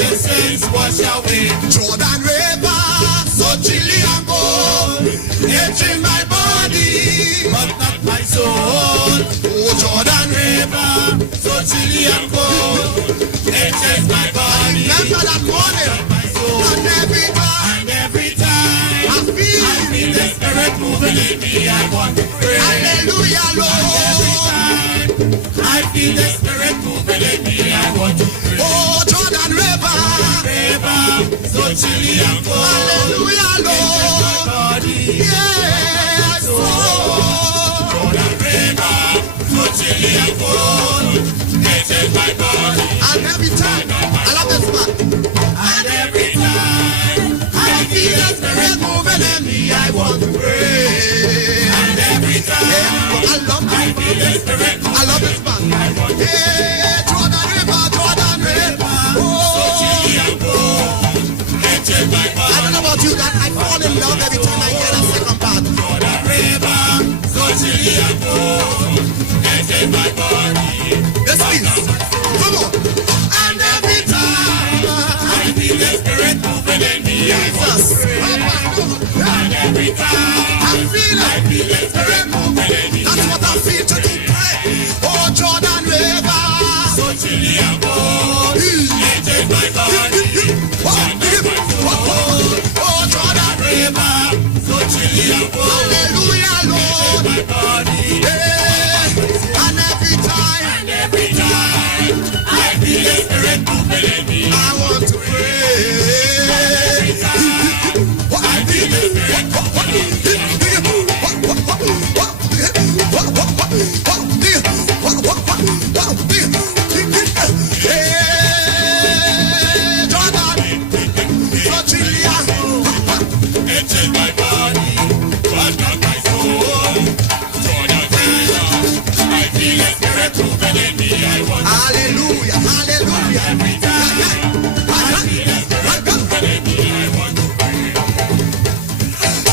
your sins wash away. Jordan River, so chilly and cold, entering my body, but not my soul. Oh, Jordan River, so chilly and cold, enters my body. I remember that morning, and every time I feel the Spirit moving in me, I want to pray. Hallelujah, Lord. And every time I feel the Spirit moving in me, I want to pray. Oh, Jordan River, so chilly and cold. Hallelujah, Lord. Yes, Lord. Jordan River, so chilly and cold. It is my body. And every time, I love this part. And every time I feel the Spirit moving in me, I want to pray. And every time I feel the Spirit moving, I love this part. Yeah, Jordan River, Jordan River. So chilly and cold. It is my body. I don't know about you, that I fall in love every time I hear that second part. Jordan River, so chilly and cold. It is my body. Yes, please. Come on. And every time I feel the Spirit moving in me, I want to pray. And every time I feel the Spirit moving in me, that's what I feel to do. Pray. Oh, Jordan River, so chilly and cold. It is my body. Oh, Jordan River, so chilly and cold. Hallelujah, Lord. It is my body. Yeah. And every time I feel the Spirit moving in me, I want to pray. Every time I feel the Spirit moving in me, it is my body, but not my soul. Jordan River, I feel the Spirit moving in me, I want to hallelujah, hallelujah. Every time I feel the Spirit moving in me, I want to pray.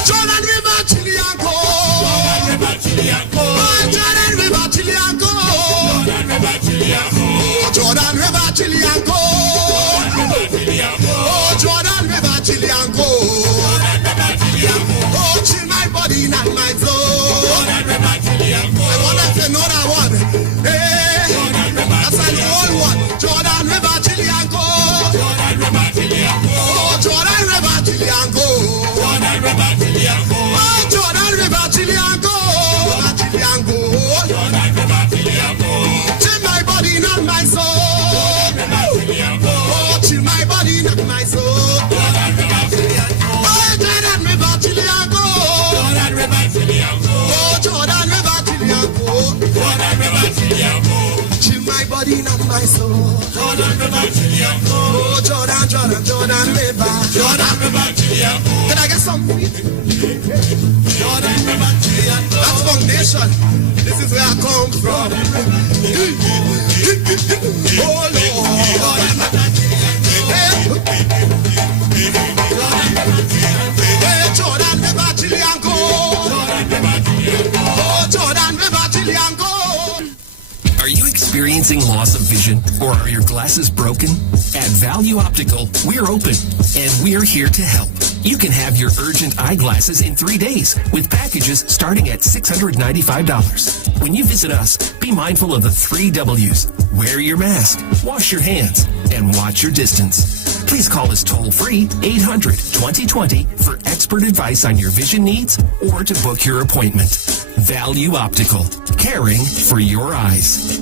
Jordan River, chilly and cold. Jordan River, chilly and cold. Jordan River, chilly and cold. Jordan River, chilly and cold. Jordan River, chilly and cold. Oh, Jordan River, chilly and cold. Oh, chill my body, not my soul. I wonder if you know that one. Hey, that's an old one. Jordan River, chilly and cold. Oh, Jordan River, chilly and cold. Oh, Jordan River, chilly and cold. Chilly and cold. Chill my body, not my soul. Oh, chill my body, not my soul. Chill my body, not my soul. Jordan River, oh, Jordan, Jordan, Jordan River. Jordan River, can I get some? Jordan River, that's foundation. This is where I come from. Oh Lord. Hey, Jordan River, chilly and cold. Oh, Jordan River, chilly and cold. Are you experiencing loss of vision, or are your glasses broken? At Value Optical, we're open, and we're here to help. You can have your urgent eyeglasses in 3 days with packages starting at $695. When you visit us, be mindful of the 3 W's. Wear your mask, wash your hands, and watch your distance. Please call us toll-free 800-2020 for expert advice on your vision needs or to book your appointment. Value Optical, caring for your eyes.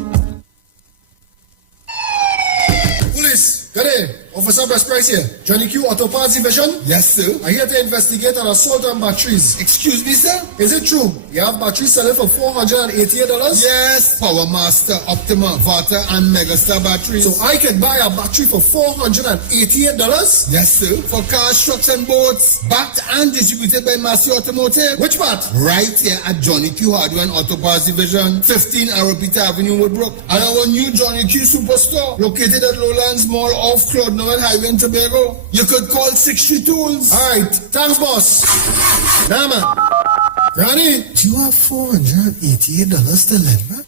Police, good day. Officer Best Price here. Johnny Q Auto Parts Division? Yes, sir. I'm here to investigate an assault on batteries. Excuse me, sir? Is it true? You have batteries selling for $488? Yes. Power Master, Optima, Vata, and Megastar batteries. So I can buy a battery for $488? Yes, sir. For cars, trucks, and boats. Backed and distributed by Massey Automotive. Which part? Right here at Johnny Q Hardware and Auto Parts Division, 15 Aropita Avenue, Woodbrook. And our new Johnny Q Superstore, located at Lowlands Mall off Cloud Highway in Tobago. You could call 60 Tools. Alright, thanks boss. Nah man. Ronnie, do you have $488 to lend, man?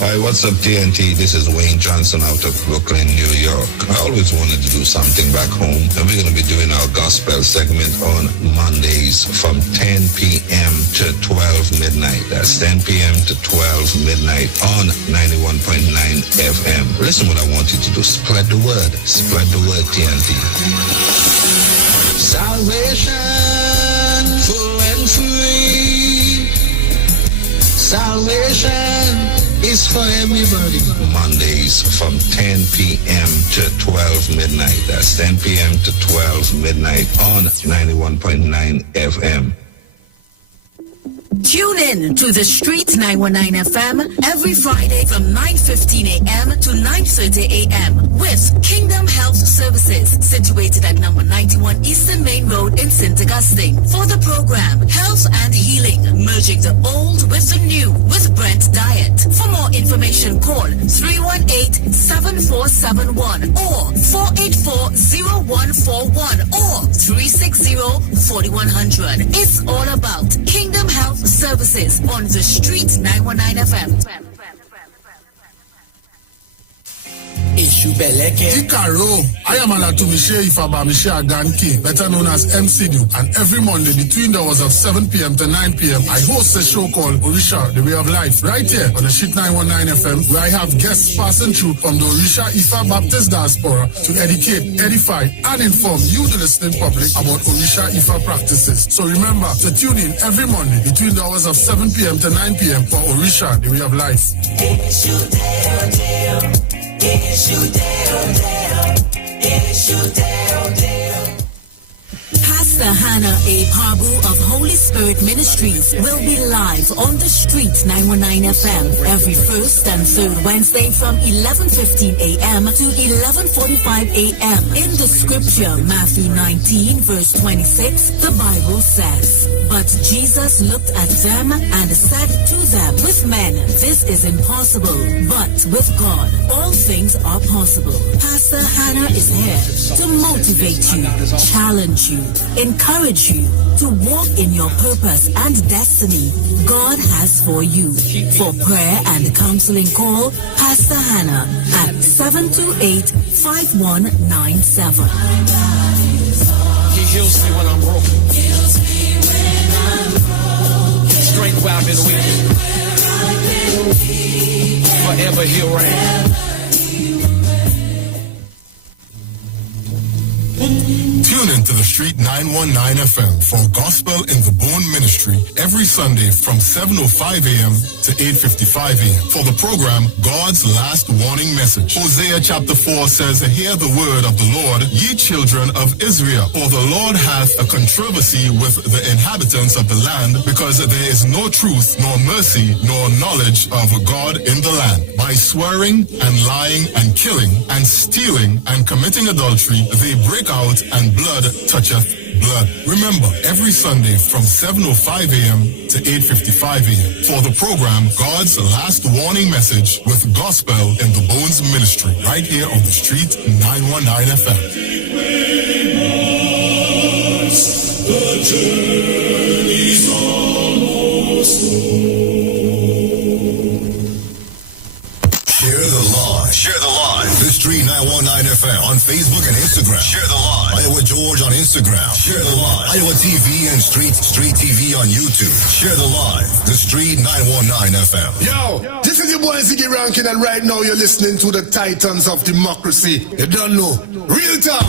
Hi, what's up, TNT? This is Wayne Johnson out of Brooklyn, New York. I always wanted to do something back home, and we're going to be doing our gospel segment on Mondays from 10 p.m. to 12 midnight. That's 10 p.m. to 12 midnight on 91.9 FM. Listen, what I want you to do, spread the word. Spread the word, TNT. Salvation, full and free. Salvation is for everybody. Mondays from 10 p.m. to 12 midnight. That's 10 p.m. to 12 midnight on 91.9 FM. Tune in to the Street 919 FM every Friday from 9:15 a.m. to 9:30 a.m. with Kingdom Health Services, situated at number 91 Eastern Main Road in St. Augustine. For the program, Health and Healing, merging the old with the new with Brent Diet. For more information, call 318-7471 or 484-0141 or 360-4100. It's all about Kingdom Health Services on the Street 919 FM. Ikaro, I am Alatumishe Ifabamishe Adanki, better known as MCDU, and every Monday between the hours of 7 p.m. to 9 p.m. I host a show called Orisha, The Way of Life, right here on the Street 919 FM, where I have guests passing through from the Orisha Ifa Baptist Diaspora to educate, edify, and inform you, the listening public, about Orisha Ifa practices. So remember to tune in every Monday between the hours of 7 p.m. to 9 p.m. for Orisha, The Way of Life. Pastor Hannah A. Parbu of Holy Spirit Ministries will be live on the Street 919 FM every first and third Wednesday from 11:15 a.m. to 11:45 a.m. In the scripture, Matthew 19 verse 26, the Bible says, "But Jesus looked at them and said to them, with men this is impossible, but with God all things are possible." Pastor Hannah is here to motivate you, challenge you, encourage you to walk in your purpose and destiny God has for you. For prayer and counseling, call Pastor Hannah at 728-5197. He heals me when I'm broken. Strength where I've been weak. Forever he'll reign. Tune into the Street 919 FM for Gospel in the Bone Ministry every Sunday from 7:05 a.m. to 8:55 a.m. for the program God's Last Warning Message. Hosea chapter 4 says, "Hear the word of the Lord, ye children of Israel, for the Lord hath a controversy with the inhabitants of the land, because there is no truth, nor mercy, nor knowledge of God in the land. By swearing and lying and killing and stealing and committing adultery, they break out, and blood toucheth blood." Remember, every Sunday from 7:05 a.m. to 8:55 a.m. for the program God's Last Warning Message with Gospel in the Bones Ministry, right here on the Street 919 FM. The journey's almost Share the live. Share the live. The Street 919 FM on Facebook and Instagram. Share the live. Iowa George on Instagram. Share the live. Iowa TV and Street TV on YouTube. Share the live. The Street 919 FM. Yo, this is your boy Ziggy Rankin, and right now you're listening to the Titans of Democracy. You don't know. Real talk.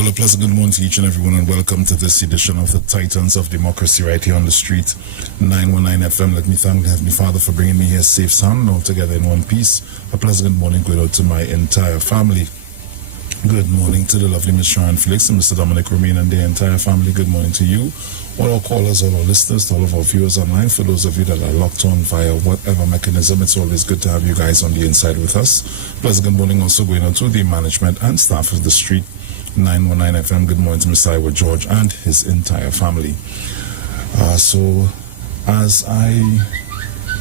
A pleasant good morning to each and everyone, and welcome to this edition of the Titans of Democracy right here on the Street 919 FM. Let me thank the Heavenly Father for bringing me here safe, sound, and all together in one piece. A pleasant good morning going out to my entire family. Good morning to the lovely Miss Sharon Felix and Mr. Dominic Romain and the entire family. Good morning to you, all our callers, all our listeners, to all of our viewers online. For those of you that are locked on via whatever mechanism, it's always good to have you guys on the inside with us. Plus, good morning also going on to the management and staff of the Street 919 FM. Good morning to Mr. Iwer George and his entire family. So, as I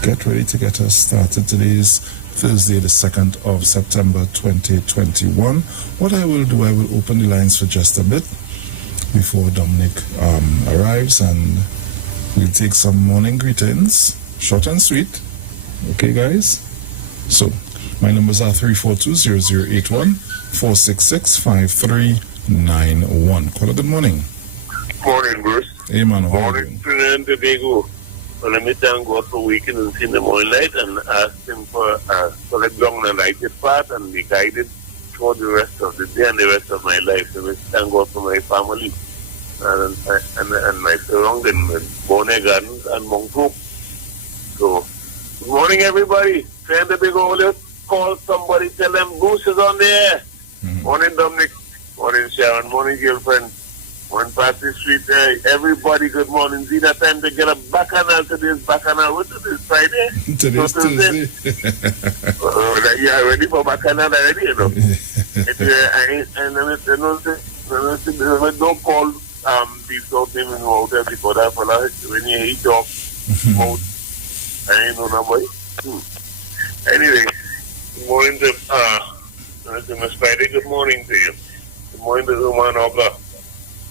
get ready to get us started, today's Thursday, the 2nd of September 2021. What I will do, I will open the lines for just a bit before Dominic arrives, and we'll take some morning greetings, short and sweet. Okay, guys? So, my numbers are 342-0081, 466-5391. Caller, good morning. Morning, Bruce. Hey, man. Morning, Trinidad and Tobago. Well, let me thank God for waking and seeing the morning light and ask Him for select down the lighted path and be guided for the rest of the day and the rest of my life. And I thank God for my family and my surrounding with Bonnet Gardens and Mount Hope. So, good morning, everybody. Send the big old call somebody, tell them Bruce is on there. Morning, Dominic. Morning, Sharon. Morning, girlfriend. Morning, Patrick Street. Everybody, good morning. See that time to get a bacchanal. Today's bacchanal. What is this, Friday? Today's Tuesday. You are ready for bacchanal already, you know. Don't call these old names out there because that fella, when you eat off, mouth, I ain't know no boy. Anyway, good morning to Miss Friday. Good morning to you. Good morning to Roman Ogla.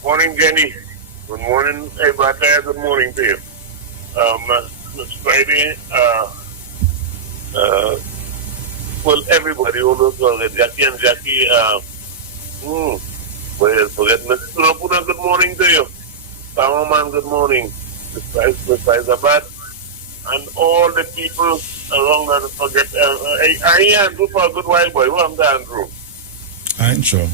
Morning, Jenny. Good morning, everybody. Good morning to you. Miss Friday, well, everybody, all those girls, Jackie and Jackie, forget Mrs. Rapuna, good morning to you. Samaman, good morning. Miss Isabad, and all the people around that forget. I ain't Andrew for a good while, boy. Who am the Andrew? I ain't sure.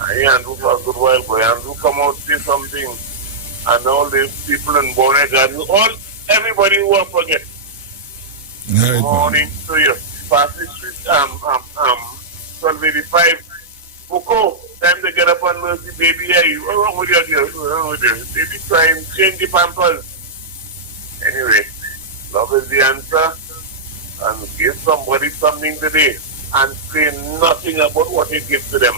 I ain't Andrew for a good while, boy. Andrew come out, say something, and all the people in Bonnet Gardens, everybody who I forget. Good morning to you. Patrick Street, 1285. Buko, time to get up on Mercy, baby. Hey, what's wrong with you? What's wrong with you? Baby crying, change the pampers. Anyway, love is the answer. And give somebody something today. And say nothing about what you give to them.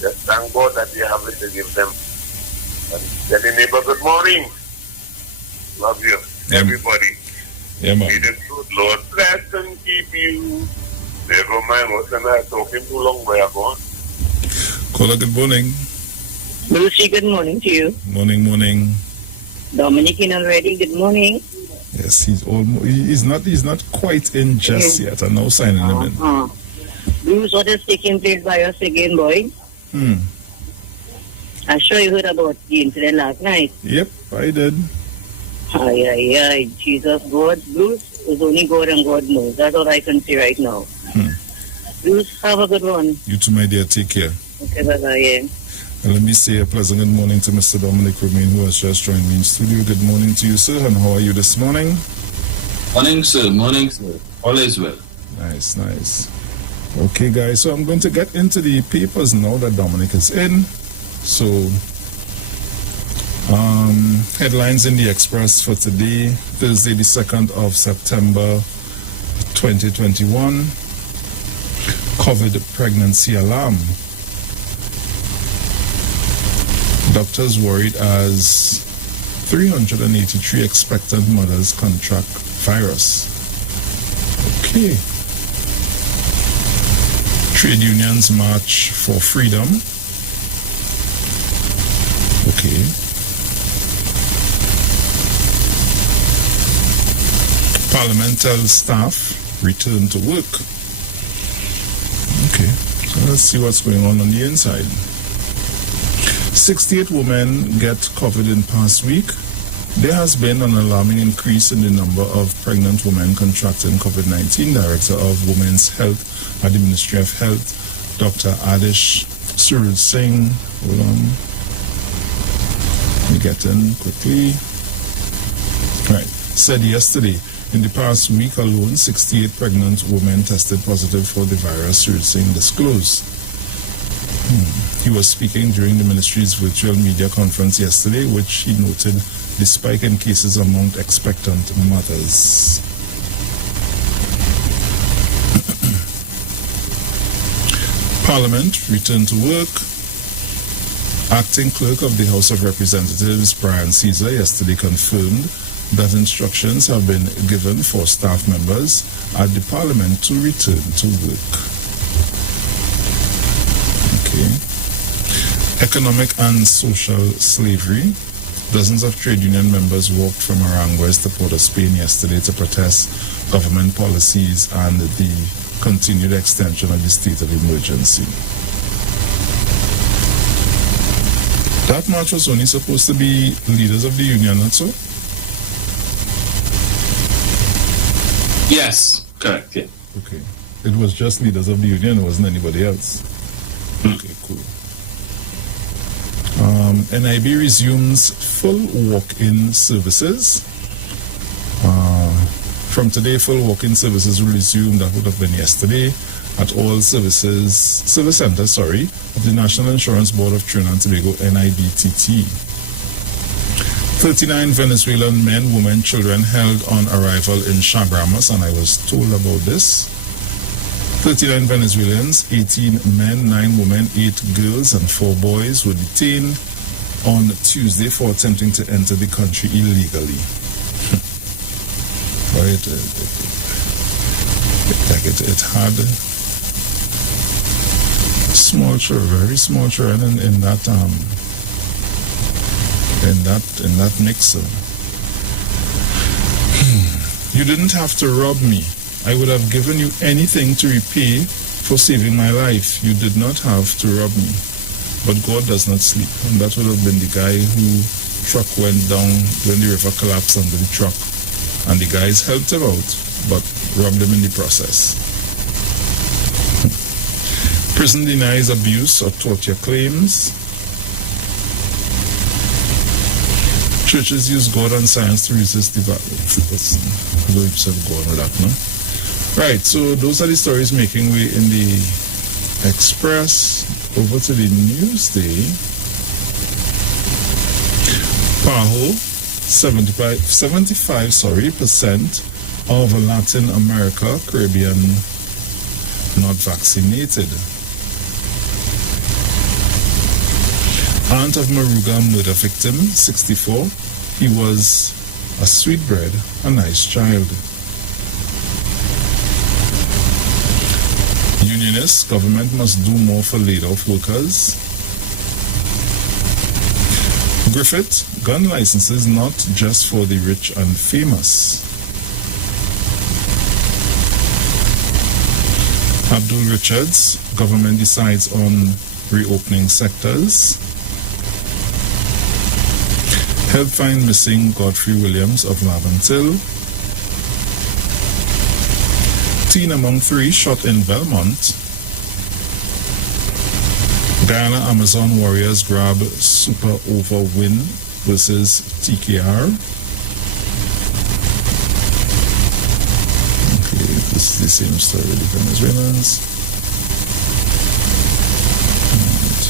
Just thank God that you have it to give them. And tell your neighbor, good morning. Love you, everybody. Yeah, man. May the good Lord bless and keep you. Never mind what's in there. Talking too long, boy. Caller, good morning. Lucy, good morning to you. Morning. Dominic in already. Good morning. Yes, he's not quite in just yet. I'm now signing him in. Bruce, what is taking place by us again, boy? I'm sure you heard about the incident last night. Yep, I did. Aye, Jesus, God, Bruce, is only God and God knows. That's all I can say right now. Bruce, have a good one. You too, my dear. Take care. Okay, bye-bye. And let me say a pleasant good morning to Mr. Dominic Romain, who has just joined me in studio. Good morning to you, sir, and how are you this morning? Morning, sir. All is well. Nice. Okay, guys, so I'm going to get into the papers now that Dominic is in. So, headlines in the Express for today, Thursday, the 2nd of September 2021. COVID pregnancy alarm. Doctors worried as 383 expectant mothers contract virus. Okay. Trade unions march for freedom. Okay. Parliamental staff return to work. Okay. So let's see what's going on the inside. 68 women get COVID in past week. There has been an alarming increase in the number of pregnant women contracting COVID-19. Director of Women's Health at the Ministry of Health, Dr. Adish Suraj Singh. Hold on. Let me get in quickly. Right. Said yesterday, in the past week alone, 68 pregnant women tested positive for the virus, Suraj Singh disclosed. He was speaking during the ministry's virtual media conference yesterday, which he noted the spike in cases among expectant mothers. Parliament returned to work. Acting Clerk of the House of Representatives, Brian Caesar, yesterday confirmed that instructions have been given for staff members at the Parliament to return to work. Okay. Economic and social slavery. Dozens of trade union members walked from Aranguez to Port of Spain yesterday to protest government policies and the continued extension of the state of emergency. That march was only supposed to be leaders of the union, not so? Yes, correct, yeah. Okay. It was just leaders of the union, it wasn't anybody else. Okay, cool. NIB resumes full walk-in services. From today, full walk-in services will resume. That would have been yesterday at all service centers, of the National Insurance Board of Trinidad and Tobago, NIBTT. 39 Venezuelan men, women, children held on arrival in Chaguaramas, and I was told about this. 39 Venezuelans, 18 men, 9 women, 8 girls, and 4 boys were detained on Tuesday for attempting to enter the country illegally. Right? It had small children, very small children in that mix. You didn't have to rob me. I would have given you anything to repay for saving my life. You did not have to rob me. But God does not sleep. And that would have been the guy who truck went down when the river collapsed under the truck. And the guys helped him out, but robbed him in the process. Prison denies abuse or torture claims. Churches use God and science to resist the battle. That's groups of God and that, no? Right, so those are the stories making way in the Express. Over to the Newsday. PAHO, 75% of Latin America, Caribbean, not vaccinated. Aunt of Maruga murder victim, 64. He was a sweetbread, a nice child. Unionists, government must do more for laid-off workers. Griffith, gun licenses not just for the rich and famous. Abdul Richards, government decides on reopening sectors. Help find missing Godfrey Williams of Lavantil. Teen among 3 shot in Belmont. Guyana Amazon Warriors grab super over win versus TKR. Okay, this is the same story with the Venezuelans. Right.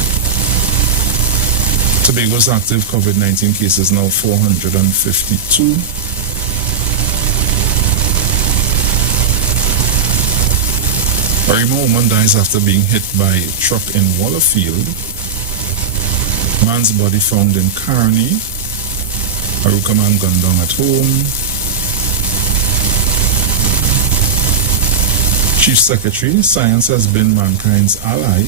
Tobago's active COVID-19 cases now 452. Arima woman dies after being hit by truck in Wallerfield. Man's body found in Carney. Aruka man gunned down at home. Chief Secretary, science has been mankind's ally.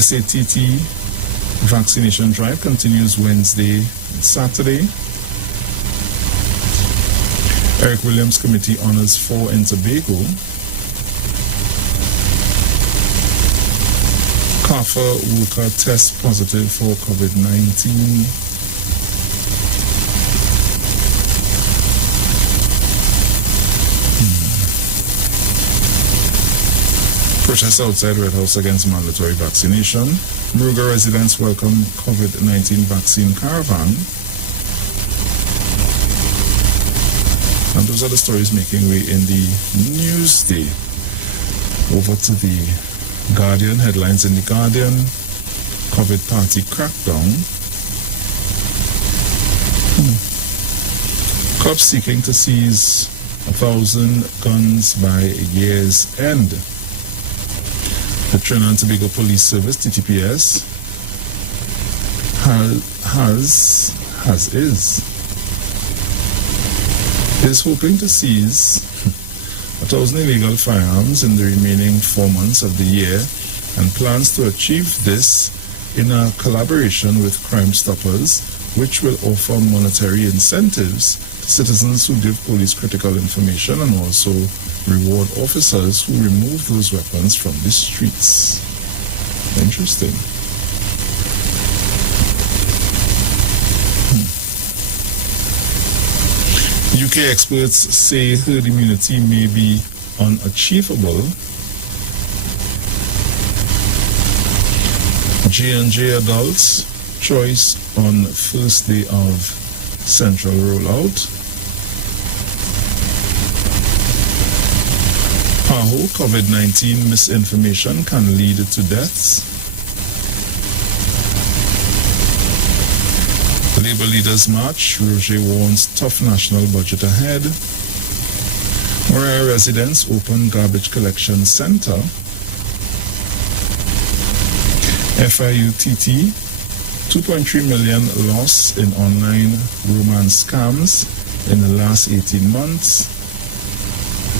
SATT vaccination drive continues Wednesday and Saturday. Eric Williams Committee honors 4 in Tobago. CAFA worker tests positive for COVID-19. Protests outside Red House against mandatory vaccination. Muruga residents welcome COVID-19 vaccine caravan. And those are the stories making way in the Newsday. Over to the Guardian, headlines in the Guardian. COVID party crackdown. Cops seeking to seize 1,000 guns by year's end. The Trinidad and Tobago Police Service, TTPS, is hoping to seize 1,000 illegal firearms in the remaining 4 months of the year and plans to achieve this in a collaboration with Crime Stoppers, which will offer monetary incentives to citizens who give police critical information and also reward officers who remove those weapons from the streets. Interesting. UK experts say herd immunity may be unachievable. J&J adults choice on first day of central rollout. PAHO COVID-19 misinformation can lead to deaths. Labour Leaders March, Roger warns tough national budget ahead. Morea residents open garbage collection centre. FIUTT, 2.3 million loss in online romance scams in the last 18 months.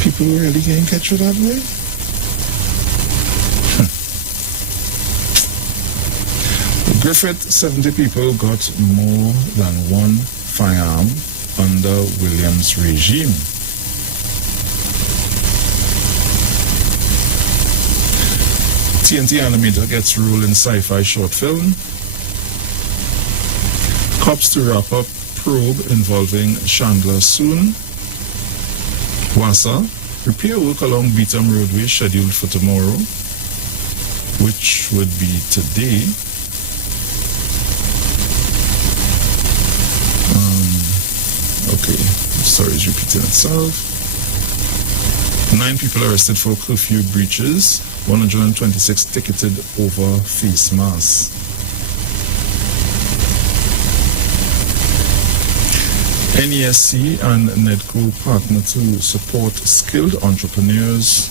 People really getting catch it that way? Griffith, 70 people got more than one firearm under Williams' regime. TNT animator gets role in sci-fi short film. Cops to wrap up probe involving Chandler soon. WASA, repair work along Beetham roadway scheduled for tomorrow, which would be today. Okay, the story is repeating itself. 9 people arrested for curfew breaches, 126 ticketed over face masks. NESC and NEDCO partner to support skilled entrepreneurs.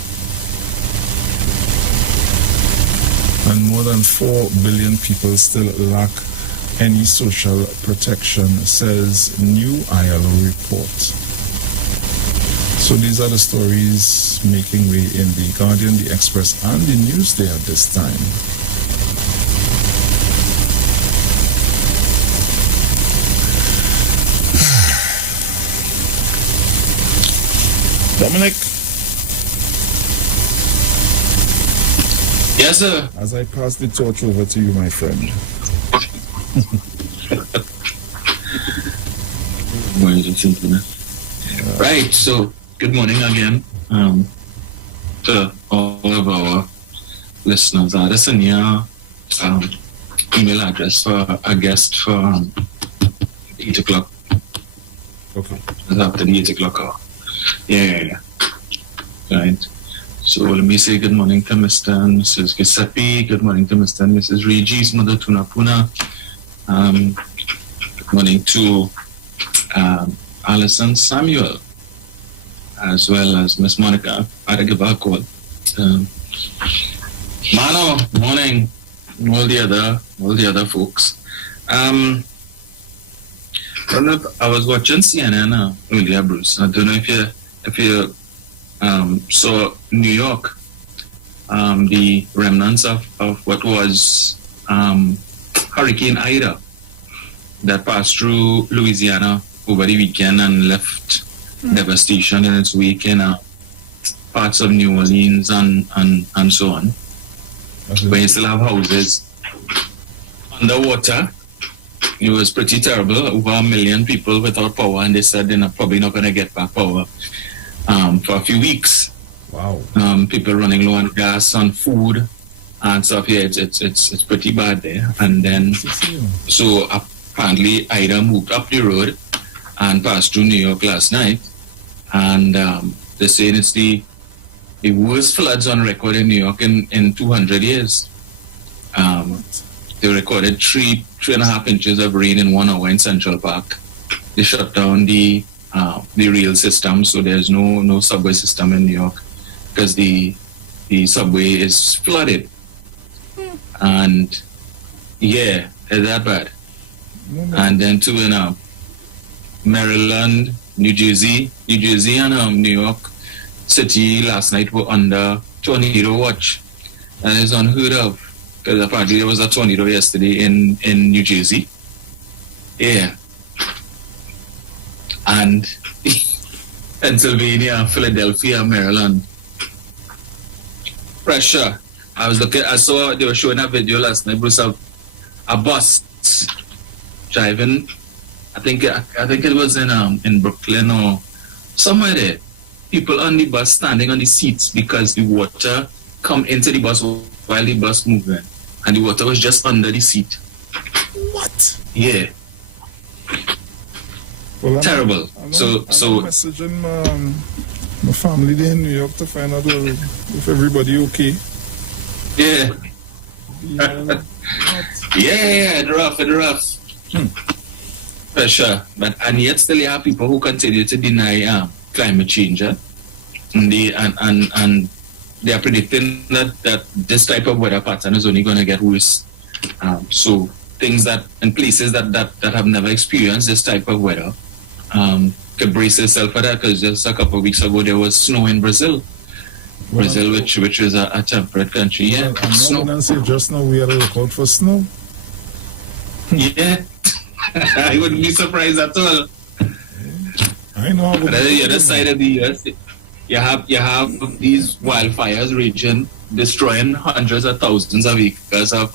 And more than 4 billion people still lack any social protection, says new ILO report. So these are the stories making way in the Guardian, the Express, and the Newsday at this time. Dominic? Yes, sir. As I pass the torch over to you, my friend. Right, so good morning again to all of our listeners. This is your email address for a guest for 8 o'clock. Okay. After the 8 o'clock hour. Yeah. Right. So let me say good morning to Mr. and Mrs. Giuseppe. Good morning to Mr. and Mrs. Regis, Mother Tunapuna. Good morning to Alison Samuel, as well as Miss Monica. I give her a call. Mano, morning, all the other folks. I was watching CNN earlier, Bruce. I don't know if you saw New York, the remnants of what was Hurricane Ida that passed through Louisiana over the weekend and left devastation in its wake in parts of New Orleans and so on. Okay. Where you still have houses underwater. It was pretty terrible. Over 1 million people without power, and they said they're probably not going to get back power for a few weeks. Wow. People running low on gas, on food, and stuff. Yeah, it's pretty bad there. And then, so apparently, Ida moved up the road and passed through New York last night. And they're saying it's the worst floods on record in New York in 200 years. They recorded 3.5 inches of rain in 1 hour in Central Park. They shut down the rail system, so there's no subway system in New York because the subway is flooded. And yeah, it's that bad. And then too in Maryland, New Jersey and New York City last night were under tornado watch. And it's unheard of because apparently there was a tornado yesterday in New Jersey. Yeah. And Pennsylvania, Philadelphia, Maryland. Pressure. I saw they were showing a video last night, Bruce, of a bus driving. I think it was in Brooklyn or somewhere there. People on the bus standing on the seats because the water come into the bus while the bus moving, and the water was just under the seat. What? Yeah. Well, terrible. I'm so messaging my family there in New York to find out if everybody okay. Yeah. Yeah, it's rough. Pressure. And yet still you have people who continue to deny climate change. And they are predicting that this type of weather pattern is only going to get worse. So things that in places that have never experienced this type of weather could brace itself for that, because just a couple of weeks ago there was snow in Brazil. Brazil, which is a temperate country. Yeah, snow. I say just now we are looking for snow. Yeah. I wouldn't be surprised at all. I know. But on the other side of the US, you have these wildfires raging, destroying hundreds of thousands of acres of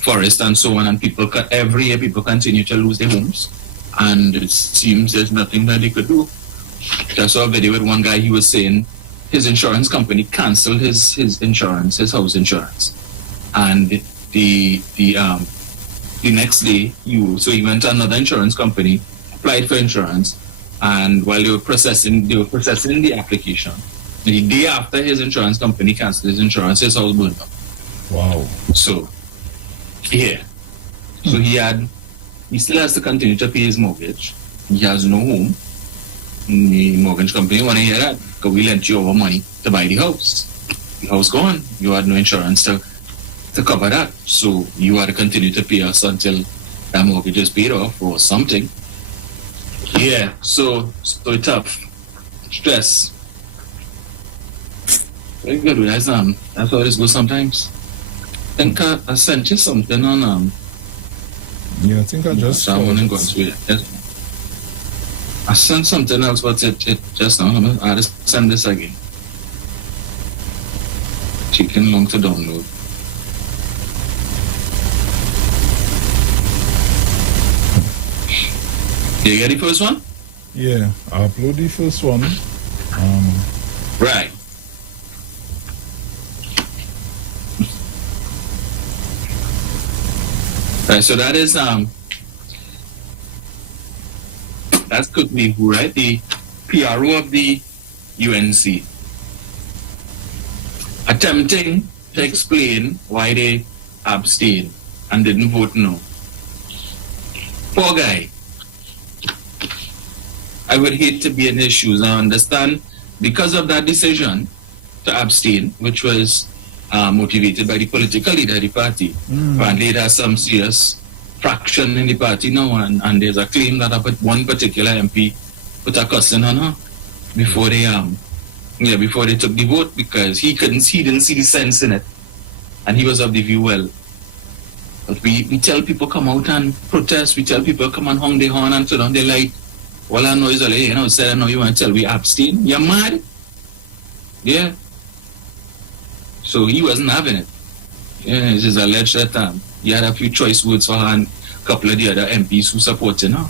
forest and so on, and every year people continue to lose their homes, and it seems there's nothing that they could do. I saw a video with one guy. He was saying his insurance company canceled his insurance, his house insurance, and the next day he went to another insurance company, applied for insurance, and while they were processing the application, the day after his insurance company canceled his insurance, his house burned up. Wow. So yeah. So he still has to continue to pay his mortgage. He has no home. The mortgage company want to hear that, because we lent you our money to buy the house. The house gone. You had no insurance to cover that. So you had to continue to pay us until that mortgage is paid off or something. Yeah, so tough. Stress. Very good. That's how this goes sometimes. I think I sent you something on yeah, I think I just I sent something else, but it just now. I'll just send this again. Taking long to download. Did you get the first one? Yeah, I upload the first one. Right. Right, so that is that's Kutmihu, right? The PRO of the UNC, attempting to explain why they abstained and didn't vote no. Poor guy. I would hate to be in his shoes. I understand because of that decision to abstain, which was motivated by the political leader of the party. Apparently there are some serious fraction in the party now, and there's a claim that one particular MP put a cussing on her before they took the vote, because he didn't see the sense in it, and he was of the view, well, but we tell people come out and protest, we tell people come and hung their horn and turn on their light. Well, I know is said I know you want to tell we abstain. You're mad? Yeah. So he wasn't having it. Yeah, it is alleged that he had a few choice words for her and a couple of the other MPs who supported her.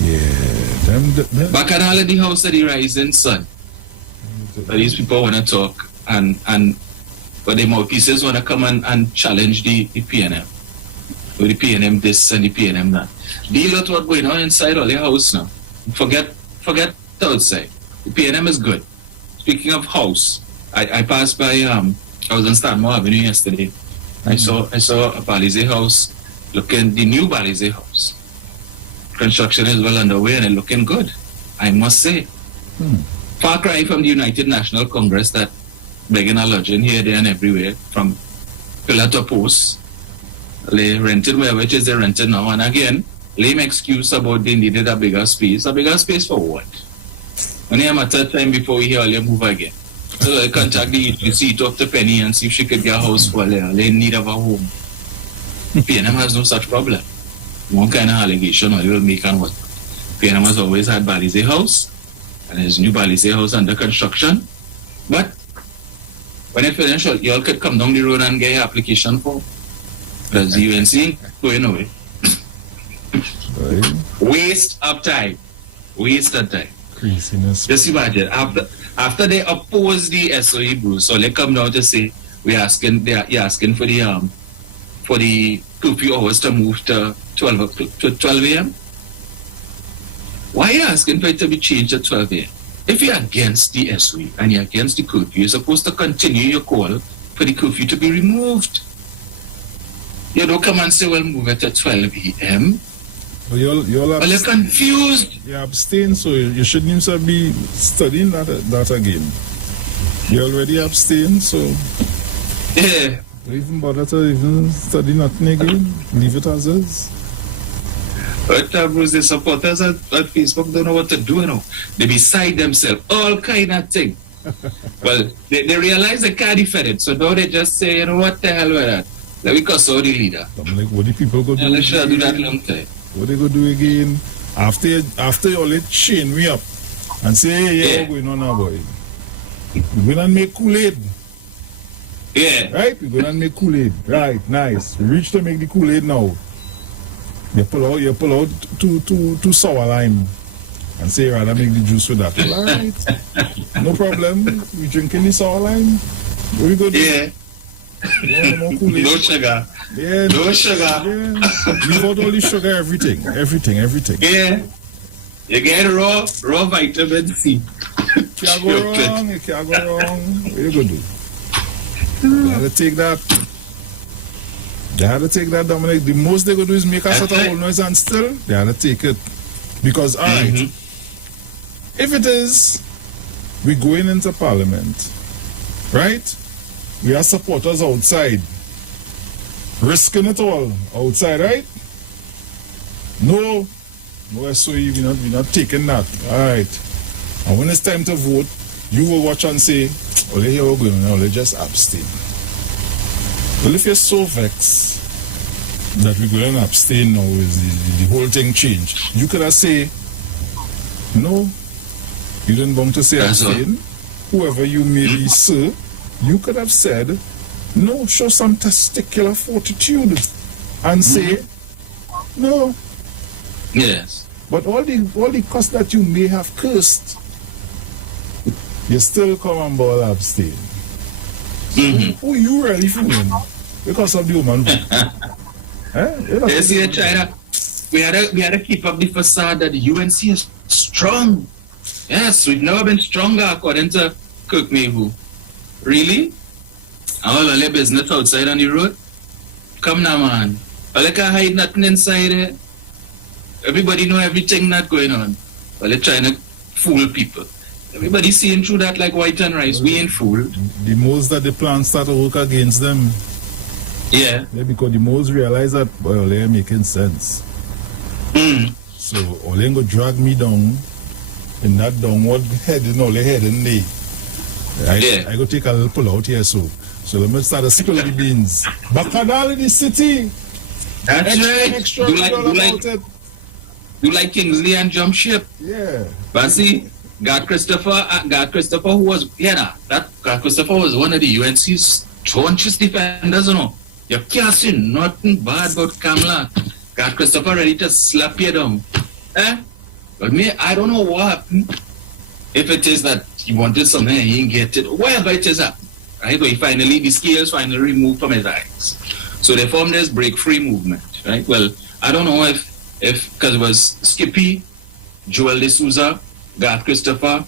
Yeah, back at all of the house of the rising sun. But these people want to talk, but the mouthpieces want to come and challenge the PNM. Or the PNM this and the PNM that. Deal with what's going on inside all your house now. Forget the outside. The PNM is good. speaking of house, I passed by, I was on Stanmore Avenue yesterday. I saw a Balize house, the new Balize house. Construction is well underway and it's looking good, I must say. Far cry from the United National Congress that begging a lodging here, there and everywhere, from pillar to post. They rented wherever it is they rented now. And again, lame excuse about they needed a bigger space. A bigger space for what? Only a matter of time before we hear all move again. So I contact the ETC, talk to Penny and see if she could get a house for them. They need of a home. PNM has no such problem. One kind of allegation or you will make and what. PNM has always had Balize house and there's new Balize house under construction. But when it finish, you all could come down the road and get your application for. Because the UNC going away. Waste of time. Craziness. Just imagine, after they oppose the SOE, Bruce, so they come down to say you're asking for the curfew hours to move to 12 a.m. Why are you asking for it to be changed to 12 a.m.? If you're against the SOE and you're against the curfew, you're supposed to continue your call for the curfew to be removed. You don't come and say, well, move it to 12 a.m. Well, you're confused. You abstain, so you shouldn't even be studying that again. You already abstained, so yeah. Don't even bother to even study nothing again. Leave it as is. But Bruce, the supporters at Facebook don't know what to do now. They beside themselves, all kind of thing. Well, they realize they can't defend it, so now they just say, you know what the hell with that? Let me cuss out the leader. I'm like, what do people go do? Let's do that long time. What they go do again? After you all let chain me up and say, hey, what's going on now, boy? We're going to make Kool-Aid. Yeah. Right? We're going to make Kool-Aid. Right, nice. We reach to make the Kool-Aid now. You pull out two sour lime and say, rather make the juice with that. All right. No problem. We drinking the sour lime. What we go do? Yeah. No sugar. Yeah. No sugar. Yeah. Leave out all the sugar, everything. Yeah. You get raw vitamin C. Can't go wrong. You can't go wrong. What you gonna do? You have to take that. They have to take that, Dominic. The most they gonna do is make us a whole noise and still they have to take it. Because alright, if it is we going into Parliament, right? We are supporters outside. Risking it all outside, right? No SOE, we're not taking that. Alright. And when it's time to vote, you will watch and say, oh, here we're going now, let's just abstain. Well, if you're so vexed that we're going to abstain now, is the whole thing changed. You could have said, no, you didn't want to say abstain. Whoever you may be, sir, you could have said, no, show some testicular fortitude and say, no. Yes. But all the cuss that you may have cursed, you still come on board abstain. Who you really fooling? Because of the woman. You see, China, we had to keep up the facade that the UNC is strong. Yes, we've never been stronger according to Kirk Mayhew. Really? All the business outside on the road? Come now, man. All they can't hide nothing inside it. Everybody know everything not going on. Well, they're trying to fool people. Everybody seeing through that like white and rice. We ain't fooled. The most that the plan start to work against them. Yeah. Because the most realize that, well, they're making sense. So, all they go drag me down in that downward heading, all they heading there. I go take a little pull out here, so let me start to spill the beans. Bacadal in the city. That's right. Do like Kingsley and jump ship. Yeah. But see, God Christopher, who was, that God Christopher was one of the UNC's staunchest defenders, you know. You can't say nothing bad about Kamala. God Christopher ready to slap you down. But me, I don't know what happened. If it is that he wanted something and he didn't get it, whatever it is happened. Right? But the scales finally removed from his eyes. So they formed this break-free movement, right? Well, I don't know if because it was Skippy, Joel D'Souza, Garth Christopher,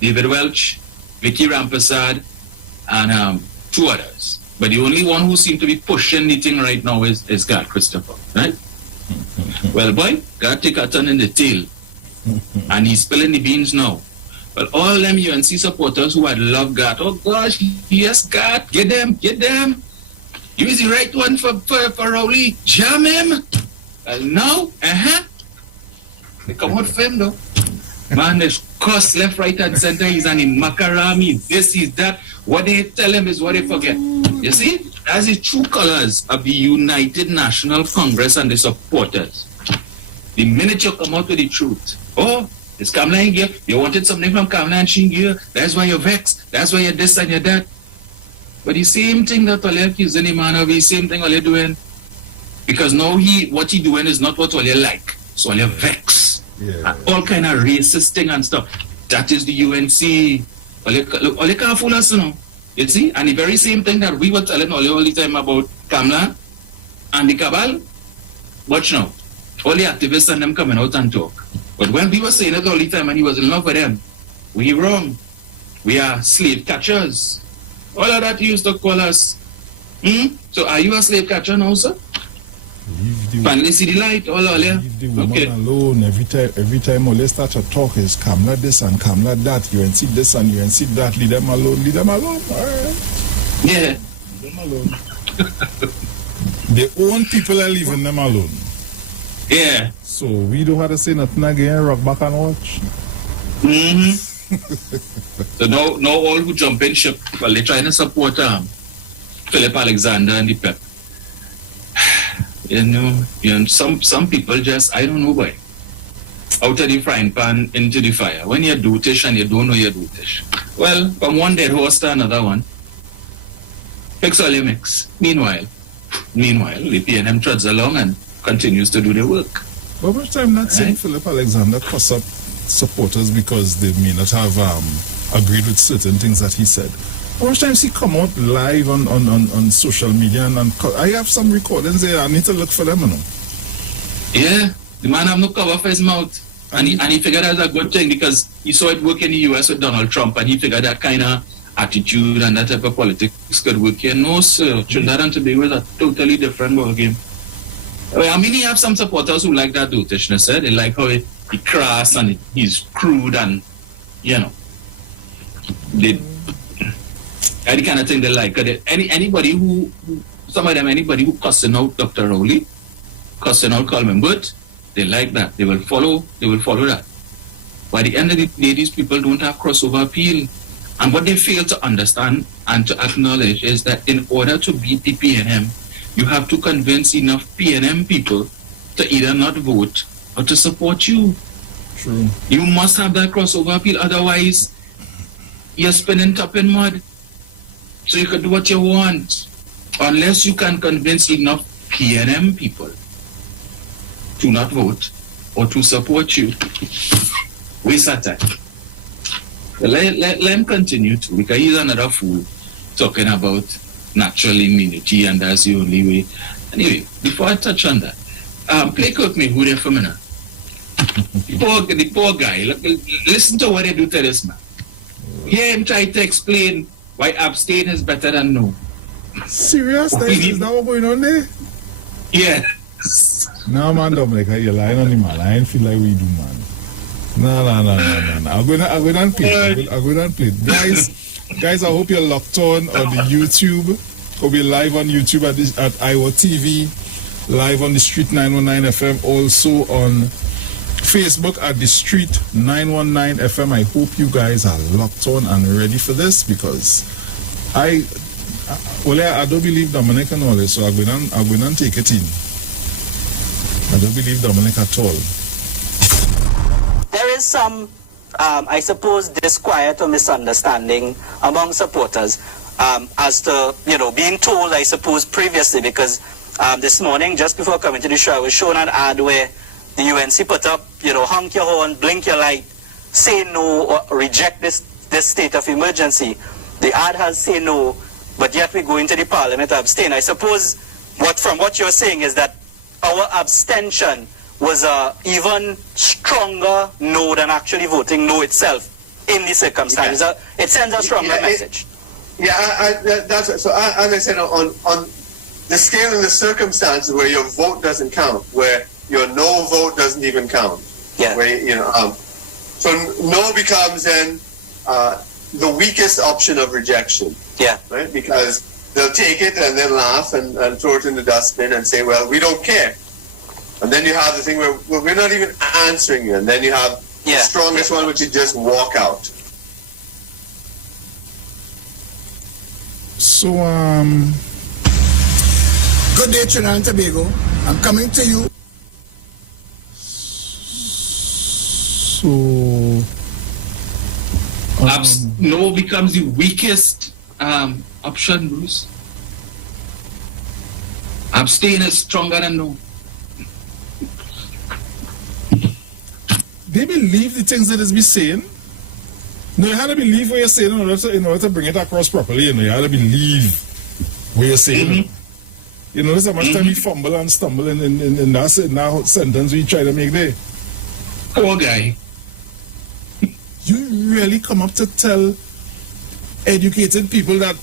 David Welch, Vicky Rampersad, and two others. But the only one who seems to be pushing the thing right now is God Christopher, right? Well, boy, God take a turn in the tail. And he's spilling the beans now. But all them UNC supporters who had loved God, oh gosh, yes, God, get them. You is the right one for Rowley. Jam him. No, They come out for him though. Man, there's cuss left, right, and center. He's an macarami. This, he's that. What they tell him is what they forget. You see? That's the true colors of the United National Congress and the supporters. The minute you come out with the truth, oh, it's Kamala in here. You wanted something from Kamala and she here. That's why you're vexed. That's why you're this and you're that. But the same thing that all accusing him of, the same thing all you're doing. Because now what he doing is not what all you like. So all you vex. Yeah. All kind of racist thing and stuff. That is the UNC. All you can't fool us, you know. You see? And the very same thing that we were telling all the time about Kamala and the cabal. Watch now. All the activists and them coming out and talk. But when we were saying it all the time and he was in love with them, we wrong. We are slave catchers. All of that he used to call us. So are you a slave catcher now, sir? Finally see the light, all yeah. Leave the woman alone. Every time Ole start to talk is Kamala this and Kamala that. UNC this and UNC that. Leave them alone. All right. Yeah. Leave them alone. Their own people are leaving them alone. Yeah. So we don't have to say nothing again. Rock back and watch. So now all who jump in ship, well, they're trying to support Philip Alexander and the Pep. You know, some people just, I don't know why, out of the frying pan into the fire. When you're dotish and you don't know you're dotish. Well, from one dead horse to another one, fix all your mix. Meanwhile, the PNM trots along and continues to do their work. But much time not saying Philip Alexander cuss up supporters because they may not have agreed with certain things that he said. How much times he come out live on social media and I have some recordings there. I need to look for them, you know. Yeah, the man have no cover for his mouth, and he figured that's a good thing because he saw it work in the US with Donald Trump, and he figured that kind of attitude and that type of politics could work here. No, sir, Trinidad and Tobago is a totally different ball game. I mean, he have some supporters who like that dotishness. They like how he crass and he's crude and you know. Any kind of thing they like. Anybody who cussing out Dr. Rowley, cussing out Coleman Burt, they like that. They will follow that. By the end of the day, these people don't have crossover appeal. And what they fail to understand and to acknowledge is that in order to beat the PNM, you have to convince enough PNM people to either not vote or to support you. True. You must have that crossover appeal, otherwise you're spinning top in mud. So you can do what you want, unless you can convince enough PNM people to not vote or to support you. Waste of time. Let him continue to, because he's another fool talking about natural immunity and that's the only way. Anyway, before I touch on that, play Cook me who there for me now. The poor guy, listen to what they do to this man. Hear him try to explain why abstain is better than no. Serious? Is that what going on there? Yes. No, man, Dominic, you're lying on him, man. I ain't feel like we do, man. No. I'll go down and play. Guys, I hope you're locked on the YouTube. Hope you're live on YouTube at Iwer TV, live on the Street 919 FM, also on Facebook at the Street 919 FM. I hope you guys are locked on and ready for this because I don't believe Dominic and all this, so I'm going to take it in. I don't believe Dominic at all. There is some, I suppose, disquiet or misunderstanding among supporters as to, being told, I suppose, previously, because this morning, just before coming to the show, I was shown an ad where the UNC put up, honk your horn, blink your light, say no, or reject this state of emergency. The ad has say no, but yet we go into the parliament to abstain. I suppose from what you're saying is that our abstention was a even stronger no than actually voting no itself. in the circumstances. It sends a stronger message. That's so. As I said, on the scale and the circumstances where your vote doesn't count, where your no vote doesn't even count. Yeah. Where so no becomes then the weakest option of rejection. Yeah. Right, because they'll take it and then laugh and throw it in the dustbin and say, well, we don't care. And then you have the thing where we're not even answering you, and then you have the strongest one, which is just walk out. So, good day, Trinidad and Tobago. I'm coming to you. So, no becomes the weakest option, Bruce. Abstain is stronger than no. They believe the things that is be saying. No, you have to believe what you're saying in order to bring it across properly. You have to believe what you're saying. There's how much time we fumble and stumble in that sentence we try to make there. Poor guy. You really come up to tell educated people that.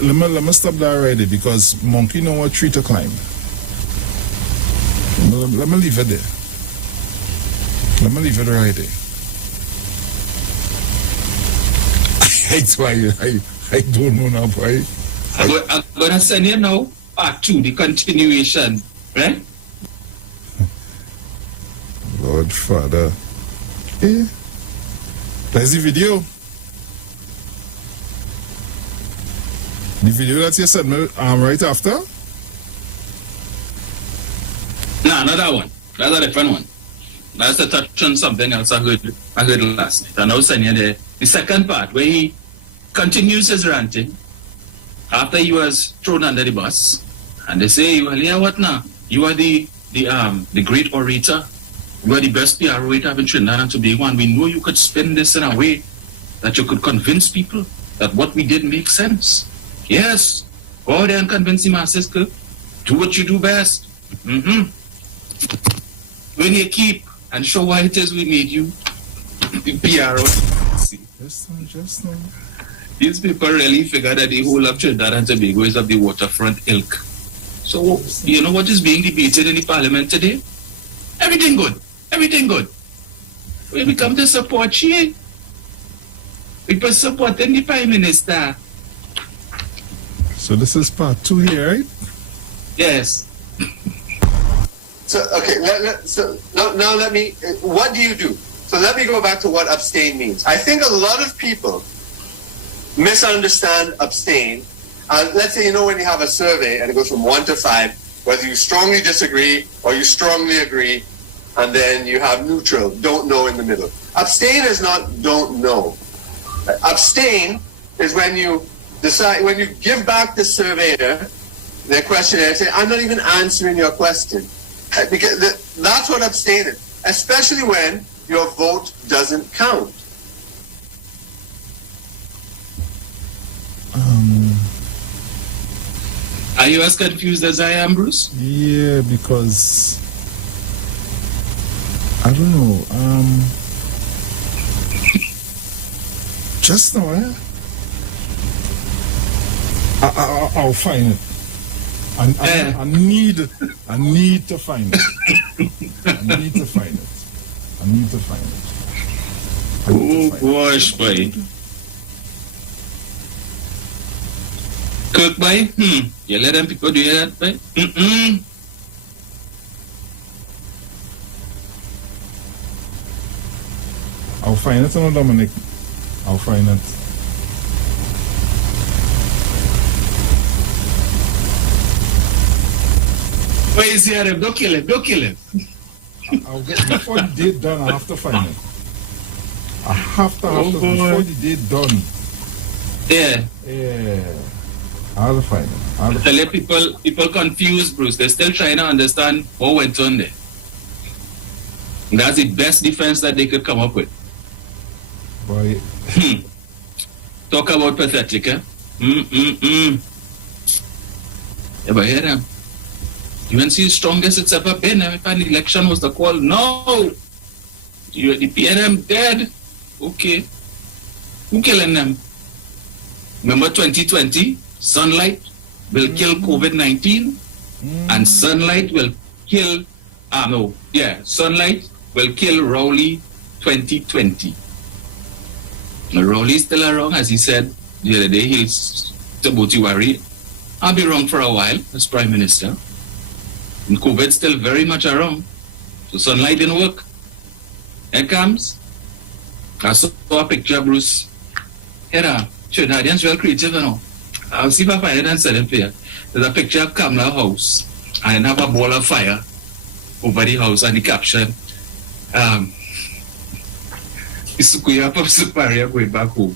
Let me stop that right there, because monkey know what tree to climb. Let me leave it there. Let me leave it right there. I don't know now, boy. I'm going to send you now part 2, the continuation, right? Lord Father. Eh? There's the video. The video that you sent me right after? Nah, not that one. That's a different one. That's a touch on something else I heard last night. And I was saying the second part where he continues his ranting after he was thrown under the bus, and they say, well, yeah, what now? You are the great orator. You are the best PR we have in Trinidad and Tobago, and we know you could spin this in a way that you could convince people that what we did makes sense. Yes, go out there and convince the masses, do what you do best. When you keep and show why it is we need you, the PR. Just now. These people really figure that the whole of Trinidad and Tobago is of the waterfront ilk. So, you know what is being debated in the parliament today? Everything good. Everything good. We come to support you. People supporting the Prime Minister. So this is part 2 here, right? Yes. So, okay, now let me, what do you do? So let me go back to what abstain means. I think a lot of people misunderstand abstain. Let's say, when you have a survey and it goes from 1 to 5, whether you strongly disagree or you strongly agree, and then you have neutral, don't know in the middle. Abstain is not don't know. Abstain is when you decide, when you give back the surveyor their questionnaire, say, I'm not even answering your question. Because that's what abstain is, especially when your vote doesn't count. Are you as confused as I am, Bruce? Yeah, because I don't know. Just now, I'll find it. I need to find it. I need to find it. Oh gosh, boy. Cook, boy? You let them people do that, boy? I'll find it, no, Dominic. I'll find it. Where is here? Don't kill him. I'll get before the date done. I have to find it. I have to before the date done. Yeah. I'll find it. Tell you people confused, Bruce. They're still trying to understand what went on there. And that's the best defense that they could come up with. Boy. Talk about pathetic, eh? Ever hear them? UNC is strongest it's ever been. If an election was the call, no. The PNM dead. Okay. Who killing them? Remember 2020? Sunlight will kill COVID-19 and sunlight will kill, sunlight will kill Rowley 2020. Now, Rowley's still around, as he said the other day. He's about to worry. I'll be wrong for a while as Prime Minister. And COVID's still very much around. So sunlight didn't work. Here comes. I saw a picture, Bruce. Here, Trinidadians well creative, you know. I'll see if I find it and send it for you. There's a picture of Kamala House and have a ball of fire over the house and the caption, Isukuya from Superior going back home.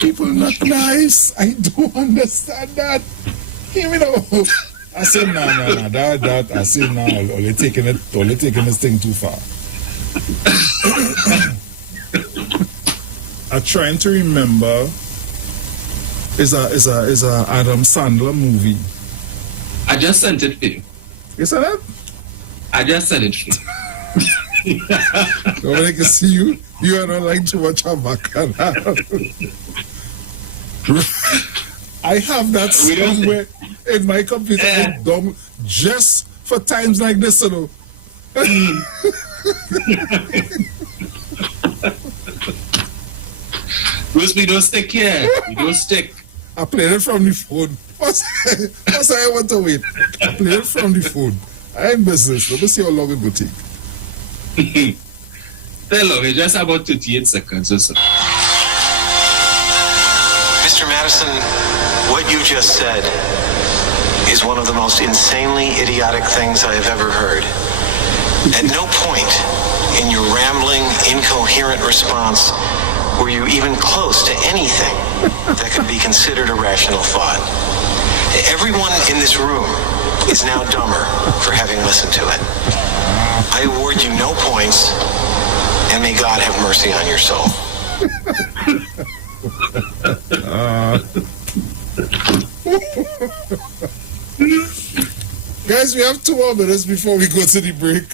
People not nice. I don't understand that. Hear me now. I said no. That I said no. Only taking this thing too far. I'm trying to remember. Is a Adam Sandler movie. I just sent it for you. You said that? I just sent it for you. When I can see you, you are not like to watch a bacchanal. I have that somewhere in my computer just for times like this, you know. Bruce, we don't stick here. We don't stick. I played it from the phone. What's I want to wait? I played it from the phone. I ain't business. Let me see how long it will take. Hello, it's just about 38 seconds or so. Mr. Madison, what you just said is one of the most insanely idiotic things I have ever heard. At no point in your rambling, incoherent response were you even close to anything that could be considered a rational thought. Everyone in this room is now dumber for having listened to it. I award you no points, and may God have mercy on your soul. Guys, we have 2 more minutes before we go to the break.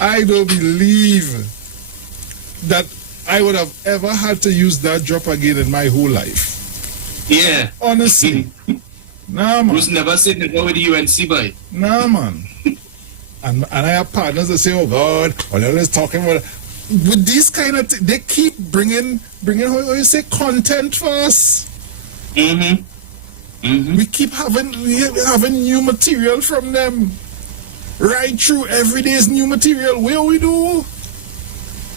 I don't believe that I would have ever had to use that drop again in my whole life. Yeah. Honestly. Nah, man. Bruce never said never with the UNC boy. Nah, man. And I have partners that say, oh God, all you're talking about. With these kind of they keep bringing how you say content for us. We keep having new material from them. Right through every day's new material. Where we do?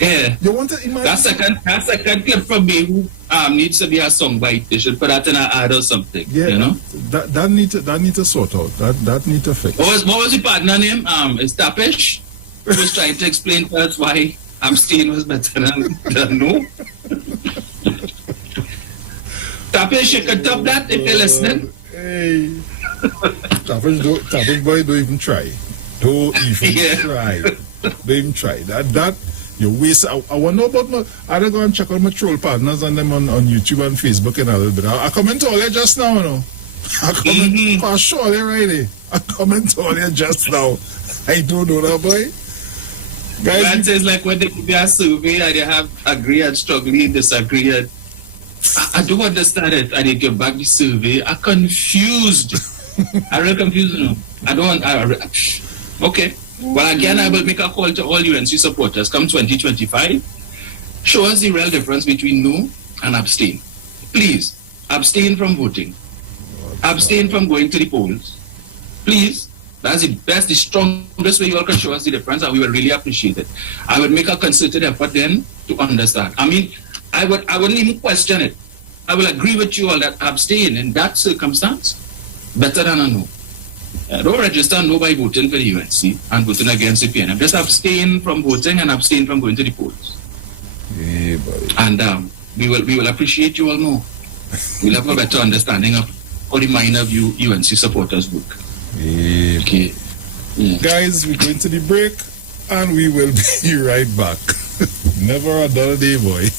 Yeah. You want to imagine? That second clip from me who needs to be a song bite. They should put that in an ad or something. Yeah, you know? That need to sort out. That need to fix. What was the partner name? It's Tapish. Who was trying to explain to us why abstain was better than no. Tapish, you can top that if you're listening. Hey. Tapish boy, don't even try. Don't even try. Don't even try. That you waste. I want to know about I don't go and check on my troll partners and them on YouTube and Facebook and all that. I comment to all you just now, you know. I comment for sure, right? I comment to all you just now. I don't know that, boy. Guys, that is like when they give you a survey and you have agree and strongly and disagree. And I don't understand it. And they give back the survey. I'm confused. I'm really confused. You know. Okay. Well, again, I will make a call to all UNC supporters. Come 2025, show us the real difference between no and abstain. Please, abstain from voting. Abstain from going to the polls. Please. That's the strongest way you all can show us the difference, and we will really appreciate it. I would make a concerted effort then to understand. I mean, I wouldn't even question it. I will agree with you all that abstain in that circumstance better than a no. Don't register no by voting for the UNC and voting against the PNM. Just abstain from voting and abstain from going to the polls. Yeah, buddy. And we will appreciate you all more. We'll have a better understanding of how the mind of you UNC supporters work. Yeah. Okay. Yeah. Guys, we're going to the break and we will be right back. Never a dull day, boy.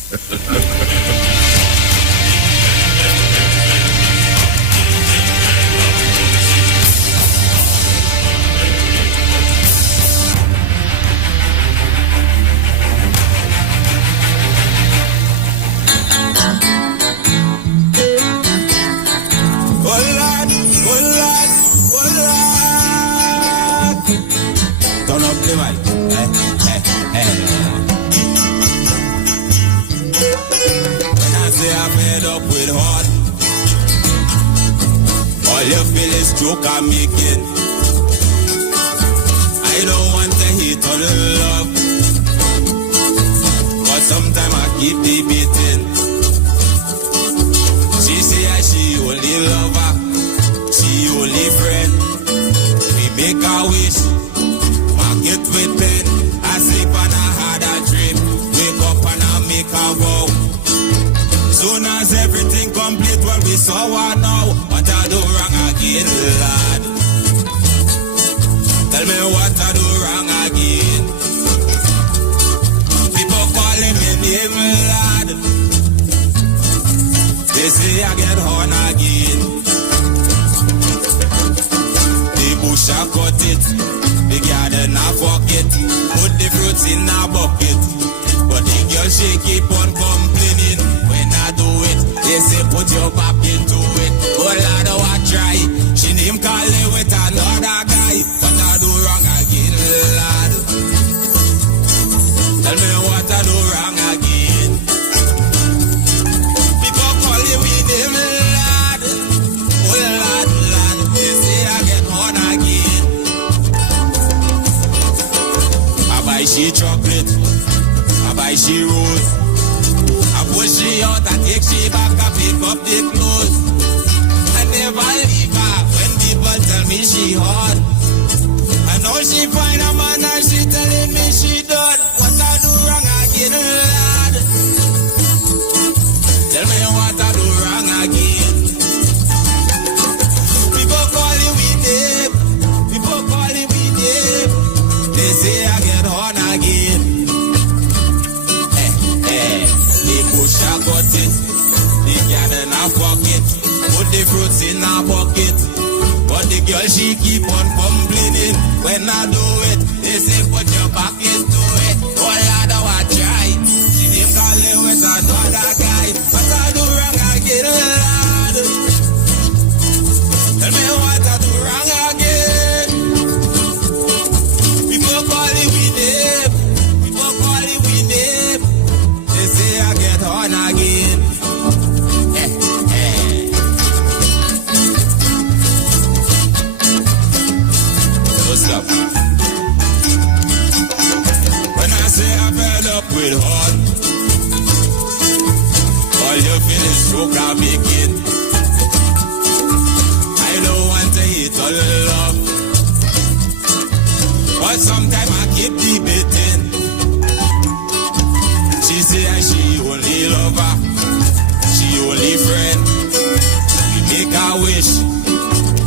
you feel is joke I'm making. I don't want to hate on love, but sometimes I keep debating. She say she only lover, she only friend. We make a wish, mark it with pen. I sleep and I had a dream, wake up and I make a vow. Soon as everything complete, well we saw what now, what I do wrong again, lad. Tell me what I do wrong again. People calling me name, lad. They say I get horn again. The bush I cut it, the garden I fuck it, put the fruits in a bucket. But the girl she keep on complaining. When I do it, they say put your back into it. Oh lad, oh I try. She name calling with another guy. What I do wrong again, lad? Tell me what I do wrong again. People call you with him, lad. Oh lad, lad, they say I get on again. I buy she chocolate, I buy she rose. I push she out, I take she back, I pick up the clothes. I never leave her when people tell me she hot. I know she find a man and she telling me she done. What I do wrong again, lad? Tell me what I do wrong again. People call you with name, people call you with name. They say I get on again. The bush I got it, the garden I fuck it, put the fruits in a bucket. But the girl she keep on complaining. When I do it, they say put your back into it. Oh lad, I try. She name calling with another guy. What I do wrong again, lad? Tell me what I do wrong again. People call it with name, people call it with name. They say I get on again. Stop. When I say I'm fed up with heart, all you feel is joke I'm making. I don't want to hate all love, but sometimes I keep debating. She say she only lover, she only friend. We make a wish,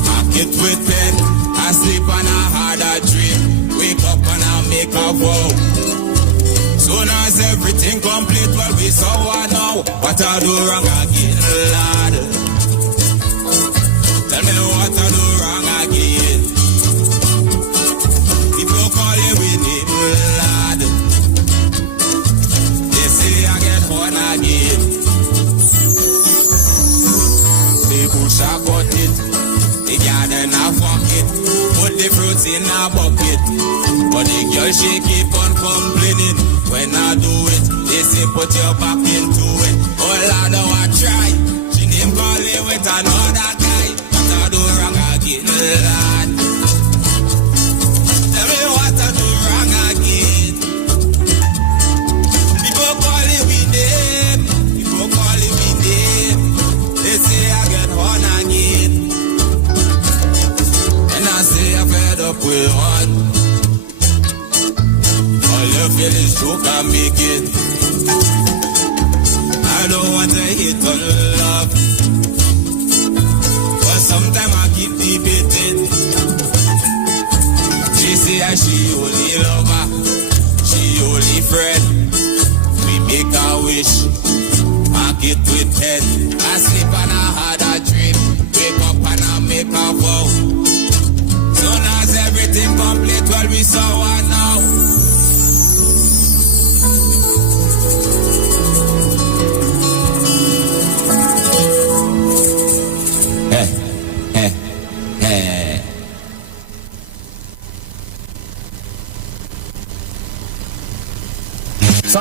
mark it with pen. I sleep and I had a dream, wake up and I make a vow. Soon as everything complete, well we saw what now, what I do wrong again, lad. Tell me what I do wrong again. People call you with name, lad. They say I get one again. The bush I got it, the garden I fuck it, put the fruits in a bucket. But the girl she keep on complaining. When I do it, they say put your back into it. Oh lad, oh I try. She name calling with another guy. What I do wrong again, lad? Tell me what I do wrong again. People call it with name, people call it with name. They say I get on again. I say I'm fed up with one. All you feel is joke I'm making. I don't want to hate on love, but sometimes I keep debating. She say she only lover, she only friend. We make a wish, mark it with pen. I sleep and I had a dream, wake up and I make a vow. Soon as everything complete, well we saw what now.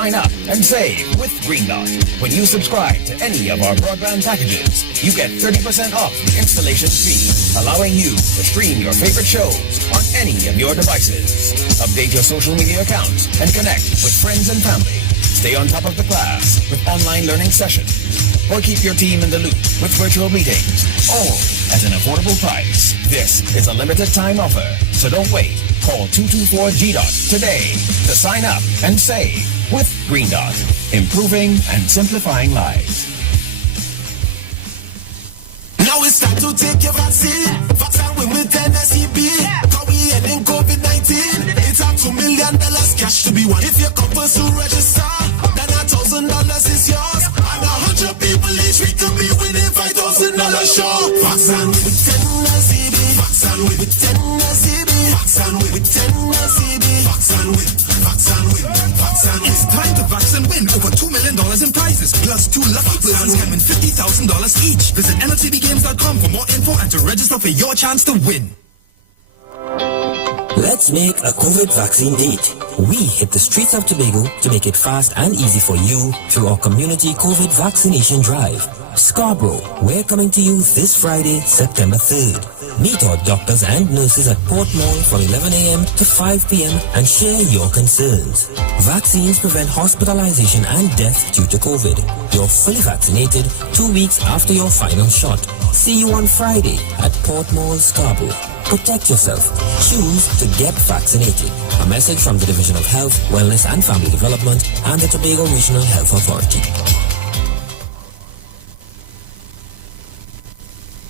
Sign up and save with Green Dot. When you subscribe to any of our broadband packages, you get 30% off the installation fee, allowing you to stream your favorite shows on any of your devices. Update your social media accounts and connect with friends and family. Stay on top of the class with online learning sessions, or keep your team in the loop with virtual meetings, all at an affordable price. This is a limited time offer, so don't wait. Call 224-GDOT today to sign up and save with Green Dot, improving and simplifying lives. Now it's time to take your vaccine. Vaccine with NSEB. Cause we ending COVID-19. It's up $2 million cash to be won. If you come first to register, then $1,000 is yours. And 100 people each week can be winning $5,000 sure. Vaccine with NSEB. Vaccine with NSEB. Vaccine with NSEB. Vaccine with. It's time to vaccine win over $2 million in prizes, plus 2 lucky persons can win $50,000 each. Visit MLTBgames.com for more info and to register for your chance to win. Let's make a COVID vaccine date. We hit the streets of Tobago to make it fast and easy for you through our community COVID vaccination drive. Scarborough, we're coming to you this Friday, September 3rd. Meet our doctors and nurses at Port Mall from 11 a.m. to 5 p.m. and share your concerns. Vaccines prevent hospitalization and death due to COVID. You're fully vaccinated 2 weeks after your final shot. See you on Friday at Port Mall, Scarborough. Protect yourself. Choose to get vaccinated. A message from the Division of Health, Wellness and Family Development and the Tobago Regional Health Authority.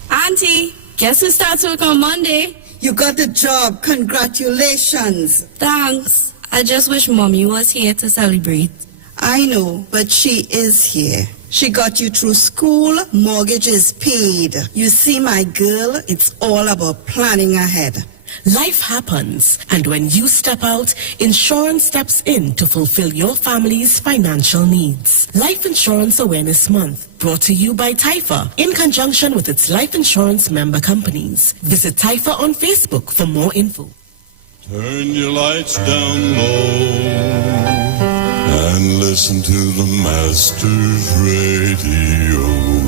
Auntie, guess who starts work on Monday? You got the job. Congratulations. Thanks. I just wish Mommy was here to celebrate. I know, but she is here. She got you through school, mortgage is paid. You see, my girl, it's all about planning ahead. Life happens, and when you step out, insurance steps in to fulfill your family's financial needs. Life Insurance Awareness Month, brought to you by TIFA, in conjunction with its life insurance member companies. Visit TIFA on Facebook for more info. Turn your lights down low and listen to the Master's Radio.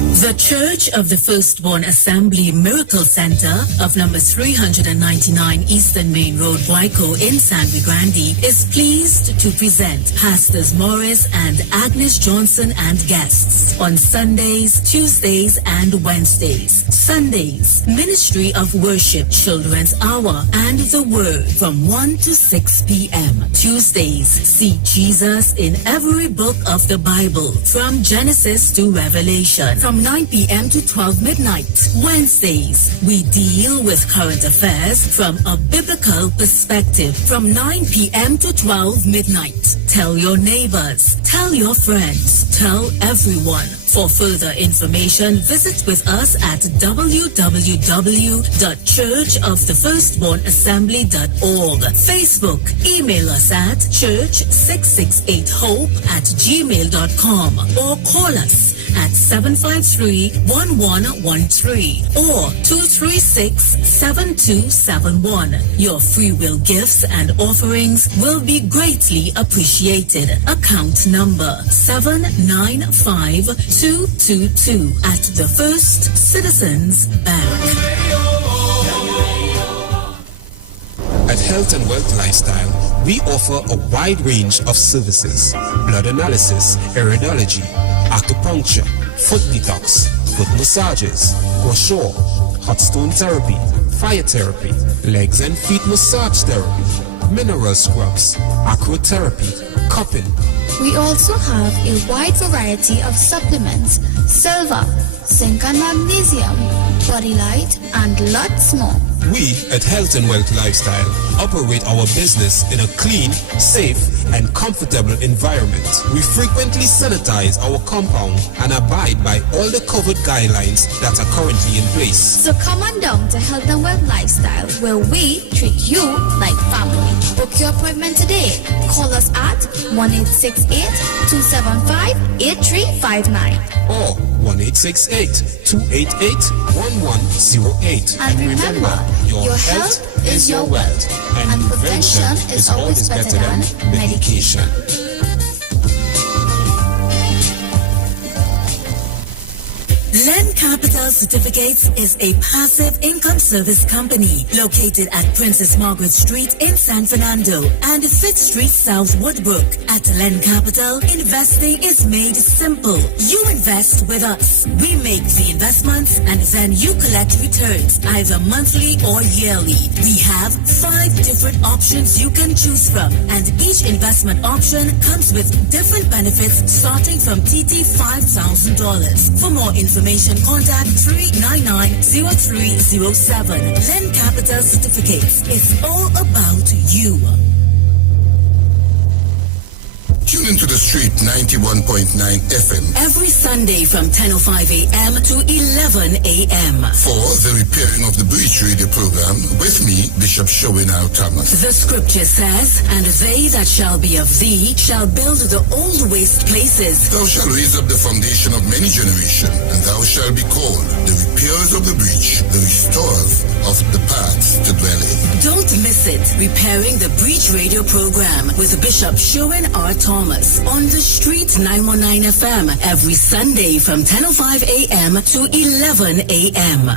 The Church of the Firstborn Assembly Miracle Center of number 399 Eastern Main Road, Waiko in San Grande is pleased to present Pastors Morris and Agnes Johnson and guests on Sundays, Tuesdays, and Wednesdays. Sundays, Ministry of Worship Children's Hour and the Word from 1 to 6 p.m. Tuesdays, see Jesus in every book of the Bible from Genesis to Revelation from 9 p.m. to 12 midnight. Wednesdays, we deal with current affairs from a biblical perspective from 9 p.m. to 12 midnight. Tell your neighbors, tell your friends, tell everyone. For further information, visit with us at www.churchofthefirstbornassembly.org. Facebook, email us at church668hope@gmail.com or call us at 753-1113 or 236-7271. Your free will gifts and offerings will be greatly appreciated. Account number 795222 at the First Citizens Bank. At Health and Wealth Lifestyle, we offer a wide range of services: blood analysis, iridology, acupuncture, foot detox, foot massages, gua hot stone therapy, fire therapy, legs and feet massage therapy, mineral scrubs, acrotherapy, cupping. We also have a wide variety of supplements: silver, zinc and magnesium, body light, and lots more. We at Health and Wealth Lifestyle operate our business in a clean, safe, and comfortable environment. We frequently sanitize our compound and abide by all the COVID guidelines that are currently in place. So come on down to Health and Wealth Lifestyle, where we treat you like family. Book your appointment today. Call us at 1-868-275-8359 or 1-868-288-1108. And remember, your health is your wealth, and prevention is always better than medication. Len Capital Certificates is a passive income service company located at Princess Margaret Street in San Fernando and 5th Street South Woodbrook. At Len Capital, investing is made simple. You invest with us. We make the investments and then you collect returns either monthly or yearly. We have 5 different options you can choose from, and each investment option comes with different benefits starting from TT $5,000. For more information, contact 399-0307. Len Capital Certificates. It's all about you. Tune into the street 91.9 FM. Every Sunday from 10:05 a.m. to 11 a.m. For the repairing of the breach radio program with me, Bishop Showinau Thomas. The scripture says, and they that shall be of thee shall build the old waste places. Thou shalt raise up the foundation of many generations, and thou shalt be called the repairers of the breach, the restorers of the paths to dwell in. Don't miss it. Repairing the Breach Radio program with Bishop Sherwin R. Thomas on the street 919 FM every Sunday from 10:05 a.m. to 11 a.m.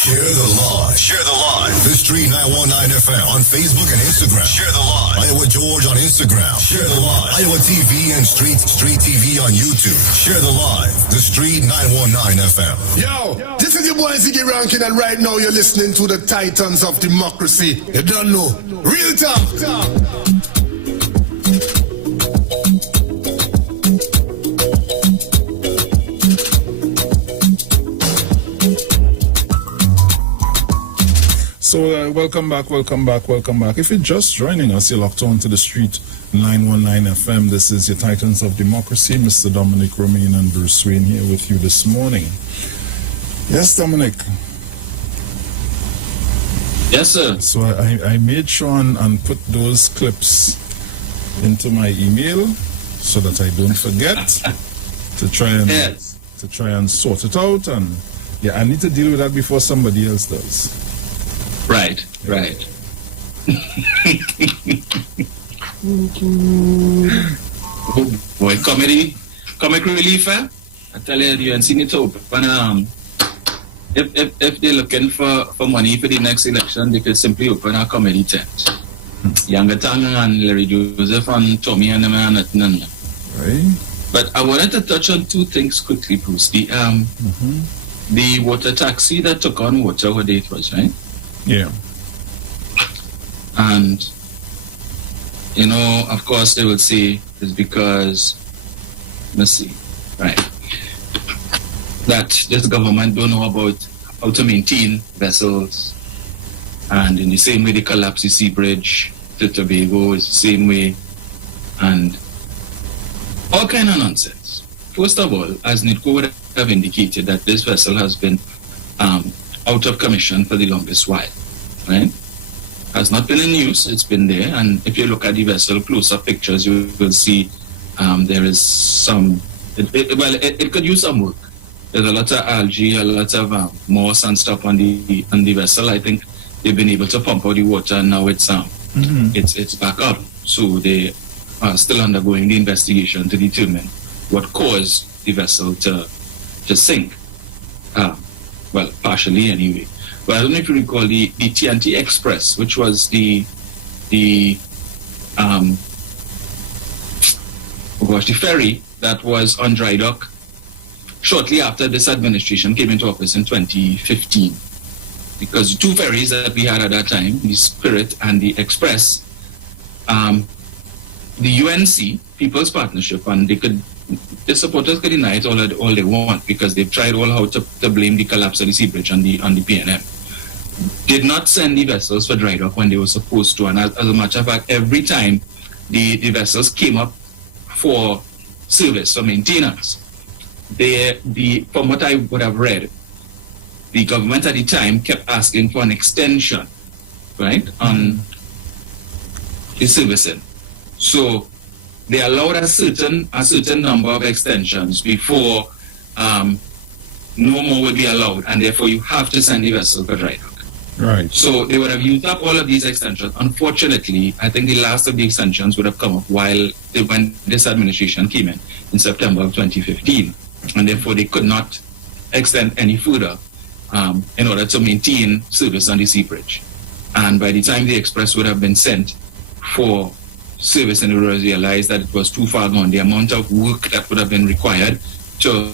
Share the live. Share the live. The Street 919 FM on Facebook and Instagram. Share the live. Iowa George on Instagram. Share the live. Iowa TV and Street TV on YouTube. Share the live. The Street 919 FM. Yo, this is your boy Ziggy Rankin, and right now you're listening to the Titans of Democracy. You don't know. Real talk. So welcome back. If you're just joining us, you're locked on to the street 919 FM. This is your Titans of Democracy. Mr. Dominic Romaine and Bruce Swain here with you this morning. Yes, Dominic. Yes, sir. So I made sure and put those clips into my email so that I don't forget to try and sort it out. And yeah, I need to deal with that before somebody else does. Right. Oh boy, comic relief, eh? I tell you and seen it open. If they're looking for money for the next election, they could simply open a comedy tent. Younger Tang and Larry Joseph and Tommy and the man at none. Right. But I wanted to touch on 2 things quickly, Bruce. The water taxi that took on water, what day it was, right? Yeah. And, you know, of course they will say it's because, let's see, right, that this government don't know about how to maintain vessels, and in the same way they collapse the sea bridge to Tobago, it's the same way, and all kind of nonsense. First of all, as NIDCO would have indicated, that this vessel has been out of commission for the longest while, right? Has not been in use, it's been there, and if you look at the vessel close-up pictures, you will see there is some, it could use some work. There's a lot of algae, a lot of moss and stuff on the vessel. I think they've been able to pump out the water, and now it's back up. So they are still undergoing the investigation to determine what caused the vessel to sink. Well, partially anyway. But I don't know if you recall the TNT Express, which was the ferry that was on dry dock shortly after this administration came into office in 2015. Because 2 ferries that we had at that time, the Spirit and the Express, the UNC, People's Partnership, and the supporters could deny it all they want, because they've tried all how to blame the collapse of the sea bridge on the PNM. Did not send the vessels for dry dock when they were supposed to, and as a matter of fact, every time the vessels came up for service, for maintenance, from what I would have read, the government at the time kept asking for an extension, right, on the servicing. So they allowed a certain number of extensions before no more would be allowed, and therefore you have to send the vessel for dry dock. Right. So they would have used up all of these extensions. Unfortunately, I think the last of the extensions would have come up when this administration came in September of 2015. And therefore they could not extend any further in order to maintain service on the sea bridge. And by the time the express would have been sent for service, and they would have realized that it was too far gone, the amount of work that would have been required to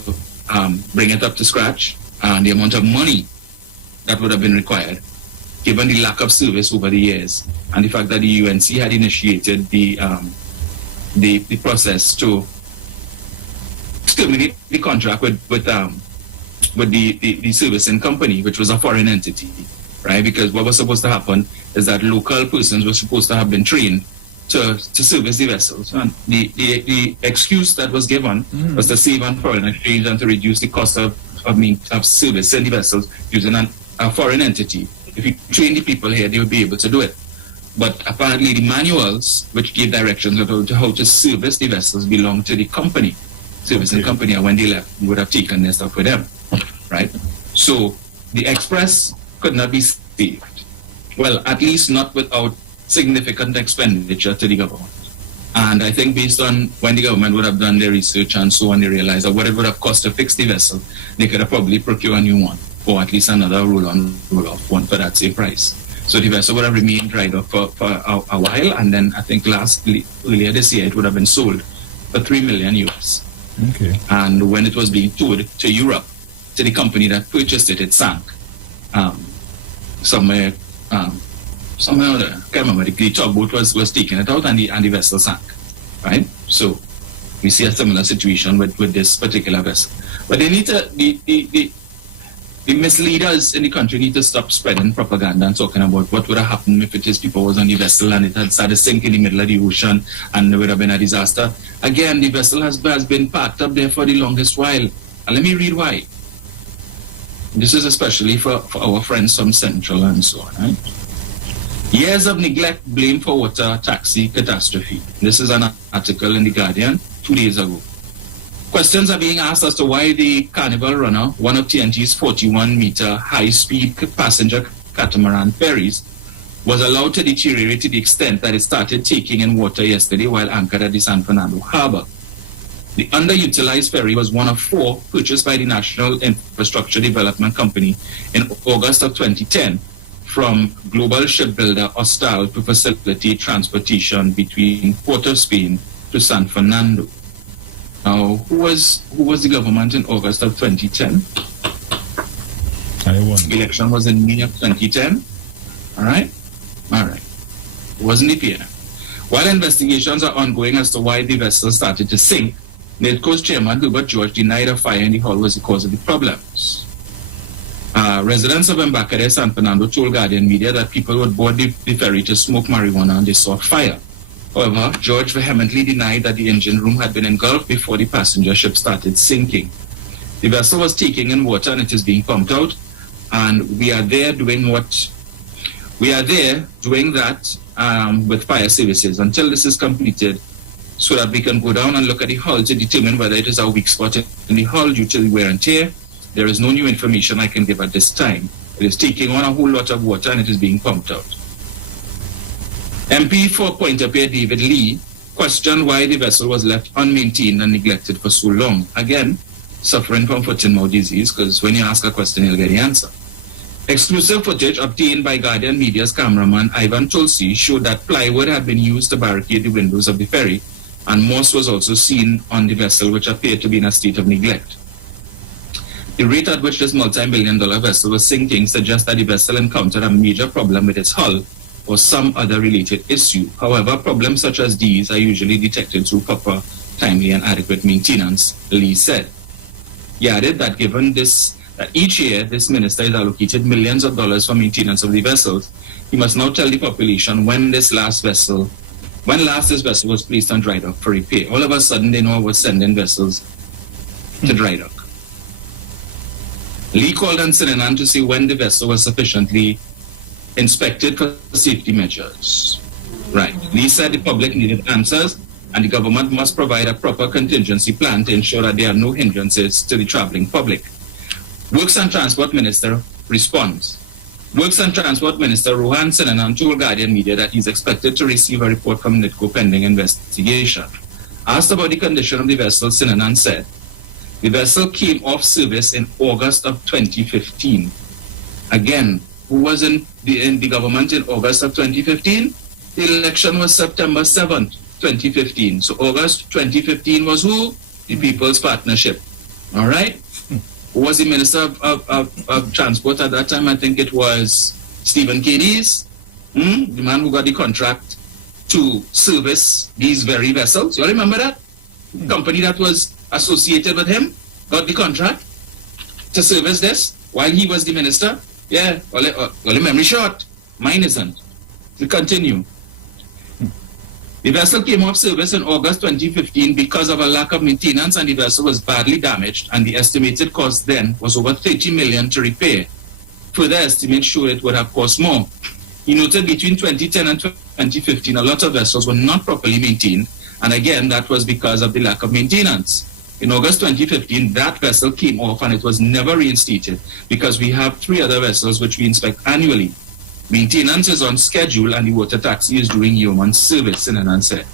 bring it up to scratch, and the amount of money that would have been required, given the lack of service over the years, and the fact that the UNC had initiated the process to terminate the contract with the servicing company, which was a foreign entity, right? Because what was supposed to happen is that local persons were supposed to have been trained to service the vessels. And the excuse that was given was to save on foreign exchange and to reduce the cost of servicing the vessels using a foreign entity. If you train the people here, they would be able to do it. But apparently the manuals which gave directions of how to service the vessels belonged to the company, servicing company, and when they left, we would have taken their stuff with them, right? So the express could not be saved. Well, at least not without significant expenditure to the government. And I think based on when the government would have done their research and so on, they realized that what it would have cost to fix the vessel, they could have probably procured a new one, or at least another roll-on, roll-off one for that same price. So the vessel would have remained dried up for a while, and then I think earlier this year it would have been sold for $3 million US. Okay. And when it was being towed to Europe, to the company that purchased it, it sank. Somewhere other, I can't remember, the tugboat was taking it out and the vessel sank, right? So we see a similar situation with this particular vessel. But they need to, the misleaders in the country need to stop spreading propaganda and talking about what would have happened if it is people was on the vessel and it had started sinking in the middle of the ocean and there would have been a disaster. Again, the vessel has been parked up there for the longest while. And let me read why. This is especially for our friends from Central and so on, right? Years of neglect, blame for water taxi catastrophe. This is an article in The Guardian 2 days ago. Questions are being asked as to why the Carnival Runner, one of TNT's 41-meter high-speed passenger catamaran ferries, was allowed to deteriorate to the extent that it started taking in water yesterday while anchored at the San Fernando Harbor. The underutilized ferry was one of 4 purchased by the National Infrastructure Development Company in August of 2010 from global shipbuilder Ostal to facilitate transportation between Port of Spain to San Fernando. Now, who was the government in August of 2010? I won. The election was in May of 2010. All right. It wasn't the PNM. While investigations are ongoing as to why the vessel started to sink, NIDCO's chairman, Herbert George, denied a fire in the hull was the cause of the problems. Residents of Embarcadero, San Fernando, told Guardian Media that people would board the ferry to smoke marijuana and they saw fire. However, George vehemently denied that the engine room had been engulfed before the passenger ship started sinking. The vessel was taking in water and it is being pumped out, and we are there doing that with fire services until this is completed, so that we can go down and look at the hull to determine whether it is a weak spot in the hull due to the wear and tear. There is no new information I can give at this time. It is taking on a whole lot of water and it is being pumped out. MP for Pointe-a-Pierre David Lee questioned why the vessel was left unmaintained and neglected for so long. Again, suffering from foot-and-mouth disease, because when you ask a question, you'll get the answer. Exclusive footage obtained by Guardian Media's cameraman Ivan Tulsi showed that plywood had been used to barricade the windows of the ferry, and moss was also seen on the vessel, which appeared to be in a state of neglect. The rate at which this multi-million-dollar vessel was sinking suggests that the vessel encountered a major problem with its hull or some other related issue. However, problems such as these are usually detected through proper, timely, and adequate maintenance, Lee said. He added that given this, that each year this minister is allocated millions of dollars for maintenance of the vessels, he must now tell the population when last this vessel was placed on dry dock for repair. All of a sudden, they know I was sending vessels to dry dock. Lee called on Sinanan to see when the vessel was sufficiently inspected for safety measures. Right. Lee said the public needed answers and the government must provide a proper contingency plan to ensure that there are no hindrances to the traveling public. Works and Transport Minister responds. Works and Transport Minister Rohan Sinanan told Guardian Media that he's expected to receive a report from NIDCO pending investigation. Asked about the condition of the vessel, Sinanan said, the vessel came off service in August of 2015. Again, who was in the government in August of 2015? The election was September 7th, 2015. So August 2015 was who? The People's Partnership. All right? Who was the Minister of Transport at that time? I think it was Stephen Cadiz, the man who got the contract to service these very vessels. You all remember that? The company that was associated with him got the contract to service this while he was the minister. Yeah, well, memory short. Mine isn't. We continue. The vessel came off service in August 2015 because of a lack of maintenance, and the vessel was badly damaged, and the estimated cost then was over 30 million to repair. Further estimates showed it would have cost more. He noted between 2010 and 2015, a lot of vessels were not properly maintained, and again, that was because of the lack of maintenance. In August 2015, that vessel came off and it was never reinstated because we have 3 other vessels which we inspect annually. Maintenance is on schedule and the water taxi is doing year-month service, Sinanan said.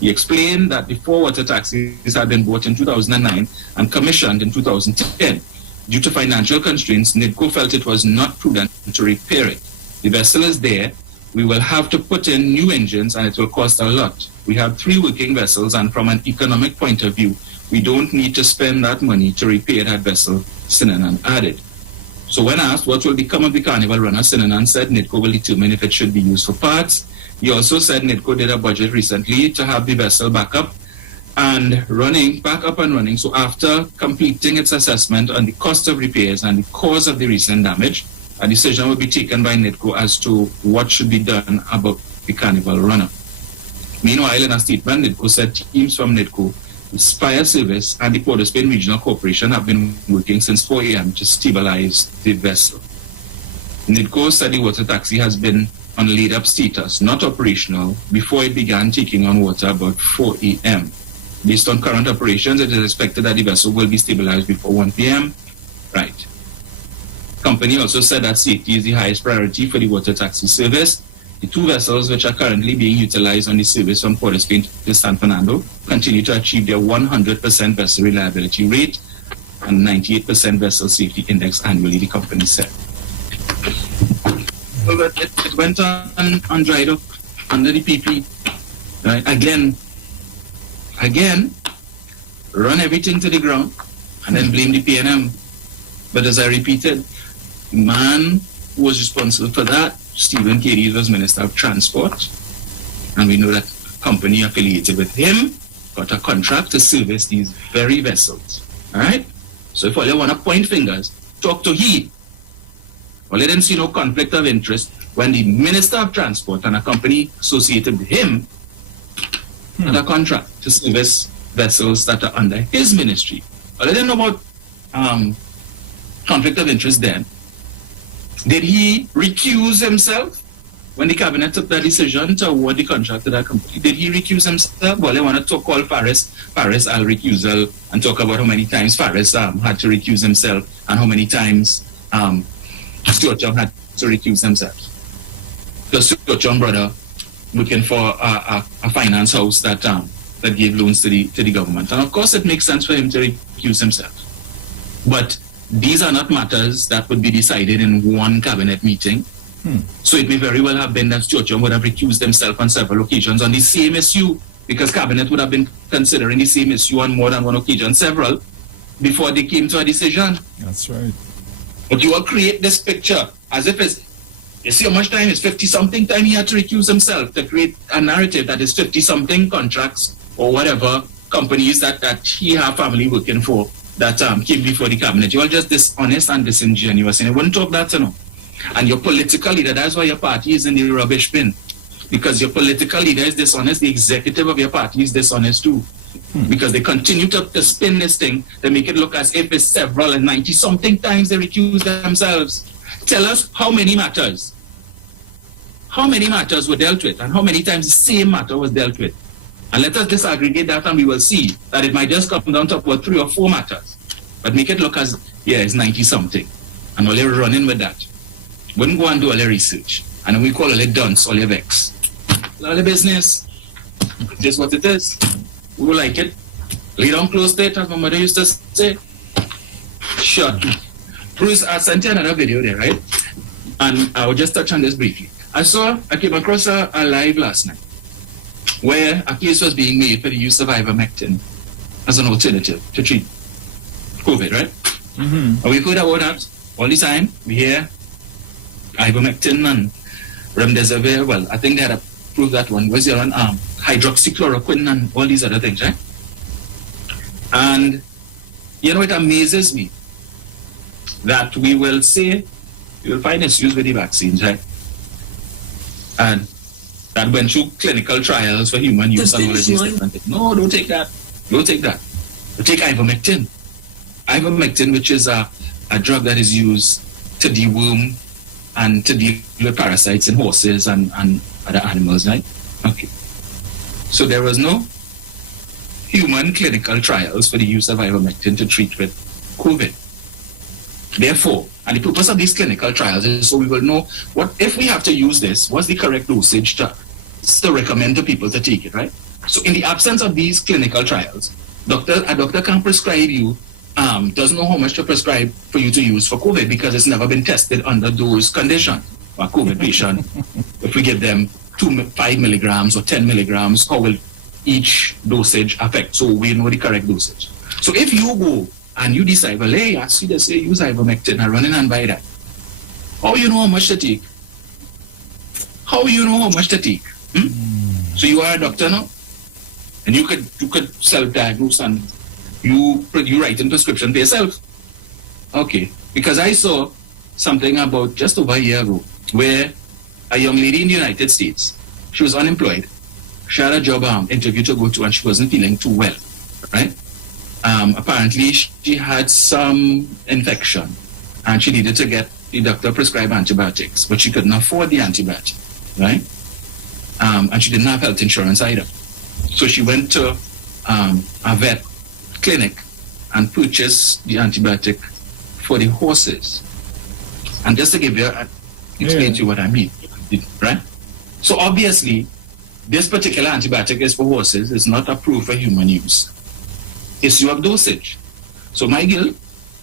He explained that the 4 water taxis had been bought in 2009 and commissioned in 2010. Due to financial constraints, NIDCO felt it was not prudent to repair it. The vessel is there. We will have to put in new engines and it will cost a lot. We have 3 working vessels, and from an economic point of view, we don't need to spend that money to repair that vessel, Sinanan added. So when asked what will become of the Carnival runner, Sinanan said NIDCO will determine if it should be used for parts. He also said NIDCO did a budget recently to have the vessel back up and running. So after completing its assessment on the cost of repairs and the cause of the recent damage, a decision will be taken by NIDCO as to what should be done about the Carnival runner. Meanwhile, in a statement, NIDCO said teams from NIDCO, the Spire Service, and the Port of Spain Regional Corporation have been working since 4 a.m. to stabilize the vessel. NIDCO said the water taxi has been on laid-up status, not operational, before it began taking on water about 4 a.m. Based on current operations, it is expected that the vessel will be stabilized before 1 p.m. Right. Company also said that safety is the highest priority for the water taxi service. The 2 vessels which are currently being utilized on the service from Port of Spain to San Fernando continue to achieve their 100% vessel reliability rate and 98% vessel safety index annually, the company said. So it went on dried up under the PP. Right? Again, run everything to the ground and then blame the P&M. But as I repeated, the man who was responsible for that, Stephen Cadiz, was Minister of Transport, and we know that company affiliated with him got a contract to service these very vessels. All right? So if all you want to point fingers, talk to he. Well, let them see no conflict of interest when the Minister of Transport and a company associated with him had a contract to service vessels that are under his ministry. Well, let them know about conflict of interest then. Did he recuse himself when the cabinet took that decision to award the contract to that company? Did he recuse himself? Well, they want to call Faris al recusal and talk about how many times Faris had to recuse himself and how many times Stuart Young had to recuse himself. The Stuart Young brother looking for a finance house that gave loans to the government. And of course, it makes sense for him to recuse himself. But these are not matters that would be decided in one cabinet meeting. So it may very well have been that Stuart Young would have recused himself on several occasions on the same issue, because cabinet would have been considering the same issue on more than one occasion, several, before they came to a decision. That's right. But you all create this picture as if it's, you see how much time? It's 50-something time he had to recuse himself to create a narrative that is 50-something contracts or whatever companies that he have family working for that came before the cabinet. You all just dishonest and disingenuous, and you wouldn't talk that, you know. And your political leader, that's why your party is in the rubbish bin, because your political leader is dishonest, the executive of your party is dishonest too, because they continue to spin this thing, they make it look as if it's several and 90-something times they recuse themselves. Tell us how many matters were dealt with, and how many times the same matter was dealt with. And let us disaggregate that, and we will see that it might just come down to about 3 or 4 matters. But make it look as, yeah, it's 90-something. And all you're running with that. wouldn't go and do all the research. And then we call it dunce, all your vex. All the business. It is what it is. We will like it. Lay down close to it, as my mother used to say. Shut. Bruce, I sent you another video there, right? And I will just touch on this briefly. I came across a live last night where a case was being made for the use of ivermectin as an alternative to treat COVID, right? Mm-hmm. And we've heard about that all the time. We hear ivermectin and remdesivir. Well, I think they had approved that one. Was there on hydroxychloroquine and all these other things, right? And you know, it amazes me that we will say, you will find it's used with the vaccines, right? And that went through clinical trials for human use and all of these different things. No, don't take that. Don't take that. Take ivermectin. Ivermectin, which is a drug that is used to deworm and to deal with parasites in horses and other animals, right? Okay. So there was no human clinical trials for the use of ivermectin to treat with COVID. Therefore, and the purpose of these clinical trials is so we will know what, if we have to use this, what's the correct dosage to recommend to people to take it, right? So in the absence of these clinical trials, a doctor can prescribe you, doesn't know how much to prescribe for you to use for COVID because it's never been tested under those conditions. For a COVID patient, if we give them 5 milligrams or 10 milligrams, how will each dosage affect? So we know the correct dosage. So if you go and you decide, well, hey, I see they say use ivermectin, I run in and buy that. How you know how much to take? How you know how much to take? So you are a doctor now, and you could self-diagnose and you write in prescription for yourself. Okay, because I saw something about just over a year ago where a young lady in the United States, she was unemployed, she had a job interview to go to and she wasn't feeling too well, right? Apparently she had some infection and she needed to get the doctor prescribed antibiotics, but she couldn't afford the antibiotic, right? And she didn't have health insurance either. So she went to a vet clinic and purchased the antibiotic for the horses. And just to give you, explain to you what I mean, right? So obviously, this particular antibiotic is for horses. It's not approved for human use. Issue of dosage. So my girl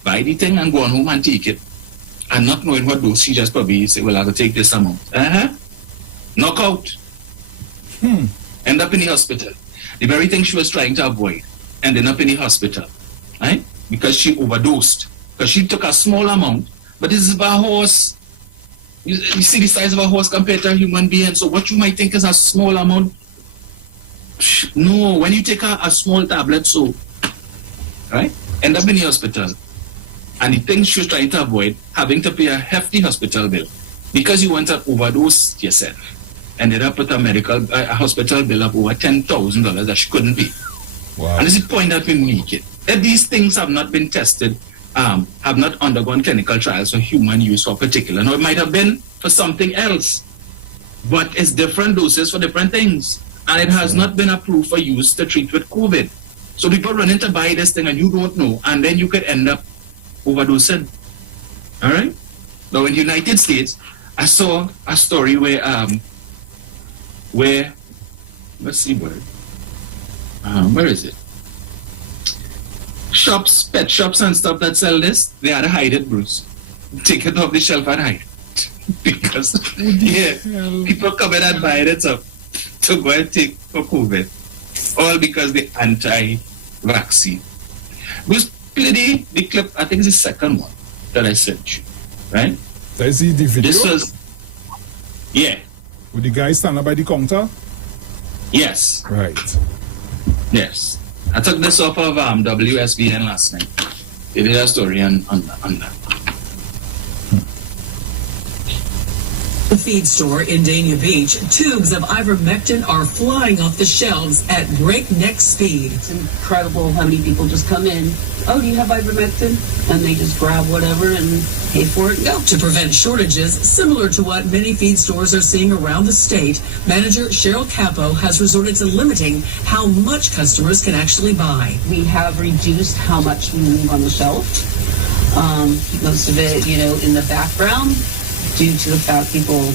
buy the thing and go on home and take it, and not knowing what dose, she just probably say, well, I will take this amount. Knockout. End up in the hospital. The very thing she was trying to avoid, ended up in the hospital, right? Because she overdosed. Because she took a small amount, but this is for a horse. You see the size of a horse compared to a human being. So what you might think is a small amount, no, when you take a small tablet, so, right? End up in the hospital. And the thing she was trying to avoid, having to pay a hefty hospital bill. Because you went to overdose yourself. Ended up with a hospital bill of over $10,000 that she couldn't pay. Wow. And this is the point that we make it. That these things have not been tested, have not undergone clinical trials for human use for particular. Now, it might have been for something else, but it's different doses for different things. And it has not been approved for use to treat with COVID. So people run in to buy this thing and you don't know, and then you could end up overdosing. All right? Now, in the United States, I saw a story where let's see where is it? Pet shops and stuff that sell this, they had to hide it, Bruce. Take it off the shelf and hide it. Because, people come in and buy it up to go and take for COVID. All because the anti-vaccine. Bruce, play the clip, I think it's the second one that I sent you, right? Is it the video? This was, with the guy standing by the counter? Yes. Right. Yes. I took this off of WSBN last night. They did a story on that. The feed store in Dania Beach, tubes of ivermectin are flying off the shelves at breakneck speed. It's incredible how many people just come in. Oh, do you have ivermectin? And they just grab whatever and pay for it and go. To prevent shortages, similar to what many feed stores are seeing around the state, manager Cheryl Capo has resorted to limiting how much customers can actually buy. We have reduced how much we leave on the shelf. Keep most of it, in the background. due to the fact people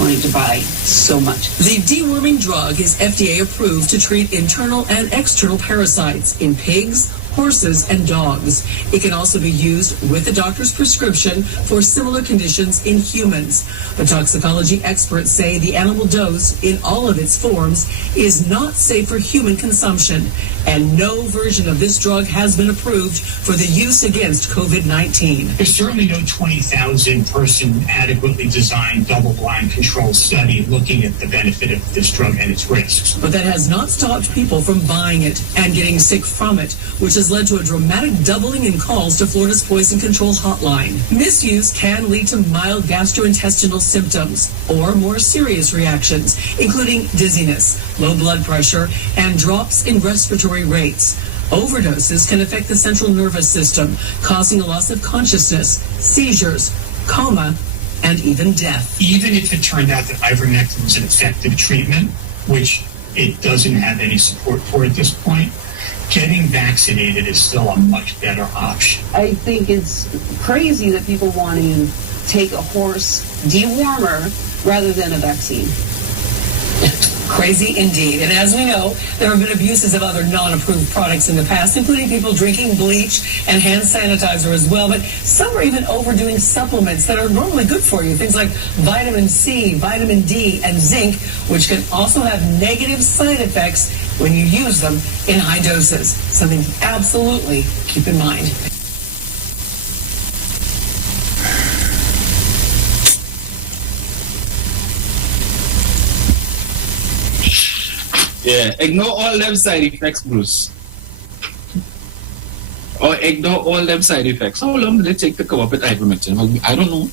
wanting to buy so much. The deworming drug is FDA approved to treat internal and external parasites in pigs, horses, and dogs. It can also be used with a doctor's prescription for similar conditions in humans. But toxicology experts say the animal dose, in all of its forms, is not safe for human consumption, and no version of this drug has been approved for the use against COVID-19. There's certainly no 20,000-person adequately designed double-blind controlled study looking at the benefit of this drug and its risks. But that has not stopped people from buying it and getting sick from it, which has led to a dramatic doubling in calls to Florida's Poison Control Hotline. Misuse can lead to mild gastrointestinal symptoms or more serious reactions, including dizziness, low blood pressure, and drops in respiratory rates. Overdoses can affect the central nervous system, causing a loss of consciousness, seizures, coma, and even death. Even if it turned out that ivermectin was an effective treatment, which it doesn't have any support for at this point, getting vaccinated is still a much better option. I think it's crazy that people want to take a horse dewormer rather than a vaccine. Crazy indeed. And as we know, there have been abuses of other non-approved products in the past, including people drinking bleach and hand sanitizer as well. But some are even overdoing supplements that are normally good for you. Things like vitamin C, vitamin D, and zinc, which can also have negative side effects when you use them in high doses. Something to absolutely keep in mind. Yeah, ignore all them side effects, Bruce. Or ignore all them side effects. How long did it take to come up with ivermectin? Well, I don't know.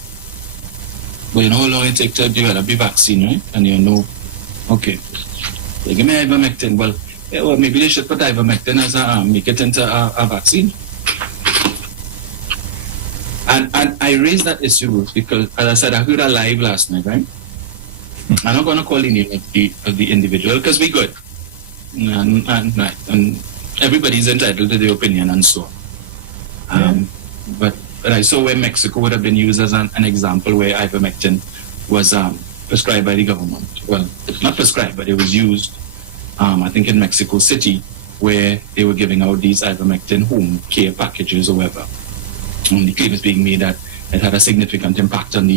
But you know how long it takes to develop the vaccine, right? And you know, okay, they give me ivermectin. Well, yeah, well, maybe they should put ivermectin as make it into a vaccine. And I raised that issue, Bruce, because, as I said, I heard a live last night, right? I'm not going to call the name of the individual because we're good. And everybody's entitled to their opinion and so on. But I saw where Mexico would have been used as an example where ivermectin was prescribed by the government. Well, not prescribed, but it was used, I think, in Mexico City, where they were giving out these ivermectin home care packages or whatever. And the claim is being made that it had a significant impact on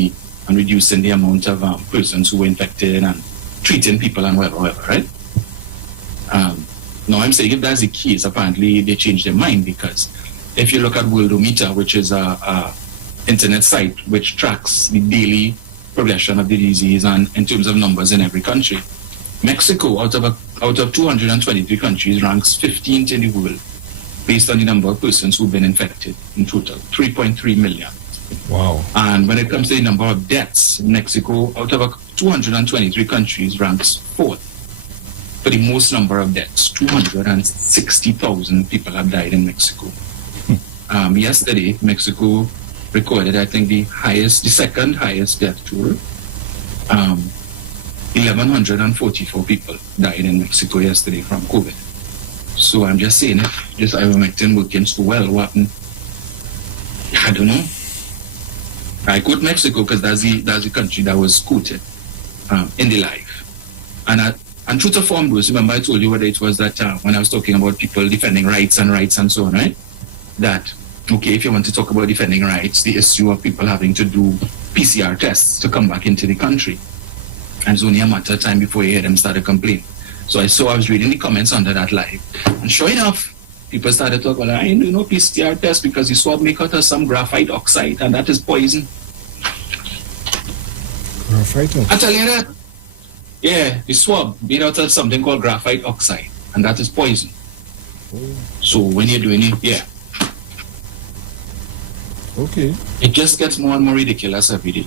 reducing the amount of persons who were infected and treating people and whatever, right? Now I'm saying if that's the case, apparently they changed their mind, because if you look at Worldometer, which is a internet site which tracks the daily progression of the disease and in terms of numbers in every country, Mexico, out of 223 countries, ranks 15th in the world based on the number of persons who've been infected in total, 3.3 million. Wow. And when it comes to the number of deaths, Mexico, out of 223 countries, ranks 4th for the most number of deaths. 260,000 people have died in Mexico. Yesterday, Mexico recorded, I think, the second highest death toll. 1,144 people died in Mexico yesterday from COVID. So I'm just saying, if this ivermectin working so well, what happened? I don't know. I quote Mexico because that's the country that was quoted in the live. And true to form, Bruce, remember I told you whether it was that when I was talking about people defending rights and so on, right? That, okay, if you want to talk about defending rights, the issue of people having to do PCR tests to come back into the country. And it's only a matter of time before you hear them start to complain. So I was reading the comments under that live. And sure enough, people started talking, well, I ain't doing no PCR test because the swab make out of some graphite oxide, and that is poison. Graphite oxide? I tell you that. Yeah, the swab made out of something called graphite oxide, and that is poison. Oh. So when you're doing it, yeah. Okay. It just gets more and more ridiculous every day.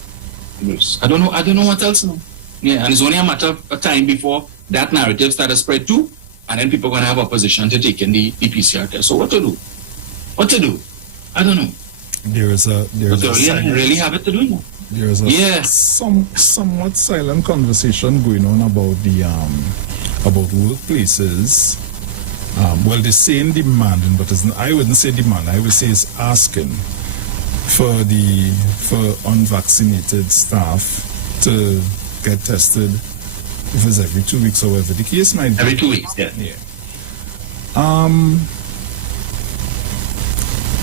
Bruce. I don't know what else now. Yeah, and it's only a matter of time before that narrative starts to spread too, and then people are going to have opposition to taking the PCR test. So what to do? What to do? I don't know. There's a really have it to do now. There's a somewhat silent conversation going on about the about workplaces. Well, they're saying demanding, but I wouldn't say demand. I would say it's asking for unvaccinated staff to get tested, if it's every 2 weeks or whatever the case might be. Every 2 weeks, yeah.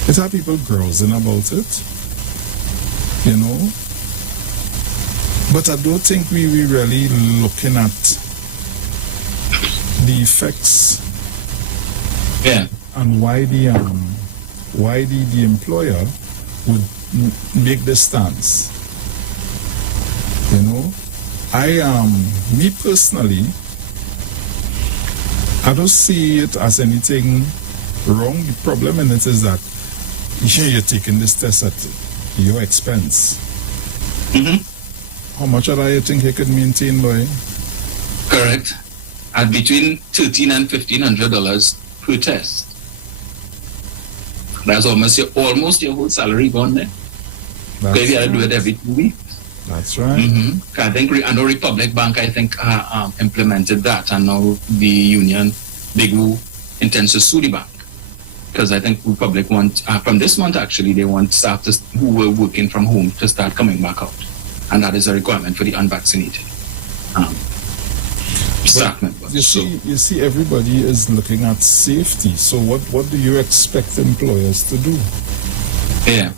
It had people grousing about it, you know. But I don't think we really looking at the effects. Yeah. And why the employer would make this stance. You know, me personally, I don't see it as anything wrong. The problem in it is that you're taking this test at your expense. Mm-hmm. How much of that you think you could maintain, boy? Correct. At between $1,300 and $1,500 per test. That's almost your whole salary gone there. Because you have to do it every 2 weeks. That's right. Mm-hmm. I think I know Republic Bank, implemented that, and now the union, Big Woo, intends to sue the bank. Because I think Republic want, from this month actually, they want staff who were working from home to start coming back out. And that is a requirement for the unvaccinated staff members. You see, everybody is looking at safety. So what do you expect employers to do? Yeah.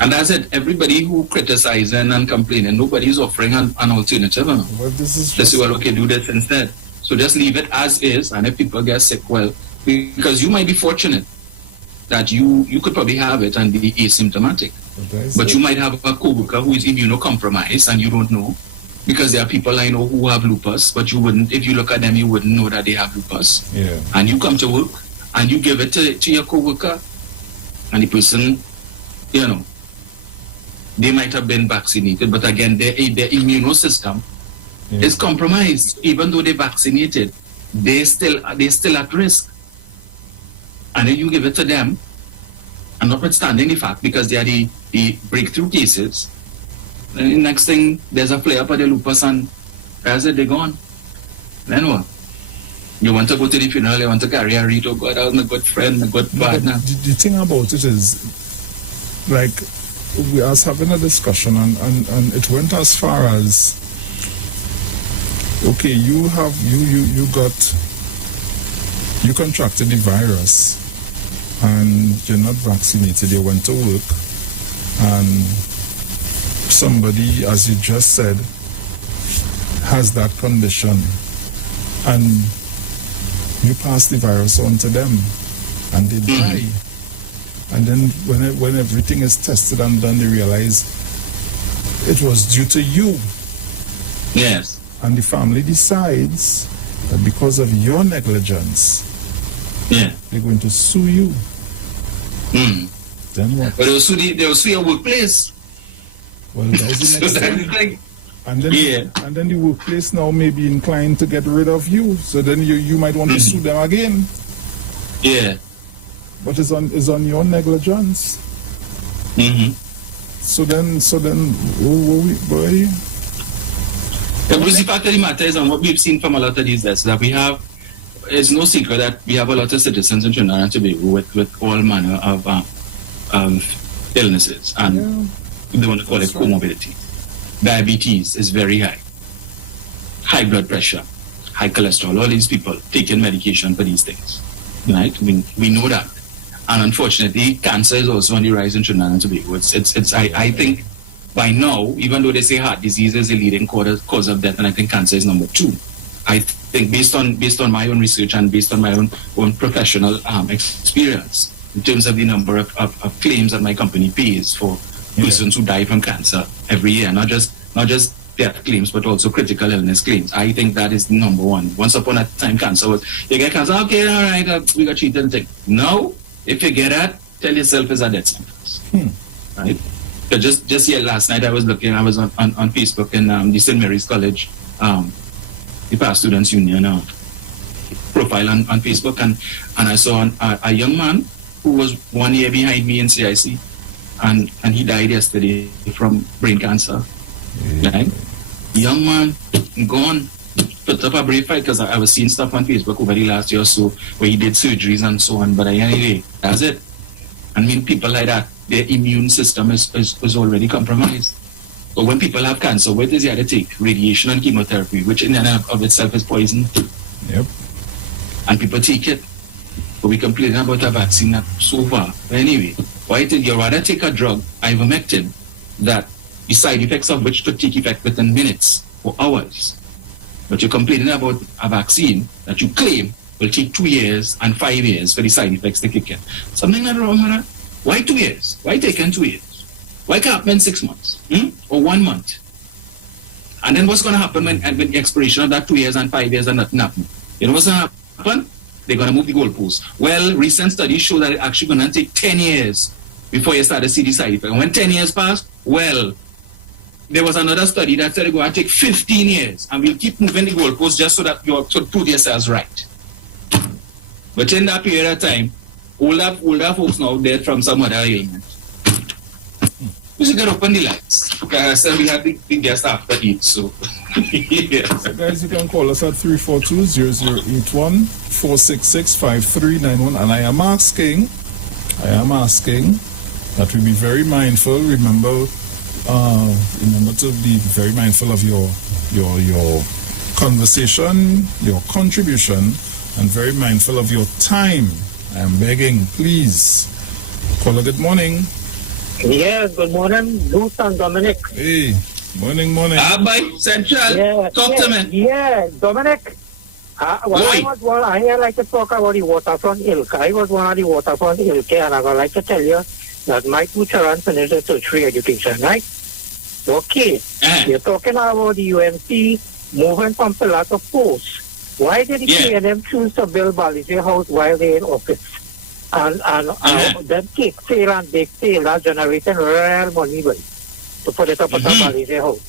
And that's it. Everybody who criticizing and complaining, nobody's offering an alternative. Well, this is just well, okay, do this instead. So just leave it as is, and if people get sick, well, because you might be fortunate that you could probably have it and be asymptomatic. But you might have a co-worker who is immunocompromised and you don't know, because there are people I know who have lupus, but you wouldn't, if you look at them, you wouldn't know that they have lupus. Yeah. And you come to work and you give it to your co-worker, and the person, they might have been vaccinated, but again, their immune system is compromised. Even though they're vaccinated, they're still at risk. And then you give it to them, and notwithstanding the fact, because they are the breakthrough cases, then the next thing, there's a flare up of the lupus, and that's it, they're gone. Then what? You want to go to the funeral, you want to carry a wreath, oh God, I was a good friend, a good partner. The thing about it is, like, we was having a discussion, and it went as far as, okay, you contracted the virus, and you're not vaccinated, you went to work, and somebody, as you just said, has that condition, and you pass the virus on to them, and they die. And then when everything is tested and done, they realize it was due to you. Yes. And the family decides that because of your negligence, they're going to sue you. Then what? But they'll sue your workplace. Well, that's the next thing. And then the workplace now may be inclined to get rid of you. So then you might want to sue them again. Yeah. But it's on your negligence. So then, boy. The fact of the matter is, and what we've seen from a lot of these deaths, that it's no secret that we have a lot of citizens in Trinidad and Tobago with all manner of illnesses, and they want to call it comorbidity. Diabetes is very high. High blood pressure, high cholesterol, all these people taking medication for these things. Right? We know that. And unfortunately, cancer is also on the rise in Trinidad and Tobago. I think by now, even though they say heart disease is a leading cause of death, and I think cancer is number 2. I think based on my own research and based on my own professional experience, in terms of the number of claims that my company pays for persons who die from cancer every year, not just death claims, but also critical illness claims. I think that is number 1. Once upon a time, cancer was, you get cancer, okay, all right, we got treated and thing. Now, if you get that, tell yourself it's a death sentence. Right? So just here last night, I was on Facebook in the St. Mary's College, the Past Students Union profile on Facebook, and I saw a young man who was 1 year behind me in CIC, and he died yesterday from brain cancer. Right? Young man, gone. Put up a brave fight, because I was seeing stuff on Facebook over the last year or so where he did surgeries and so on. But anyway, that's it. I mean, people like that, their immune system is already compromised. But when people have cancer, what is the other take? Radiation and chemotherapy, which in and of itself is poison. Yep. And people take it. But we complain about a vaccine that so far. But anyway, why did you rather take a drug, ivermectin, that the side effects of which could take effect within minutes or hours? But you're complaining about a vaccine that you claim will take 2 years and 5 years for the side effects to kick in. Something not wrong with that. Why 2 years? Why take in 2 years? Why can't it happen 6 months? Or 1 month? And then what's going to happen when the expiration of that 2 years and 5 years and nothing happen? You know what's going to happen? They're going to move the goalposts. Well, recent studies show that it's actually going to take 10 years before you start to see the side effect. And when 10 years pass, well, there was another study that said it's going to take 15 years. And we'll keep moving the goalposts just so that you to prove yourselves right. But in that period of time, older folks now dead from some other ailment. We should get open the lights. Because we have the guest after eat, so. Yeah. So guys, you can call us at 342-0081, 466-5391. And I am asking that we be very mindful. Remember to be very mindful of your conversation, your contribution, and very mindful of your time. I am begging, please. Caller, good morning. Yeah, good morning, Bruce and Dominic. Hey, morning. Bye, Central. Yeah, talk to me. Yeah, Dominic. I like to talk about the waterfront ilk. I was one of the waterfront ilk, and I would like to tell you that my two children finished their tertiary education, right? Okay. You're talking about the UNC moving from pillar to post. Why did the PNM choose to build Balizé House while they're in office? And then cake sale and bake sale are generating real money to put it up at the Balizé House.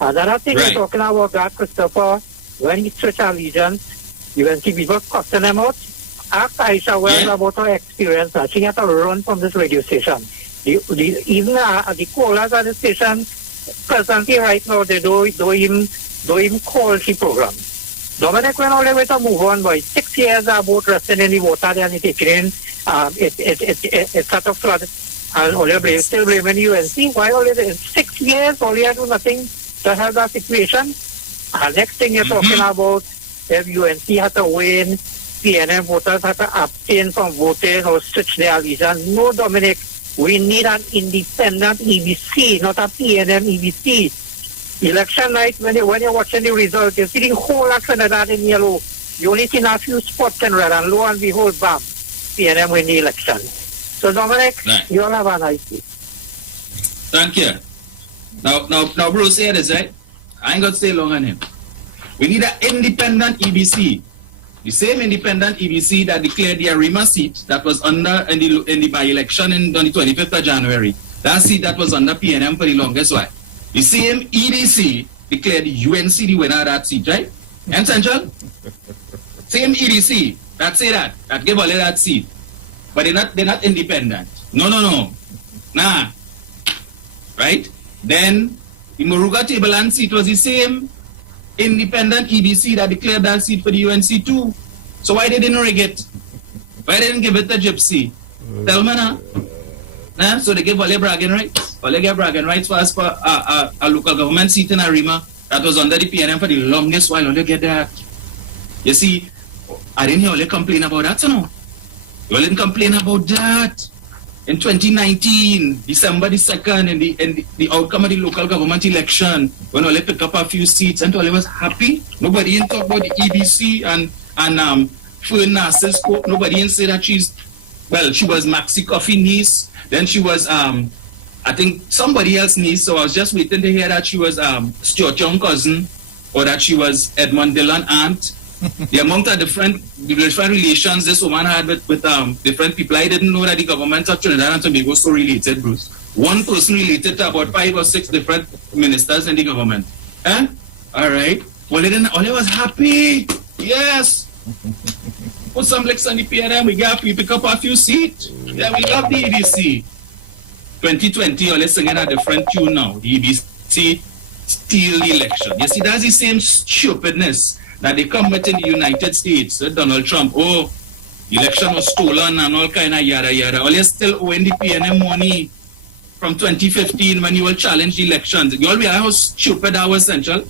Another thing we're talking about that, Christopher, when he switched allegiance, UNC people cutting them out. Ask Aisha well about her experience. She had to run from this radio station. Even the callers at the station presently right now, they don't even call the program. Dominic went all the way to move on, but 6 years about resting in the water and it's rain. It sort of flooded. And only still blaming UNC. Why only 6 years, only do nothing to help that situation? Next thing you're talking about, if UNC had to win, PNM voters had to abstain from voting or switch their allegiance. No, Dominic, we need an independent EBC, not a PNM EBC. Election night, when you're watching the results, you see the whole of Trinidad in yellow. You only see a few spots in red, and lo and behold, bam, PNM win the election. So, Dominic, you all have a nice day. Thank you. Now, Bruce, here it is, right? I ain't got to stay long on him. We need an independent EBC. The same independent EBC that declared the Arima seat that was under in the by-election on the 25th of January. That seat that was under PNM for the longest while. The same EDC declared the UNC the winner of that seat, right? And Central? Same EDC that say that gave all that seat. But they're not independent. No. Nah. Right? Then the Moruga Tableland seat was the same independent EDC that declared that seat for the UNC too. So why they didn't rig it? Why they didn't give it to Gypsy? Tell me now. Nah? So they gave all their bragging rights. All they gave bragging rights for us for a local government seat in Arima that was under the PNM for the longest while. All they get that. You see, I didn't hear all they complain about that, you know. You all didn't complain about that. In 2019, December the 2nd, in the outcome of the local government election, when Ole picked up a few seats and Ole was happy. Nobody didn't talk about the EBC and Fern Narcissus. Nobody didn't say that she was Maxi Coffee niece. Then she was, I think, somebody else's niece. So I was just waiting to hear that she was Stuart Young cousin or that she was Edmund Dillon aunt. The amount of different relations this woman had with different people. I didn't know that the government of Trinidad and Tobago was so related, Bruce. One person related to about 5 or 6 different ministers in the government. Eh? All right. Well, Ole was happy. Yes. Put some licks on the PNM. We pick up a few seats. Yeah, we love the EDC. 2020, Ole singing a different tune now. The EDC steal the election. You see, that's the same stupidness that they come with in the United States, Donald Trump. Oh, election was stolen and all kind of yada yada. Well, you're still owing the PNM money from 2015 when you will challenge the elections. You all realize how stupid that was, Central,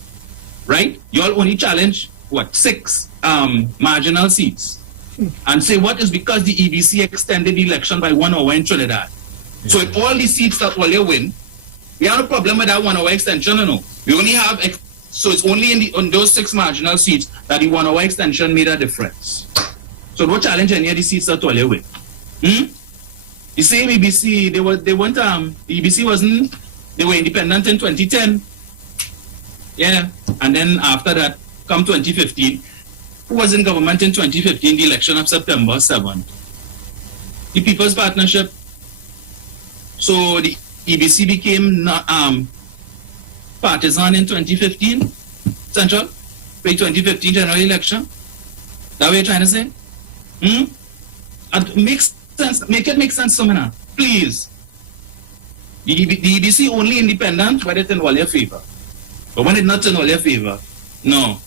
right? You all only challenge, 6 marginal seats. And say what is because the EBC extended the election by 1 hour in Trinidad. So if all the seats that Wale win, we have a problem with that 1 hour extension, no? We only have, so it's only on those 6 marginal seats that the 1 hour extension made a difference. So don't challenge any of the seats that Wale win. The same EBC, they weren't, the EBC wasn't, they were independent in 2010. Yeah, and then after that, come 2015, who was in government in 2015, the election of September 7th? The People's Partnership. So the EBC became partisan in 2015, Central, pre-2015 general election. That what you're trying to say? And makes sense. Make it make sense to me now, please. The EBC only independent when it's in all your favor. But when it's not in all your favor, no.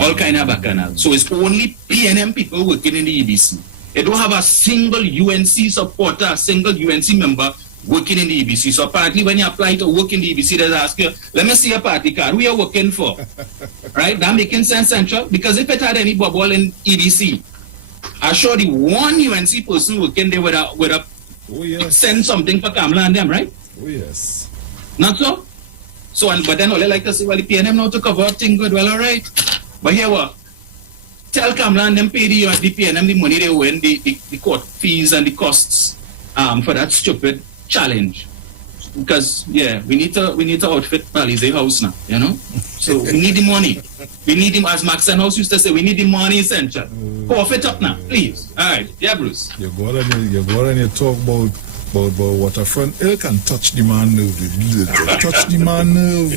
All kind of bacchanal. So it's only PNM people working in the EBC. They don't have a single UNC supporter, a single UNC member working in the EBC. So apparently when you apply to work in the EBC, they ask you, let me see a party card. Who are you working for? Right? That making sense, Central? Because if it had any bubble in EBC, I'm sure the one UNC person working there would have send something for Kamala and them, right? Oh, yes. Not so? So, but then all they like to say, well, the PNM now to cover up things good. Well, all right. But here what? Tell Kamala and them pay the PNM the money they win, the court fees and the costs for that stupid challenge. Because we need to outfit Balize house now, you know? So we need the money. We need him, as Max and House used to say, we need the money essential. Cough it up now, please. All right. Yeah, Bruce. You go and you talk about waterfront. It can touch the man nerve. Touch the man nerve.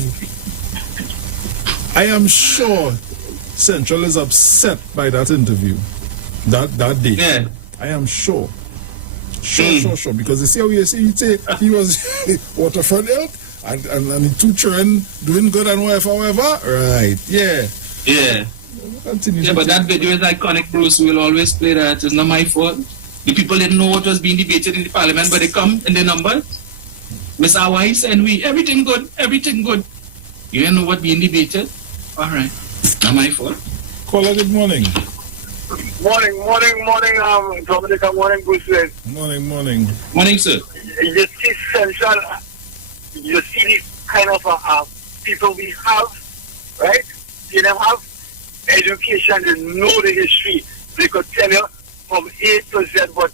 I am sure Central is upset by that interview. That day. Yeah. I am sure. Sure. Because you see how you say he was waterfront help and the 2 children doing good and whatever. Right. Yeah. Yeah. Continue. Yeah, but that video is iconic, Bruce. We'll always play that. It's not my fault. The people didn't know what was being debated in the parliament, but they come in the number. Miss Awais and we, everything good. You didn't know what being debated? All right. Not my fault. Caller, good morning. Morning, Dominica, morning, Bruce. Morning. Morning, sir. You see, Central, you see the kind of people we have, right? They have education, they know the history. They could tell you from A to Z, but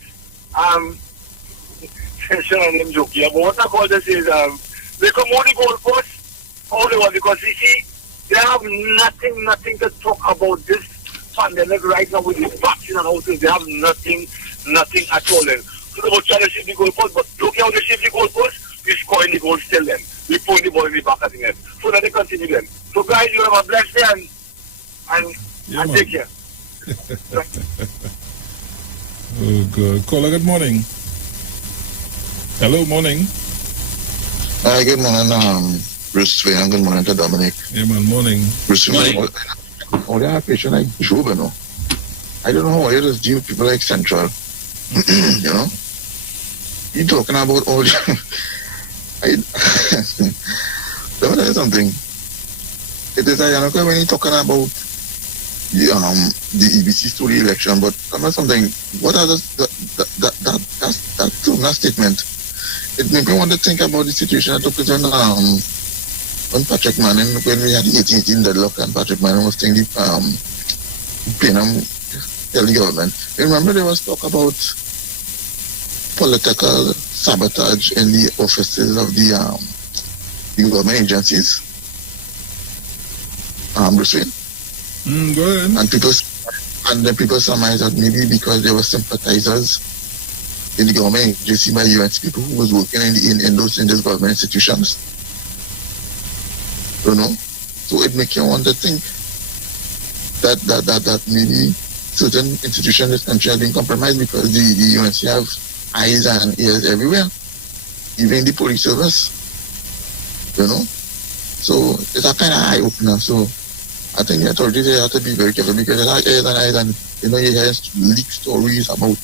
Central and them joke. Yeah, but what I call this is they come on the goalpost, all the one, because you see, they have nothing to talk about this pandemic right now with the vaccine and all things. They have nothing at all. Then. So they will try to shift the goalpost, but look how they shift the goalpost, we scoring the goal still then. We put the ball in the back at the net. So that they continue then. So guys, you have a blessed day and take care. Oh, good. Caller, good morning. Hello, morning. Hi, good morning, Bruce Wayne, and good morning to Dominic. Yeah, man, morning. Bruce Wayne, all the patient like Job, you know. I don't know why you just deal with people like Central. You know? You talking about all the... Let me tell you something. It is ironic when you're talking about the EBC story election, but tell me something. What are that statement? It made me want to think about the situation that took place when Patrick Manning, when we had the 1818 deadlock and Patrick Manning was taking the telling government. Remember there was talk about political sabotage in the offices of the government agencies. Bruce Wayne. Go ahead. And then people surmised that maybe because there were sympathizers in the government agency by UNC people who was working in those government institutions. You know? So it makes you want to think that maybe certain institutions in this country are being compromised because the UNC have eyes and ears everywhere, even the police service. You know? So it's a kind of eye-opener. So I think the authorities here have to be very careful because there are airs and eyes, and you hear leaked stories about,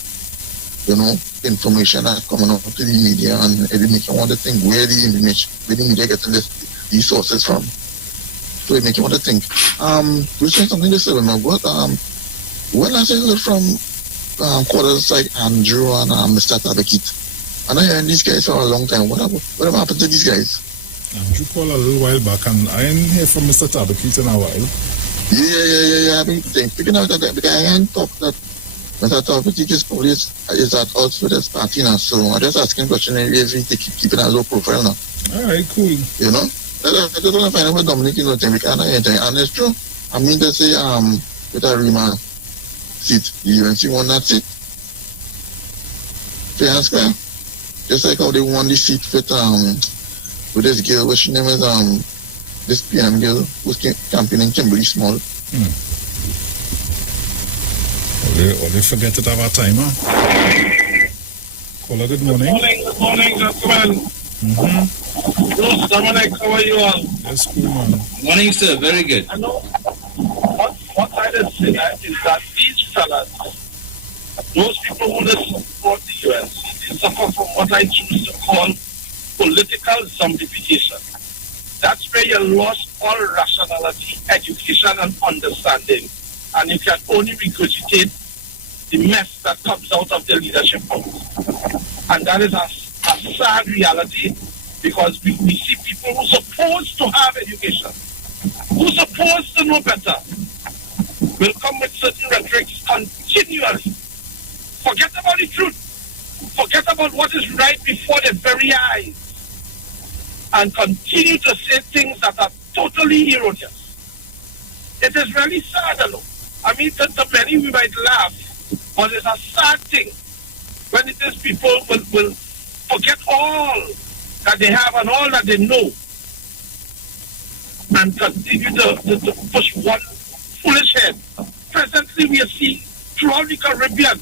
information that's coming out to the media, and it makes you want to think where the media getting these sources from. So it makes you want to think. We're saying something to say, but when I say from quarters like Andrew and Mr. Tabakit, and I heard these guys for a long time. What happened to these guys? Andrew called a little while back, and I didn't hear from Mr. Tabakit in a while. Yeah. I've been thinking out that because I hadn't talked that Mr. Tabakit's police is at us with his party now. So I'm just asking question if he keeping a low profile now. All right, cool. I just want to find out what Dominic think we can't anything. And it's true. I mean to say with a Rima seat, the UNC won that seat. Fair and square. Just like how they won the seat with this girl, which name is this PM girl who's campaigning Kimberly Small. Or they forget it our time, huh? Caller, good morning. Good morning, gentlemen. Bruce, Dominic, how are you all? Yes, cool, man. Morning, sir. Very good. I know what I just say is that these fellas, those people who support the UNC, they suffer from what I choose to call political zombification. That's where you lost all rationality, education, and understanding, and you can only regurgitate the mess that comes out of the leadership house. And that is a sad reality, because we see people who are supposed to have education, who are supposed to know better, will come with certain rhetorics continually. Forget about the truth. Forget about what is right before their very eyes, and continue to say things that are totally erroneous. It is really sad, alone. I mean, to many we might laugh, but it's a sad thing when it is people will forget all that they have and all that they know, and continue to push one foolish head. Presently, we see throughout the Caribbean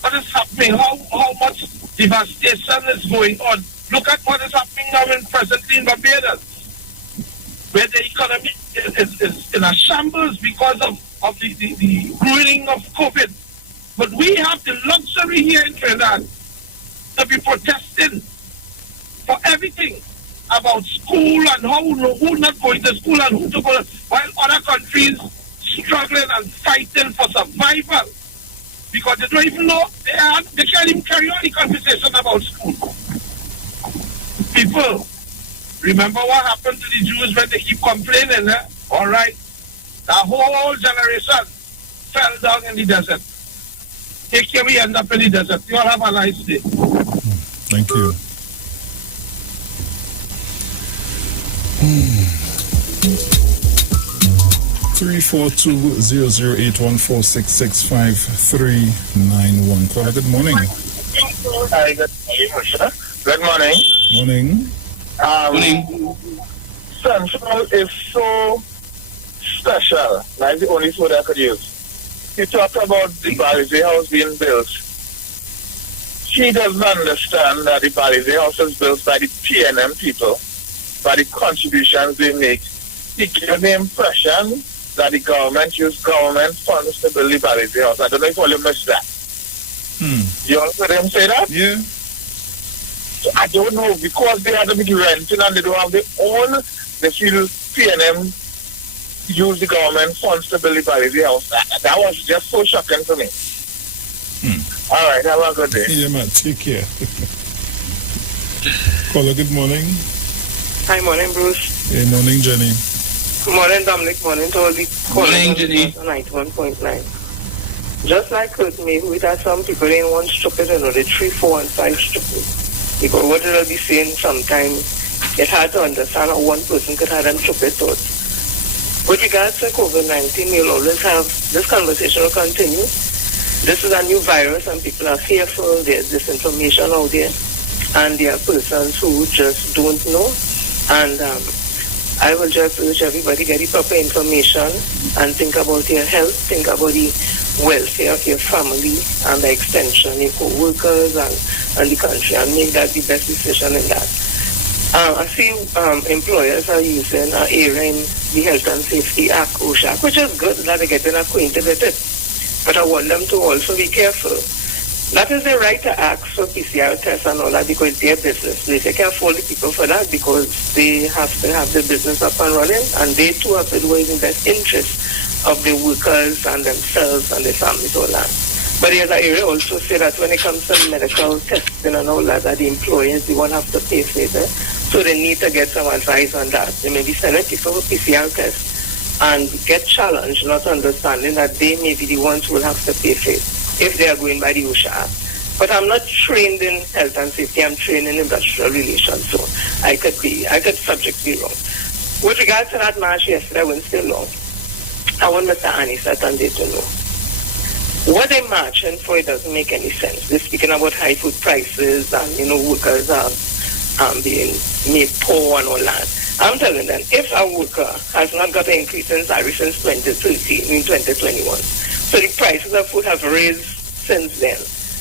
what is happening, how much devastation is going on. Look at what is happening now presently in Barbados, where the economy is in a shambles because of the ruining of COVID. But we have the luxury here in Trinidad to be protesting for everything about school and who not going to school and who to go, while other countries struggling and fighting for survival because they don't even know, they can't even carry on the conversation about school. People, remember what happened to the Jews when they keep complaining, eh? All right, the whole generation fell down in the desert. Take care, we end up in the desert. You all have a nice day. Thank you. Three 342-00814665-391. Caller, good morning. Hi, good morning. Good morning. Morning. Morning. Central is so special. That's the only word I could use. You talk about the Balizé house being built. She doesn't understand that the Balizé house is built by the PNM people, by the contributions they make. He gave the impression that the government used government funds to build the Balizé house. I don't know if all you missed that. You also heard him say that? Yeah. So I don't know, because they had to be renting and they don't have their own, they feel PNM use the government funds to build the Balizé house. That was just so shocking to me. All right, have a good day. Yeah, man, take care. Caller, good morning. Hi, morning, Bruce. Hey, morning, Jenny. Good morning, Dominic. Morning to all the callers. Morning, Jenny. 91.9. Just like Kurt, maybe we had some people in one stupid, they 3, 4, and 5 stupid. Because what they'll be saying sometimes, it's hard to understand how one person could have them stupid thoughts. With regards to COVID-19, we'll always have, this conversation will continue. This is a new virus and people are fearful, there's disinformation out there, and there are persons who just don't know. And I will just urge everybody get the proper information and think about your health, think about the welfare of your family and the extension, your co-workers and the country, and make that the best decision in that. I see employers are using an area in the Health and Safety Act, OSHA, which is good that they're getting acquainted with it. But I want them to also be careful. That is their right to ask for PCR tests and all that because it's their business. They can't fault the people for that because they have to have their business up and running, and they too have to do it in the best interest of the workers and themselves and their families, all that. But there's an area also say that when it comes to medical testing and all that the employers, they won't have to pay for it. So they need to get some advice on that. They may be sending people for PCR tests and get challenged, not understanding that they may be the ones who will have to pay for it if they are going by the OSHA Act. But I'm not trained in health and safety. I'm trained in industrial relations, so I could subjectively wrong. With regard to that march yesterday, I went still long. I want Mr. Annie Saturday to know. What they're marching for, it doesn't make any sense. They're speaking about high food prices and, workers are being made poor and all that. I'm telling them, if a worker has not got an increase in salary since 2013, in 2021, so the prices of food have raised since then,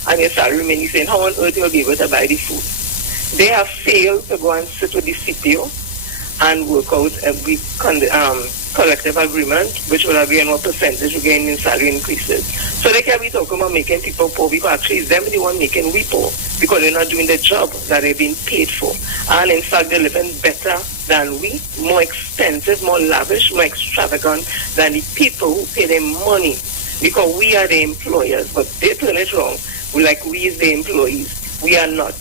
and your salary remains the same, how on earth you'll be able to buy the food? They have failed to go and sit with the CPO and work out every collective agreement, which will again what percentage again in salary increases. So they can be talking about making people poor because actually it's them the one making we poor because they're not doing the job that they've been paid for. And in fact they're living better than we, more expensive, more lavish, more extravagant than the people who pay them money because we are the employers, but they turn it wrong. We is the employees. We are not.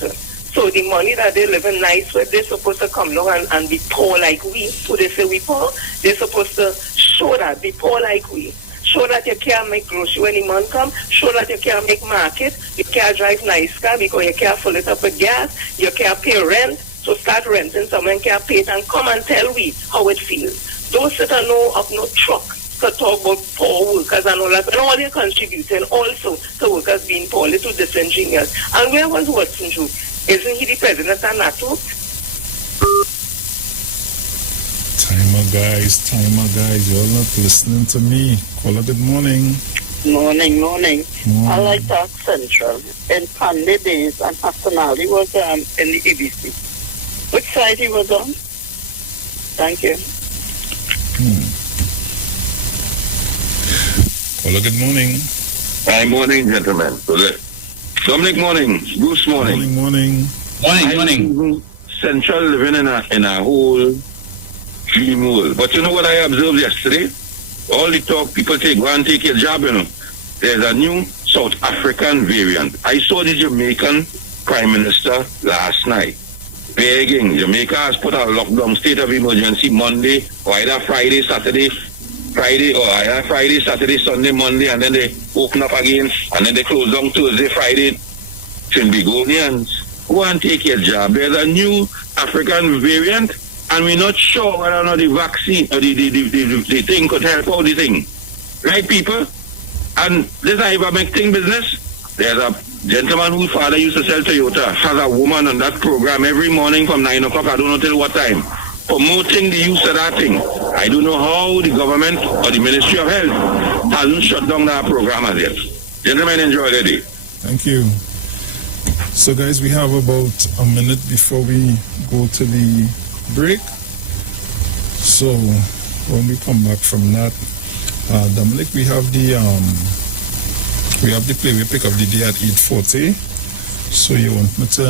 So the money that they're living nice with, they're supposed to come along and be poor like we. So they say we poor. They're supposed to show that, be poor like we. Show that you can't make grocery when the month come. Show that you can't make market. You can't drive nice car because you can't fill it up with gas. You can't pay rent. So start renting someone can't pay it and come and tell we how it feels. Don't sit and have no truck to talk about poor workers and all that. And all they're contributing also to workers being poor, little disingenuous. And where was Watson Drew? Isn't he the president of NATO? Timer guys, you're not listening to me. Caller, good morning. Morning. I like to ask Central. In Pandey days and Hassan Ali was in the EBC. Which side he was on? Thank you. Caller, good morning. Hi, morning, gentlemen. Dominic, morning. Bruce, morning. Morning. Central living in a whole dream world. But you know what I observed yesterday? All the talk people go and take your job, There's a new South African variant. I saw the Jamaican Prime Minister last night begging. Jamaica has put a lockdown state of emergency Monday or either Friday, Saturday, Sunday, Monday, and then they open up again, and then they close down Thursday, Friday. Trinbagonians, go and take your job. There's a new African variant, and we're not sure whether or not the vaccine or the thing could help out the thing. Right, people? And this is a make thing business. There's a gentleman whose father used to sell Toyota, has a woman on that program every morning from 9 o'clock, I don't know till what time, promoting the use of that thing. I don't know how the government or the Ministry of Health hasn't shut down that program as yet. Gentlemen, enjoy the day. Thank you. So guys, we have about a minute before we go to the break. So when we come back from that, Dominic, we have the play we pick up the day at 8:40. So you want me to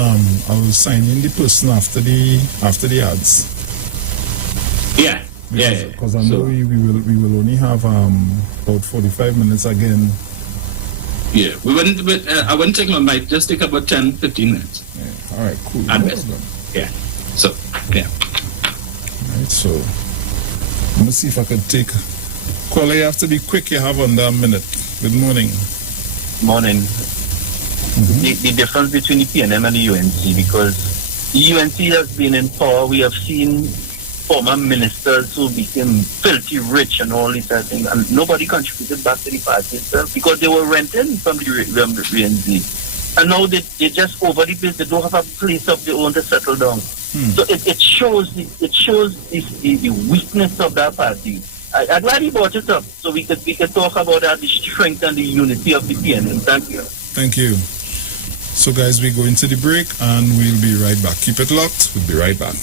I will sign in the person after the ads. Yeah. Because I know we will only have about 45 minutes again. Yeah, I wouldn't take long, might just take about 10-15 minutes. Yeah. All right, cool. At best. Yeah. So, yeah. All right, so let me see if I can take. Caller, you have to be quick. You have under a minute. Good morning. Morning. The difference between the PNM and the UNC, because the UNC has been in power. We have seen former ministers who became filthy rich and all these things, and nobody contributed back to the party itself because they were renting from the UNC. And now they just over the place. They don't have a place of their own to settle down. So it shows the weakness of that party. I'm glad you brought it up so we could talk about that, the strength and the unity of the PNM. Thank you. Thank you. So guys, we go into the break and we'll be right back. Keep it locked. We'll be right back.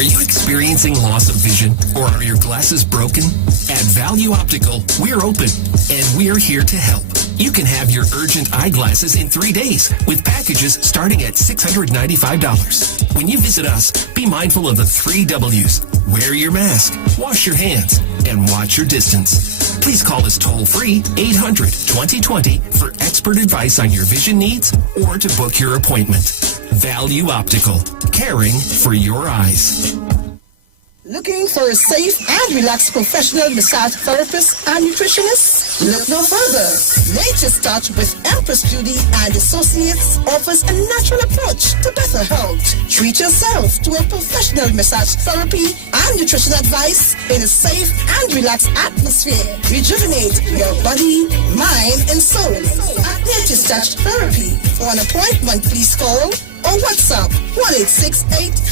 Are you experiencing loss of vision, or are your glasses broken? At Value Optical, we're open, and we're here to help. You can have your urgent eyeglasses in 3 days with packages starting at $695. When you visit us, be mindful of the 3 W's. Wear your mask, wash your hands, and watch your distance. Please call us toll-free 800-2020 for expert advice on your vision needs or to book your appointment. Value Optical, caring for your eyes. Looking for a safe and relaxed professional massage therapist and nutritionist? Look no further. Nature's Touch with Empress Beauty and Associates offers a natural approach to better health. Treat yourself to a professional massage therapy and nutrition advice in a safe and relaxed atmosphere. Rejuvenate your body, mind, and soul at Nature's Touch Therapy. For an appointment, please call or WhatsApp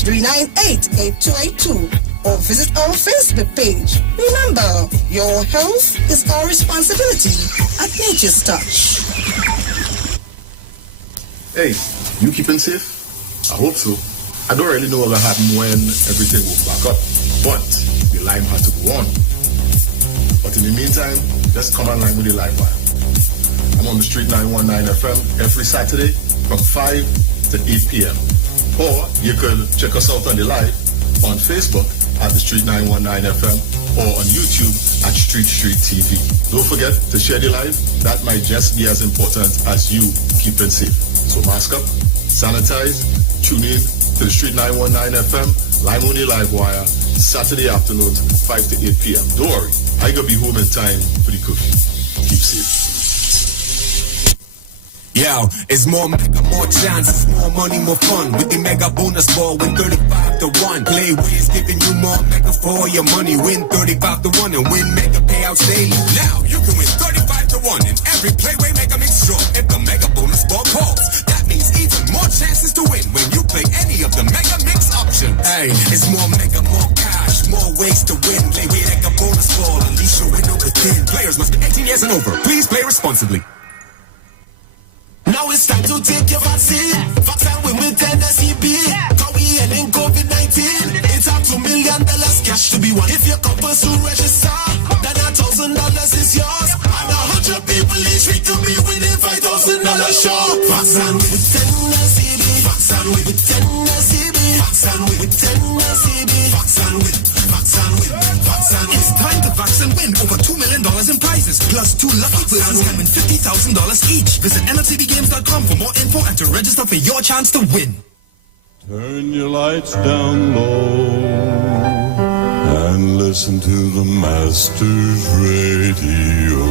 1-868-398-8282 or visit our Facebook page. Remember, your health is our responsibility at Nature's Touch. Hey, you keeping safe? I hope so. I don't really know what will happen when everything will back up, but the line has to go on. But in the meantime, just come online with the live wire. I'm on the Street 919 FM every Saturday from 5 to 8 p.m. Or you could check us out on the live on Facebook at the Street 919 FM or on YouTube at Street TV. Don't forget to share the live. That might just be as important as you keeping safe. So mask up, sanitize, tune in to the Street 919 FM, Lime Only Live Wire, Saturday afternoons, 5 to 8 p.m. Don't worry, I gotta be home in time for the cookie. Keep safe. Yo, it's more mega, more chances, more money, more fun. With the mega bonus ball, win 35 to 1. Play Wiz giving you more mega for all your money. Win 35 to 1 and win mega payouts daily. Now you can win 35 to 1 in every Playway Mega Mix draw. If the mega bonus ball calls, that means even more chances to win when you play any of the mega mix options. Hey, it's more mega, more cash, more ways to win. Play with mega bonus ball, unleash your winner within. Players must be 18 years and over. Please play responsibly. Now it's time to take your vaccine. Vaccine with NSEB. Cause we ending COVID-19. It's up $2 million cash to be won. If you come first to register, then $1,000 is yours. And 100 people each week to be winning $5,000 sure. Vaccine with NSEB. Vaccine with NSEB. Vaccine with NSEB. Vaccine with. It's time to vaccine win over $2 million in prizes, plus 2 lucky persons can win $50,000 each. Visit MLTVgames.com for more info and to register for your chance to win. Turn your lights down low and listen to the Master's Radio.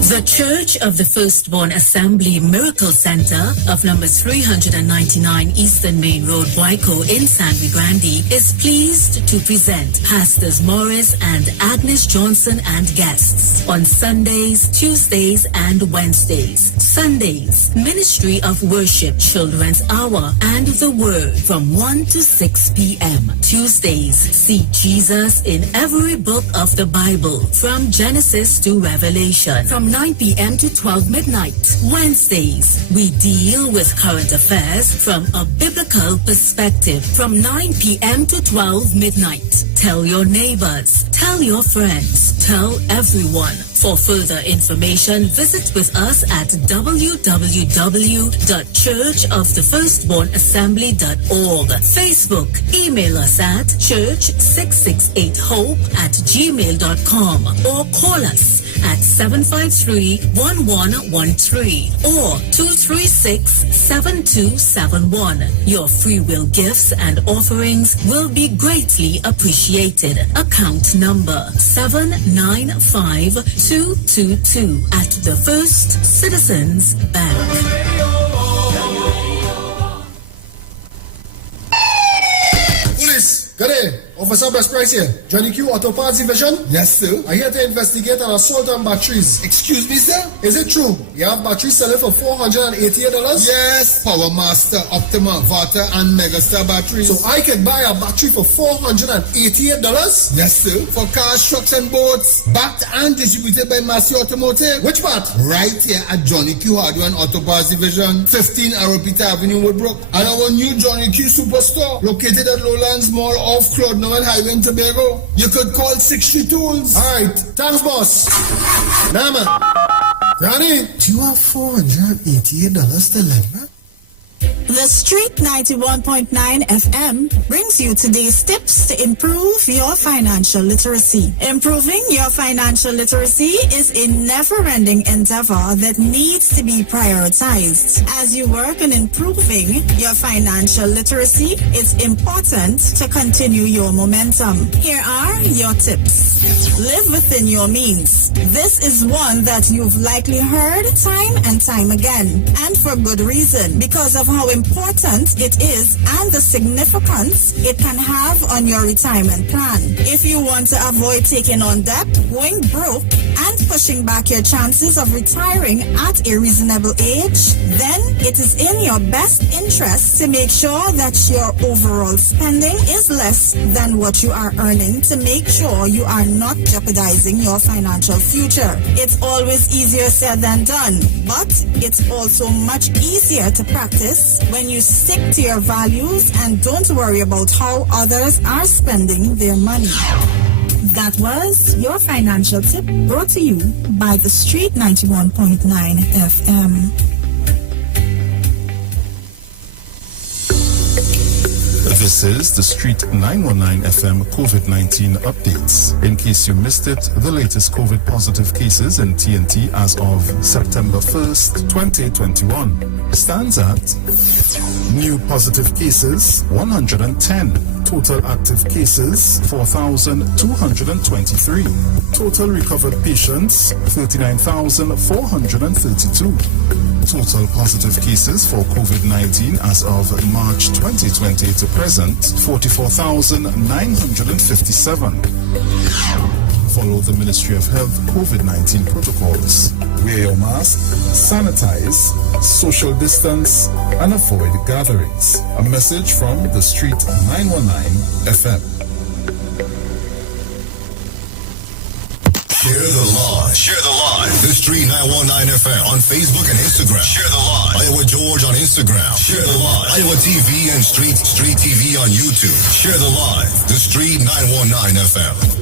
The Church of the Firstborn Assembly Miracle Center of number 399 Eastern Main Road, Waiko in San Grande is pleased to present Pastors Morris and Agnes Johnson and guests on Sundays, Tuesdays, and Wednesdays. Sundays, Ministry of Worship Children's Hour and the Word from 1 to 6 p.m. Tuesdays, see Jesus in every book of the Bible from Genesis to Revelation from 9 p.m. to 12 midnight. Wednesdays, we deal with current affairs from a biblical perspective from 9 p.m. to 12 midnight. Tell your neighbors, tell your friends, tell everyone. For further information, visit with us at www.churchofthefirstbornassembly.org. Facebook, email us at church668hope@gmail.com or call us at 753-1113 or 236-7271. Your free will gifts and offerings will be greatly appreciated. Account number 795222 at the First Citizens Bank. Police, good day. Officer Best Price here. Johnny Q Auto Parts Division? Yes, sir. I'm here to investigate an assault on batteries. Excuse me, sir? Is it true? You have batteries selling for $488? Yes. Power Master, Optima, Vata, and Megastar batteries. So I can buy a battery for $488? Yes, sir. For cars, trucks, and boats. Backed and distributed by Massey Automotive. Which part? Right here at Johnny Q Hardware and Auto Parts Division, 15 Aropita Avenue, Woodbrook. And our new Johnny Q Superstore, located at Lowlands Mall off Claude Highway in Tobago. You could call 60 Tools. Alright, thanks boss. Nah man. Ronnie, do you have $488 to lend, man? The Street 91.9 FM brings you today's tips to improve your financial literacy. Improving your financial literacy is a never-ending endeavor that needs to be prioritized. As you work on improving your financial literacy, it's important to continue your momentum. Here are your tips. Live within your means. This is one that you've likely heard time and time again, and for good reason, because of how important it is and the significance it can have on your retirement plan. If you want to avoid taking on debt, going broke, and pushing back your chances of retiring at a reasonable age, then it is in your best interest to make sure that your overall spending is less than what you are earning to make sure you are not jeopardizing your financial future. It's always easier said than done, but it's also much easier to practice when you stick to your values and don't worry about how others are spending their money. That was your financial tip, brought to you by the Street 91.9 FM. This is the Street 919 FM COVID-19 updates. In case you missed it, the latest COVID positive cases in TNT as of September 1st, 2021 stands at new positive cases 110, total active cases 4,223, total recovered patients 39,432. Total positive cases for COVID-19 as of March 2020 to present, 44,957. Follow the Ministry of Health COVID-19 protocols. Wear your mask, sanitize, social distance, and avoid gatherings. A message from the Street 919 FM. Share the live. Share the live. The Street 919 FM on Facebook and Instagram. Share the live. Iowa George on Instagram. Share the live. Iowa TV and Street TV on YouTube. Share the live. The Street 919 FM.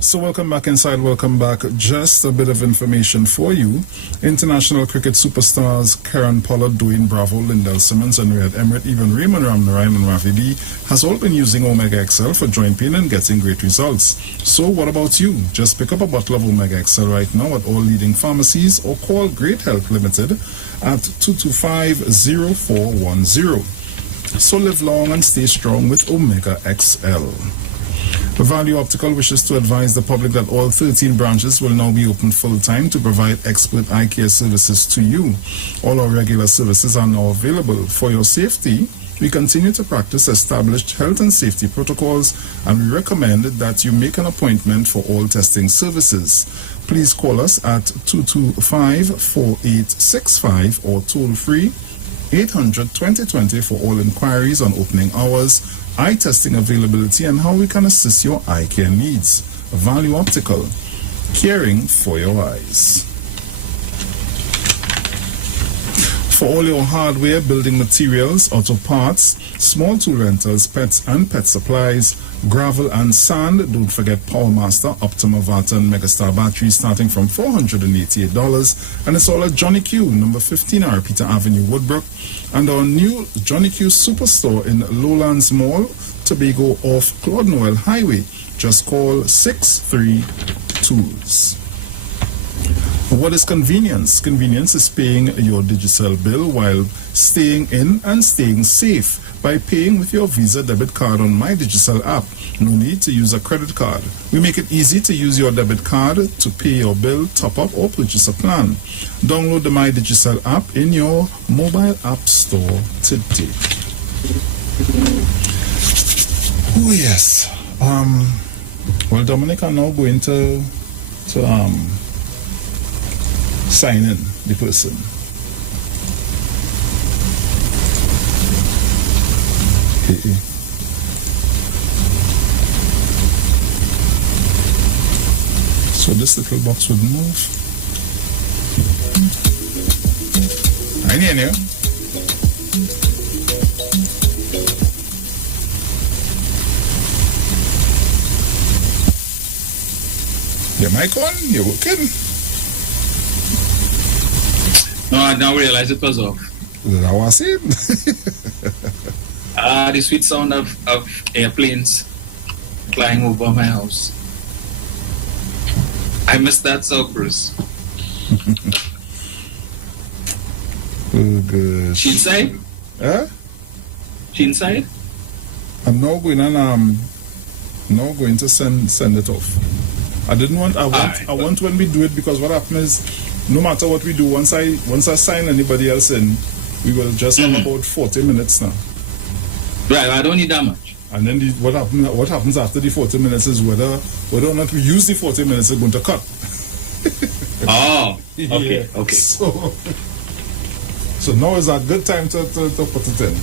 So welcome back inside, welcome back. Just a bit of information for you. International cricket superstars Karen Pollard, Dwayne Bravo, Lindell Simmons, and Riyad Emirates, even Raymond Ramnarayan and Rafi B has all been using Omega XL for joint pain and getting great results. So what about you? Just pick up a bottle of Omega XL right now at all leading pharmacies or call Great Health Limited at 225-0410. So live long and stay strong with Omega XL. Value Optical wishes to advise the public that all 13 branches will now be open full-time to provide expert eye care services to you. All our regular services are now available. For your safety, we continue to practice established health and safety protocols, and we recommend that you make an appointment for all testing services. Please call us at 225-4865 or toll-free 800-2020 for all inquiries on opening hours, eye testing availability, and how we can assist your eye care needs. Value Optical, caring for your eyes. For all your hardware, building materials, auto parts, small tool rentals, pets and pet supplies, gravel and sand, don't forget PowerMaster, Optima Vata and Megastar batteries starting from $488, and it's all at Johnny Q, number 15 R. Peter Avenue, Woodbrook, and our new Johnny Q Superstore in Lowlands Mall, Tobago off Claude Noel Highway. Just call 63-TOOLS. What is convenience? Convenience is paying your digital bill while staying in and staying safe by paying with your Visa debit card on My Digital app. No need to use a credit card. We make it easy to use your debit card to pay your bill, top up, or purchase a plan. Download the My Digital app in your mobile app store today. Oh yes. Well, Dominic are now going to sign in the person. So this little box would move. I need you. Your mic on? You're working? No, I now realize it was off. That was it. The sweet sound of airplanes flying over my house. I missed that so, Bruce. Oh, gosh. She inside? Huh? She inside? I'm now going to send it off. I want when we do it, because what happens is, no matter what we do, once I sign anybody else in, we will just have about 40 minutes now. Right, I don't need that much. And then what happens after the 40 minutes is whether or not we use the 40 minutes is going to cut. Oh, okay, Yeah. okay. So now is a good time to put it in.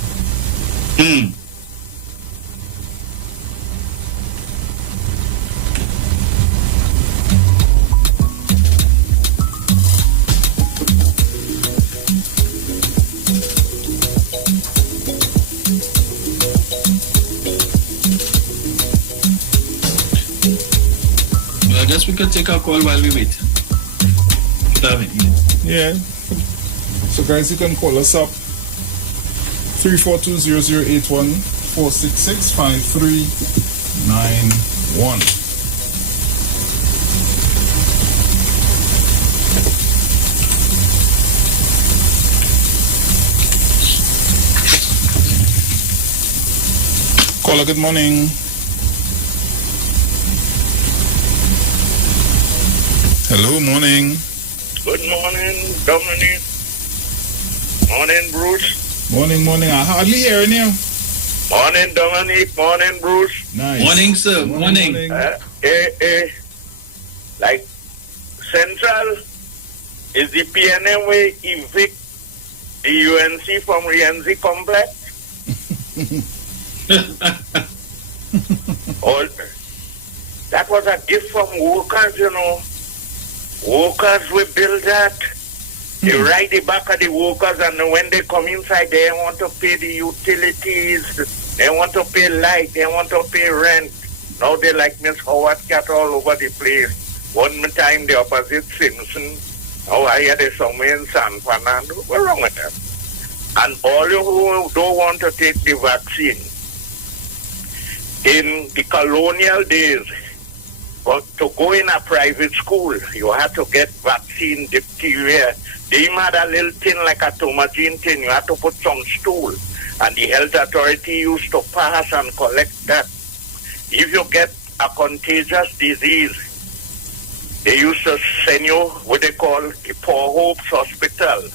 I guess we could take a call while we wait. Yeah. So guys, you can call us up 342-0081 466-5391. Caller, good morning. Hello, morning. Good morning, Dominic. Morning, Bruce. Morning. I hardly hearing you. Morning, Dominic. Morning, Bruce. Nice. Morning, sir. Morning. Like Central is the PNM way evict the UNC from Rienzi complex. That was a gift from workers, you know. Workers will build that. They ride the back of the workers, and when they come inside, they want to pay the utilities, they want to pay light, they want to pay rent. Now they like Miss Howard cat all over the place. One time the opposite Simpson, I had it somewhere in San Fernando. What's wrong with them? And all you who don't want to take the vaccine, in the colonial days, but to go in a private school, you had to get vaccine, diphtheria. They had a little thing like a tomatine thing. You had to put some stool. And the health authority used to pass and collect that. If you get a contagious disease, they used to send you what they call the Poor Hopes Hospital.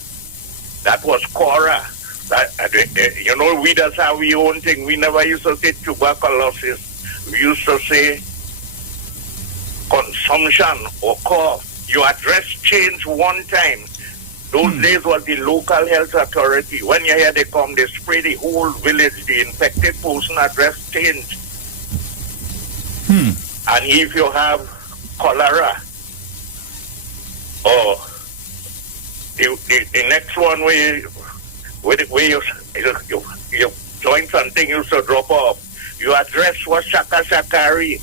That was Cora. You know, we just have our own thing. We never used to say tuberculosis. We used to say consumption or cough. Your address changed one time. Those days was the local health authority. When you hear they come, they spray the whole village. The infected person address changed. And if you have cholera, or the next one where you join something used to drop off, your address was Shaka Shakari.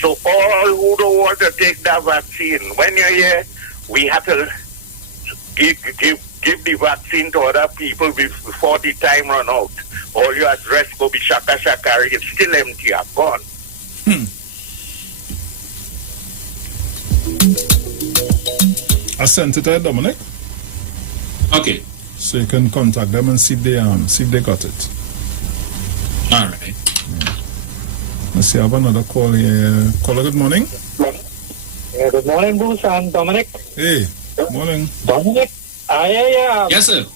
So all who don't want to take that vaccine, when you're here, we have to give the vaccine to other people before the time run out. All your address go be Shaka Shakari. It's still empty. I'm gone. I sent it to Dominic. Okay. So you can contact them and see if they got it. All right. Let's see, I have another call here. Caller, good morning. Good morning, Bruce and Dominic. Hey, morning. Dominic, yes, sir.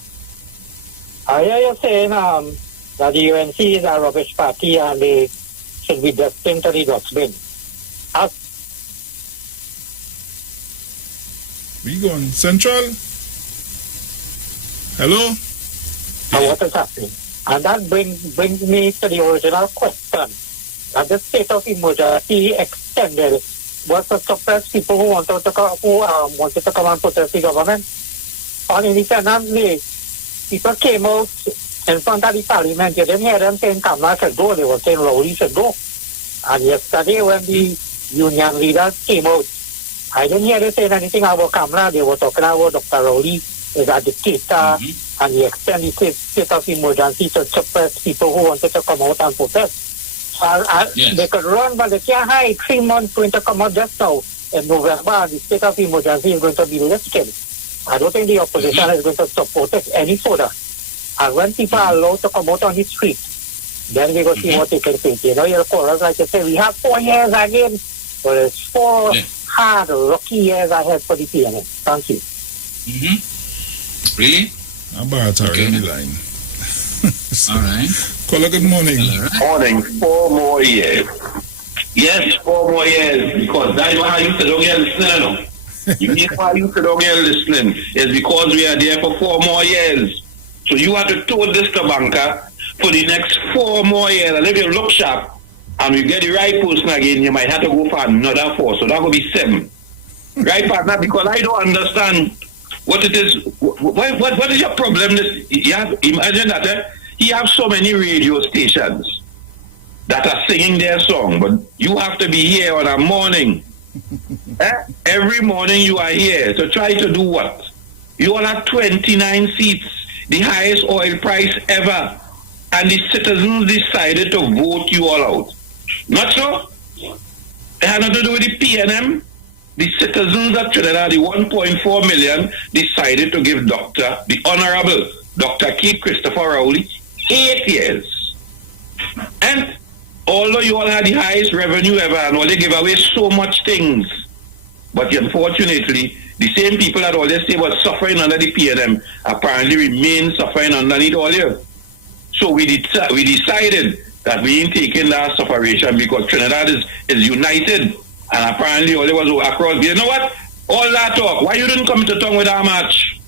I hear you saying that the UNC is a rubbish party and they should be destined to the dustbin. We going Central? Hello? And what is happening? And that brings me to the original question. That the state of emergency extended was to suppress people who wanted to come and protest the government. On independently, people came out in front of the parliament. You didn't hear them saying Kamala should go. They were saying Rowley should go. And yesterday when the union leaders came out, I didn't hear them saying anything about Kamala. They were talking about Dr. Rowley is a dictator, and he extended the state of emergency to suppress people who wanted to come out and protest. They could run, but they can't hide. 3 months going to come out just now. In November, the state of emergency is going to be lifted. I don't think the opposition is going to support it any further. And when people are allowed to come out on the street, then we go see what they can think. You know, your chorus, like you say, we have 4 years again, but it's 4 hard, rocky years ahead for the PNM. Thank you. Really? I'm Baratari on the line. All right. Caller, good morning. Morning. 4 more years. Yes, 4 more years, because that's why you sit down here listening. You know why you sit down here listening? It's because we are there for 4 more years. So you have to told this to banker for the next 4 more years. And if you look sharp and you get the right person again, you might have to go for another 4. So that will be 7. Right, partner? Because I don't understand what it is. What is your problem? You have, imagine that you have so many radio stations that are singing their song, but you have to be here on a morning. Every morning you are here to try to do what? You all have 29 seats, the highest oil price ever, and the citizens decided to vote you all out. Not so? It had nothing to do with the PNM. The citizens of Trinidad, the 1.4 million, decided to give the Honorable Dr. Keith Christopher Rowley 8 years. And although you all had the highest revenue ever and all they give away so much things, but unfortunately, the same people that always say was suffering under the PNM apparently remain suffering underneath all here. So we decided that we ain't taking that sufferation because Trinidad is united, and apparently all it was across. You know what? All that talk, why you didn't come to tongue with our match?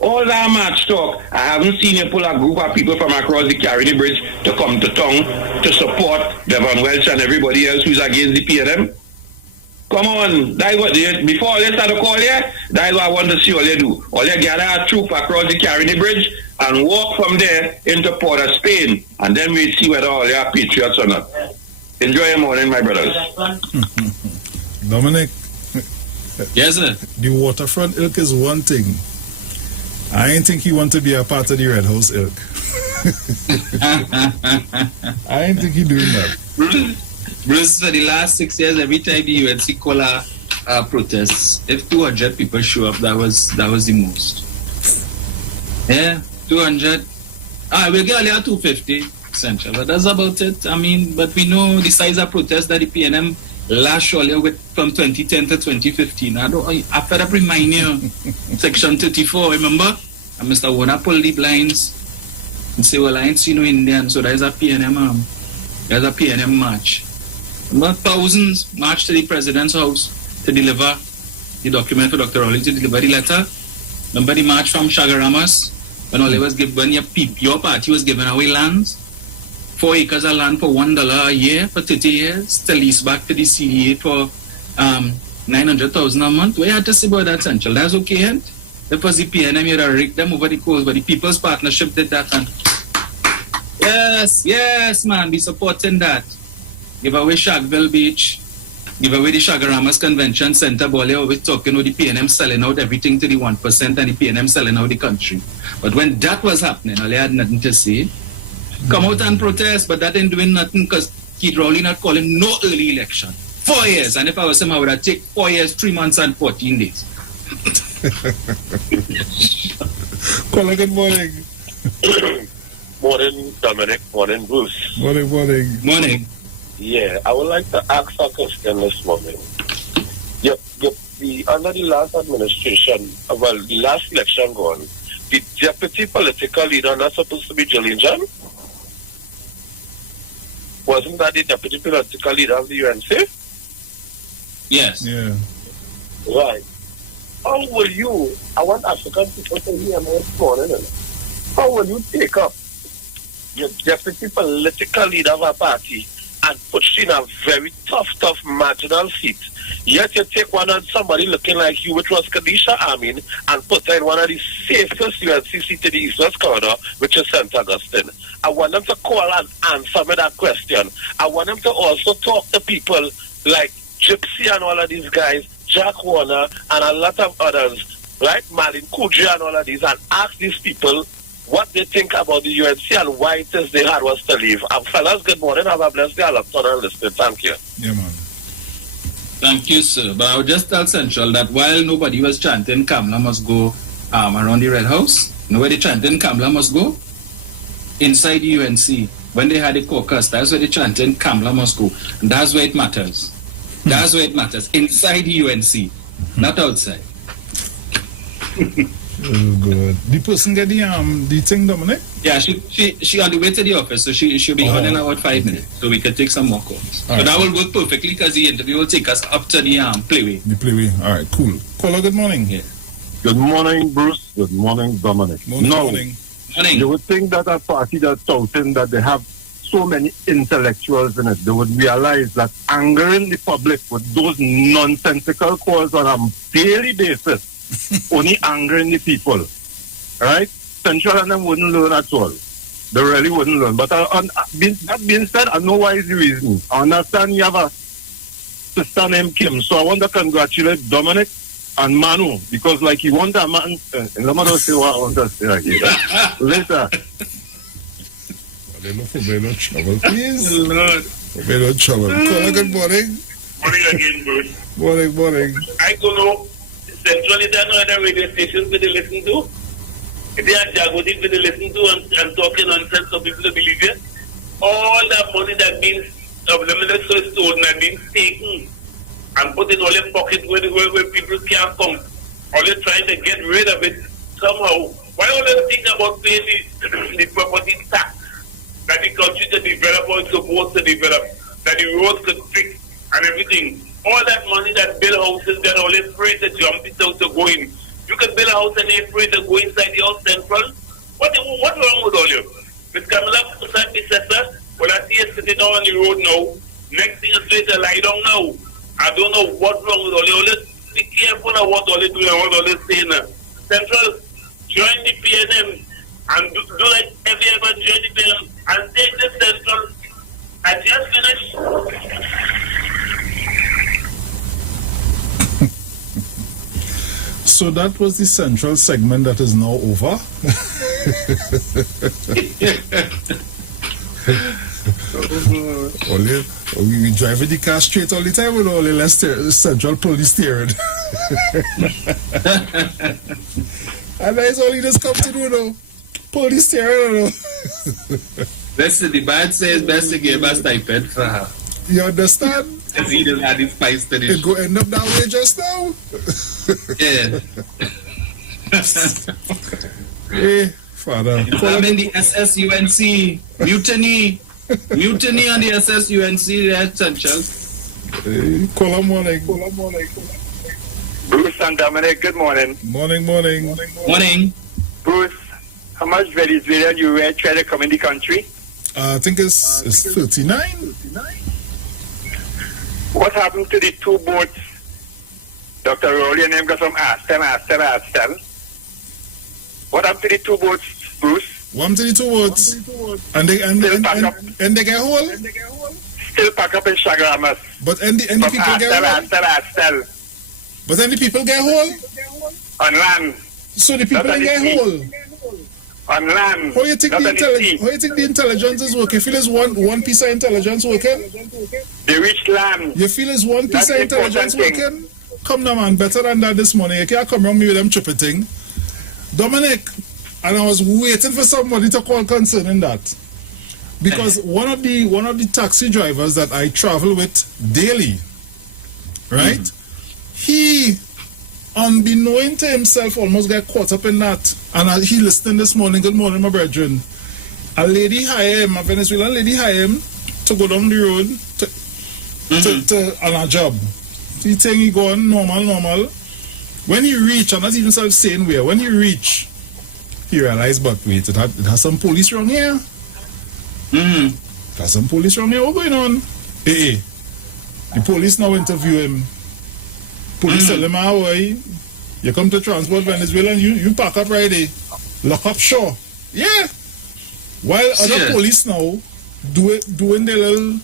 All that match talk, I haven't seen you pull a group of people from across the Caroni Bridge to come to tongue to support Devon Welch and everybody else who's against the PNM. Come on, that what before they start to call you, that's what I want to see all you do. All you gather a troop across the Caroni Bridge and walk from there into Port of Spain, and then we see whether all you are patriots or not. Enjoy your morning, my brothers. Dominic. Yes, sir. The waterfront ilk is one thing. I ain't think you want to be a part of the Red House ilk. I ain't think you doing that. Bruce, for the last 6 years, every time the UNC call a protests, if 200 people show up, that was the most. Yeah, 200. We'll get only 250, essentially, but that's about it. I mean, but we know the size of protest that the PNM last year with from 2010 to 2015. I fed up remind you, Section 34, remember? And Mr. Warner pulled the blinds and say, well, I ain't seen no Indian, so there's a PNM march. Remember, thousands marched to the president's house to deliver the document for Dr. Rowley to deliver the letter. Remember the march from Shagaramas when all it was when your party was giving away lands? 4 acres of land for $1 a year for 30 years to lease back to the CDA for $900,000 a month. We had to say about that, Central. That's okay, and if it was the PNM, you'd have rigged them over the coast, but the People's Partnership did that. And yes, man, be supporting that. Give away Shagville Beach, give away the Shagaramas Convention Center. Bole always talking about the PNM selling out everything to the 1% and the PNM selling out the country. But when that was happening, all they had nothing to say. Come out and protest, but that ain't doing nothing because Keith Rowley not calling no early election. 4 years, and if I was him, I would have taken 4 years, 3 months, and 14 days. Caller, good morning. Morning, Dominic. Morning, Bruce. Morning. Yeah, I would like to ask a question this morning. Under the last administration, the last election gone, the deputy political leader not supposed to be Jillian John? Wasn't that the deputy political leader of the UNC? Yes. Yeah. Right. How will you, I want African people to hear me this morning, how will you take up your deputy political leader of a party and put you in a very tough marginal seat? Yet you take one on somebody looking like you, which was Kadisha Amin, and put her in one of the safest UNC seats in the East-West corridor, which is St. Augustine. I want them to call and answer me that question. I want them to also talk to people like Gypsy and all of these guys, Jack Warner, and a lot of others, right? Malin Kudri and all of these, and ask these people what they think about the UNC and why it is they had was to leave. Fellas, good morning. Have a blessed day. I'll turn and listen. Thank you. Yeah, man. Thank you, sir. But I would just tell Central that while nobody was chanting Kamala must go around the Red House, nobody chanting Kamala must go inside the UNC. When they had a caucus, that's where they chanted Kamala must go. And that's where it matters. That's where it matters. Inside the UNC, not outside. Oh, good. The person get the thing, Dominic? Yeah, she on the way to the office, so she'll be on in about 5 minutes, so we can take some more calls. All But right. that will work perfectly because the interview will take us up to the playway. The playway. All right, cool. Caller, good morning. Yeah. Good morning, Bruce. Good morning, Dominic. Morning, no, morning. You would think that a party that's touting that they have so many intellectuals in it, they would realize that angering the public with those nonsensical calls on a daily basis only angering the people, right? Central and them wouldn't learn at all. They really wouldn't learn. But that being said, I know why is the reason. I understand you have a sister named Kim, so I want to congratulate Dominic and Manu, because like you want a man, let me not say what I want to say like later. No trouble, please. Lord. No trouble. Caller, good morning. Morning again, Bruce. Morning. I don't know. Centrally, there are no other radio stations that they listen to. If they are Jagoti that they listen to and talking nonsense for people to believe it, all that money that means limited so stolen and being taken and put in all your pocket where people can't come. All you're trying to get rid of it somehow. Why always think about paying the property tax that the country to develop or it's supposed to develop, that the roads could fix and everything? All that money that build houses, they're always afraid to jump it out to go in. You can build a house and they're afraid to go inside the house central. What's wrong with all you? Miss Kamala Pusat, well, I see her sitting down on the road now. Next thing is later, lie down now. I don't know what's wrong with all you. Always be careful of what all you do and what all you say now. Central, join the PNM and do like every ever join the PNM and take the Central. I just finished. So that was the central segment that is now over. We driving the car straight all the time with all the less central police steering. And that is all he just come to do now. Police steering. Listen, the bad says best to give a stipend for her. You understand? Because he doesn't have his spice to It go end up that way just now. Yeah. Hey, Father. I'm in the SSUNC. Mutiny on the SSUNC there, Central. Hey, call morning. Bruce and Dominic, good morning. Morning. Bruce, how much Venezuelan you were trying to come in the country? I think it's 39. What happened to the two boats? Dr. Rowley and them got some Aston. What happened to the two boats, Bruce? What happened to the two boats? And they get hold? Still pack up in Chagramas. But and the people get hold? But then the people get hold? On land. So the people get hold? On land. How you think the intelligence is working? You feel it's one piece of intelligence working? They reach land. You feel it's one piece of intelligence working? Come now, man, better than that this morning. You can't come around me with them tripping thing. Dominic, and I was waiting for somebody to call concerning that. Because one of the taxi drivers that I travel with daily, right? He, unbeknown to himself, almost got caught up in that. And he listened this morning. Good morning, my brethren. A lady hired him, a Venezuelan lady hired him to go down the road on a job. He think he going normal. When he reach, I'm not even saying where, when he reach, he realized, but wait, it has some police wrong here. There's some police wrong here. What's going on? Hey, the police now interview him. Police tell him, boy, you come to transport Venezuela and you pack up right there. Lock up sure. Yeah. While other police now doing their little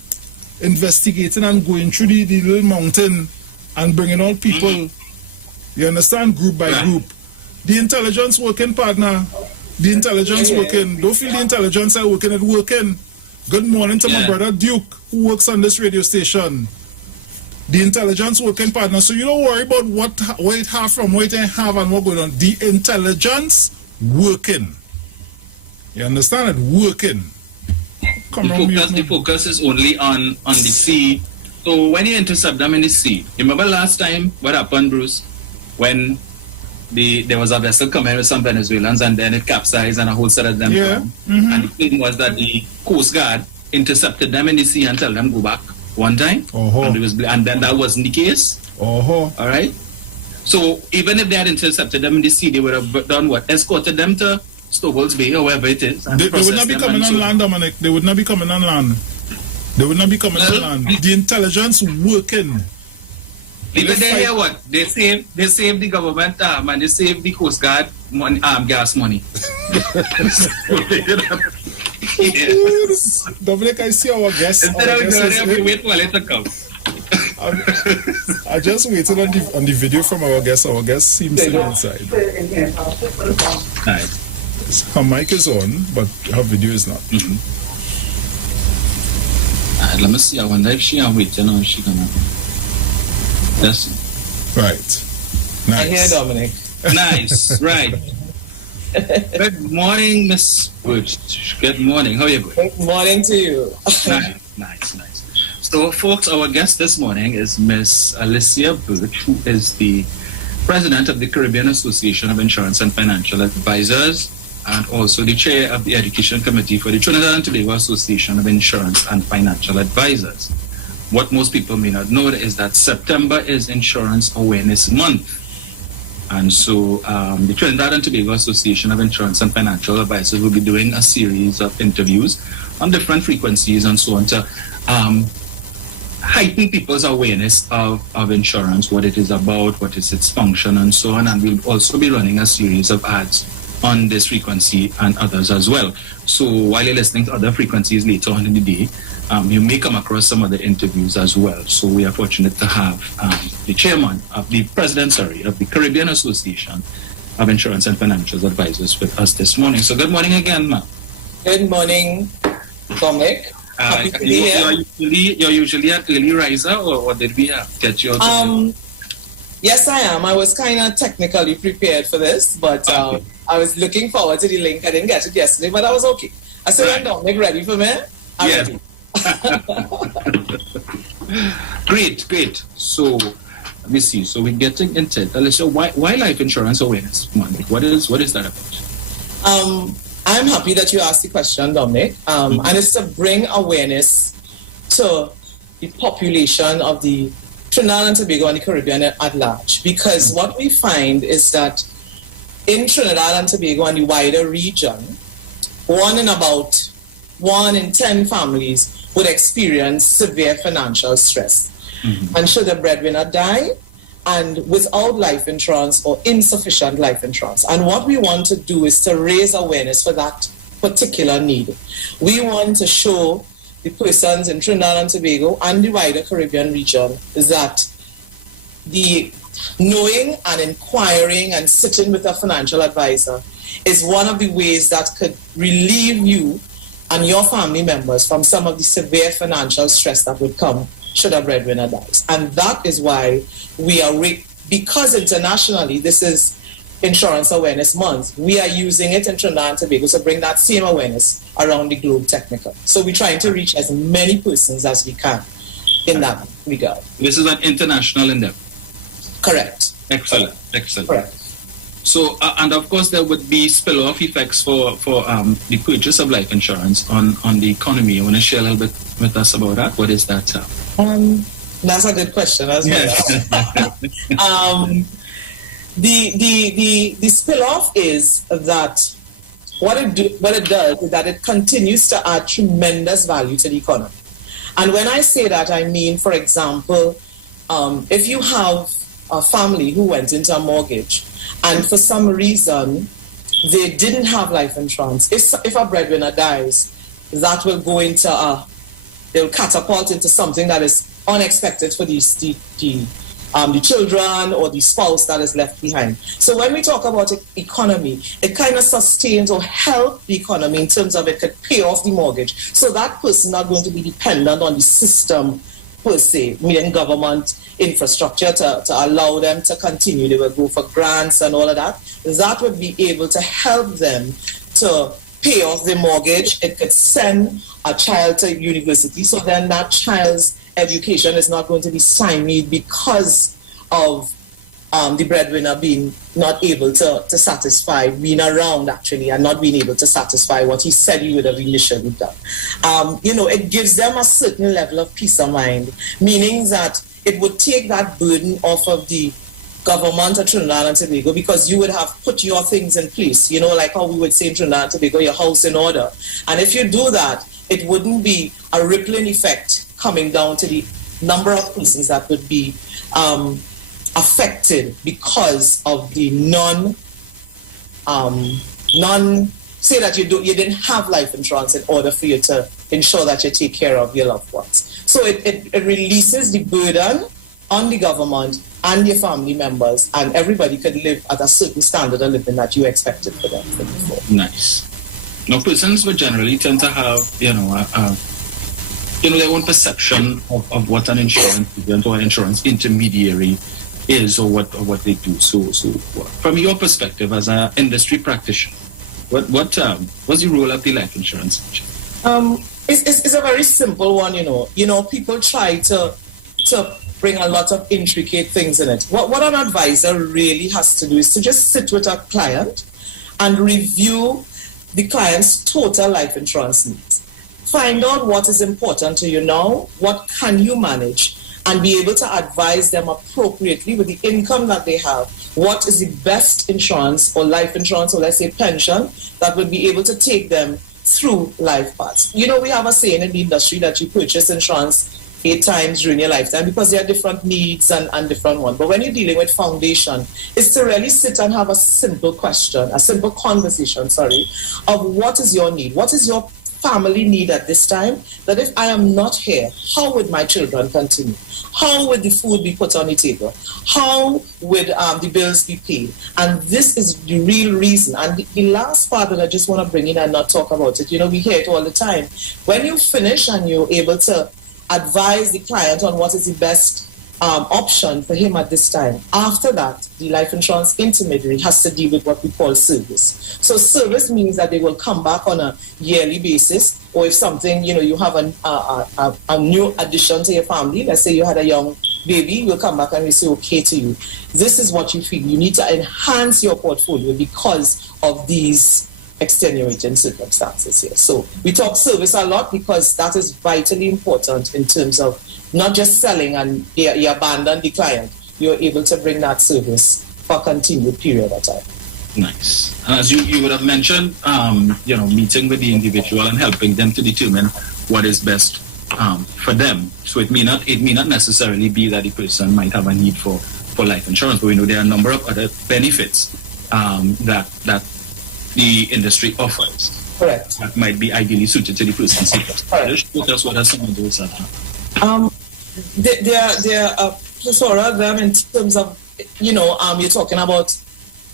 investigating and going through the little mountain and bringing out people, you understand, group by group. The intelligence working, partner. The intelligence working. Don't feel the intelligence are working, it working. Good morning to my brother Duke, who works on this radio station. The intelligence working, partner. So you don't worry about what it have from, what it have, and what going on. The intelligence working. You understand it? Working. The focus is only on the sea. So when you intercept them in the sea, remember last time what happened, Bruce, when there was a vessel coming with some Venezuelans and then it capsized and a whole set of them drowned. And the thing was that the Coast Guard intercepted them in the sea and told them go back one time. And then that wasn't the case. All right. So even if they had intercepted them in the sea, they would have done what? Escorted them to Stowell's Bay or wherever it is. They would not be coming on land, Dominic. They would not be coming on land. They would not be coming on land. The intelligence working. People they hear what? They save the government and they save the Coast Guard money, gas money. Yes. Dominic, I see our guest. Instead of wait for it to come. I just waited on the video from our guest. Our guest seems to be inside. Right. Her mic is on, but her video is not. Let me see. I wonder if she waiting or she gonna. Yes. Right. Nice. I hear Dominic. Nice. Right. Good morning, Miss Birch. Good morning. How are you? Good morning to you. Nice. So, folks, our guest this morning is Miss Alicia Birch, who is the president of the Caribbean Association of Insurance and Financial Advisors, and also the chair of the Education Committee for the Trinidad and Tobago Association of Insurance and Financial Advisors. What most people may not know is that September is Insurance Awareness Month. And so the Trinidad and Tobago Association of Insurance and Financial Advisors will be doing a series of interviews on different frequencies and so on to heighten people's awareness of insurance, what it is about, what is its function, and so on. And we'll also be running a series of ads on this frequency and others as well. So while you're listening to other frequencies later on in the day, you may come across some other interviews as well. So we are fortunate to have the president of the Caribbean Association of Insurance and Financial Advisors with us this morning. So good morning again, ma'am. Good morning, Dominic. Happy to be here. You're usually an early riser, or did we get you out? Yes, I am. I was kind of technically prepared for this, but I was looking forward to the link. I didn't get it yesterday, but I was okay. I said, right. Dominic, ready for me? I'm ready. Great. So let me see. So we're getting into it. Alicia, why Life Insurance Awareness Month? What is that about? I'm happy that you asked the question, Dominic. And it's to bring awareness to the population of the Trinidad and Tobago and the Caribbean at large. Because what we find is that in Trinidad and Tobago and the wider region, 1 in 10 families would experience severe financial stress. And should the breadwinner die, and without life insurance or insufficient life insurance. And what we want to do is to raise awareness for that particular need. We want to show the persons in Trinidad and Tobago and the wider Caribbean region that the knowing and inquiring and sitting with a financial advisor is one of the ways that could relieve you and your family members from some of the severe financial stress that would come should a breadwinner dies. And that is why we are, because internationally this is Insurance Awareness Month, we are using it in Trinidad and Tobago to bring that same awareness around the globe technically. So we're trying to reach as many persons as we can in that regard. This is an international endeavor. Correct. Excellent. Correct. So, and of course, there would be spill-off effects for the purchase of life insurance on the economy. You want to share a little bit with us about that? What is that? That's a good question as well. The spill-off is that what it does is that it continues to add tremendous value to the economy. And when I say that, I mean, for example, if you have a family who went into a mortgage and for some reason they didn't have life insurance, if a breadwinner dies, that will go into they'll catapult into something that is unexpected for the the children or the spouse that is left behind. So when we talk about economy, it kind of sustains or help the economy in terms of it could pay off the mortgage. So that person not going to be dependent on the system per se, meaning government infrastructure to allow them to continue. They will go for grants and all of that. That would be able to help them to pay off the mortgage. It could send a child to university, so then that child's education is not going to be stymied because of the breadwinner being not able to satisfy, being around actually, and not being able to satisfy what he said he would have initially done. It gives them a certain level of peace of mind, meaning that it would take that burden off of the government of Trinidad and Tobago, because you would have put your things in place, like how we would say in Trinidad and Tobago, your house in order. And if you do that, it wouldn't be a rippling effect coming down to the number of persons that would be affected because of the say that you didn't have life insurance in order for you to ensure that you take care of your loved ones. So it releases the burden on the government and your family members, and everybody could live at a certain standard of living that you expected for them before. Nice. Now, persons would generally tend to have, their own perception of what an insurance agent or an insurance intermediary is, or what they do. So from your perspective as an industry practitioner, what's the role of the life insurance agent? It's a very simple one. People try to bring a lot of intricate things in it. What an advisor really has to do is to just sit with a client and review the client's total life insurance needs. Find out what is important to you now, what can you manage, and be able to advise them appropriately with the income that they have. What is the best insurance or life insurance, or let's say pension, that would be able to take them through life paths. We have a saying in the industry that you purchase insurance 8 times during your lifetime because there are different needs and different ones. But when you're dealing with foundation, it's to really sit and have a simple conversation, of what is your need? What is your family need at this time? That if I am not here, how would my children continue? How would the food be put on the table? How would the bills be paid? And this is the real reason. And the last part that I just want to bring in and not talk about it, we hear it all the time. When you finish and you're able to advise the client on what is the best option for him at this time, after that, the life insurance intermediary has to deal with what we call service. So service means that they will come back on a yearly basis, or if something, you have a new addition to your family, let's say you had a young baby, we'll come back and we say, okay to you, this is what you feel. You need to enhance your portfolio because of these extenuating circumstances here. So we talk service a lot because that is vitally important in terms of not just selling and you abandon the client. You're able to bring that service for a continued period of time. Nice. And as you would have mentioned, meeting with the individual and helping them to determine what is best for them. So it may not necessarily be that the person might have a need for life insurance, but we know there are a number of other benefits that the industry offers. Correct. That might be ideally suited to the person's needs. What are some of those? There are plethora of them in terms of, you're talking about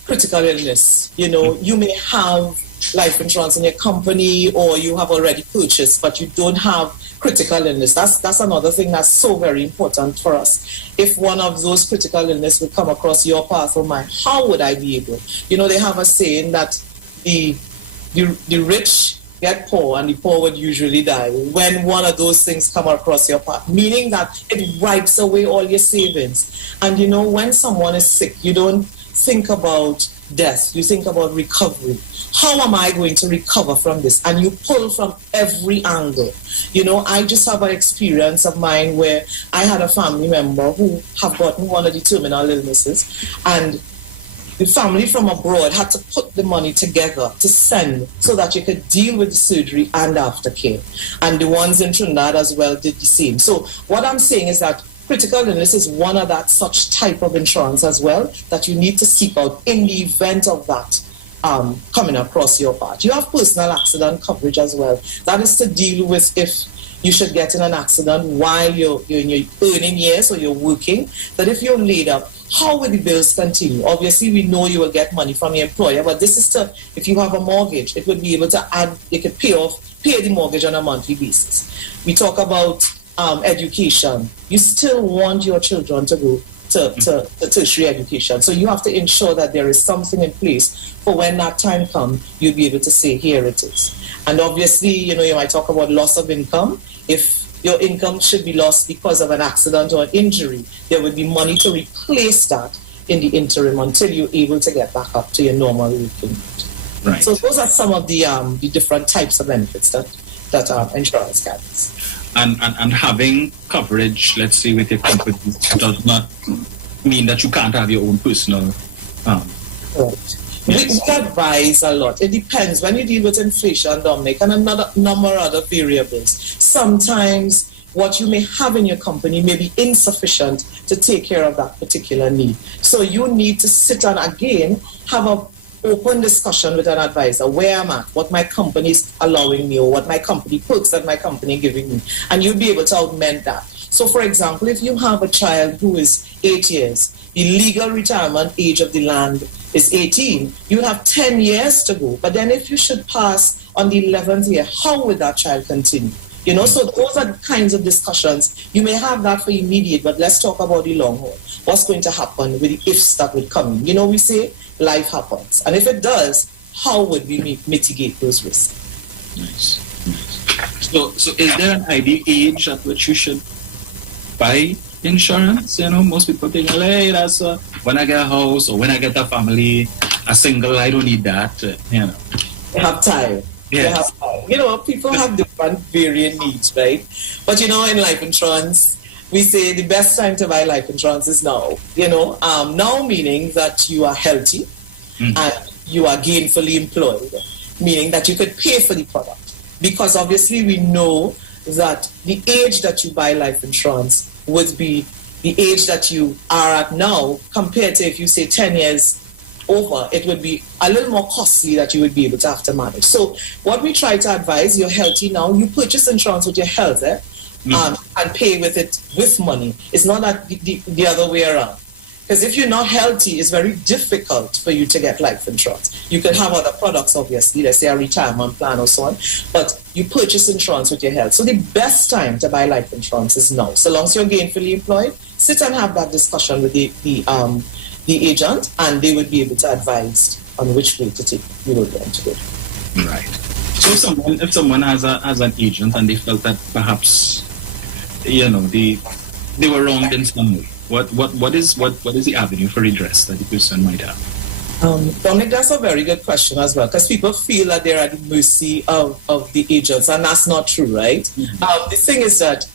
critical illness. You may have life insurance in your company, or you have already purchased, but you don't have critical illness. That's another thing that's so very important for us. If one of those critical illness would come across your path or mine, how would I be able? They have a saying that the rich get poor and the poor would usually die when one of those things come across your path, meaning that it wipes away all your savings. And when someone is sick, you don't think about death, you think about recovery. How am I going to recover from this? And you pull from every angle. I just have an experience of mine where I had a family member who have gotten one of the terminal illnesses, and the family from abroad had to put the money together to send so that you could deal with the surgery and aftercare. And the ones in Trinidad as well did the same. So what I'm saying is that critical illness is one of that such type of insurance as well that you need to seek out in the event of that coming across your path. You have personal accident coverage as well. That is to deal with if you should get in an accident while you're in your earning years or you're working, that if you're laid up, how will the bills continue? Obviously, we know you will get money from your employer, but this is to, if you have a mortgage, it would be able to add, it could pay the mortgage on a monthly basis. We talk about education. You still want your children to go to tertiary education. So you have to ensure that there is something in place for when that time comes, you'll be able to say, here it is. And obviously, you might talk about loss of income. If your income should be lost because of an accident or an injury, there would be money to replace that in the interim until you're able to get back up to your normal working rate. Right. So those are some of the different types of benefits that insurance carries. And having coverage, let's say, with your company does not mean that you can't have your own personal. Right. We advise a lot. It depends. When you deal with inflation, Dominic, and another number of other variables, sometimes what you may have in your company may be insufficient to take care of that particular need. So you need to sit and, again, have an open discussion with an advisor, where I'm at, what my company is allowing me, or what my company perks that my company giving me, and you'll be able to augment that. So, for example, if you have a child who is 8 years, the legal retirement age of the land is 18, you have 10 years to go. But then if you should pass on the 11th year, how would that child continue? So those are the kinds of discussions. You may have that for immediate, but let's talk about the long haul. What's going to happen with the ifs that would come in? We say life happens. And if it does, how would we mitigate those risks? Nice. So is there an ideal age at which you should buy insurance? Most people think, hey, that's when I get a house or when I get a family, a single, I don't need that. You have time. Yes. People have different varying needs, right? But in life insurance, we say the best time to buy life insurance is now. Now meaning that you are healthy and you are gainfully employed, meaning that you could pay for the product. Because obviously we know that the age that you buy life insurance would be the age that you are at now, compared to if you say 10 years over, it would be a little more costly that you would be able to have to manage. So what we try to advise, you're healthy now, you purchase insurance with your health and pay with it with money. It's not that the other way around. Because if you're not healthy, it's very difficult for you to get life insurance. You can have other products, obviously, let's say a retirement plan or so on, but you purchase insurance with your health. So the best time to buy life insurance is now. So long as you're gainfully employed, sit and have that discussion with the agent, and they would be able to advise on which way to take you would want to go. Right. So if someone has an agent and they felt that perhaps they were wronged in some way, what is the avenue for redress that the person might have? Dominic, that's a very good question as well, because people feel that they're at the mercy of the agents, and that's not true, right? Mm-hmm. The thing is that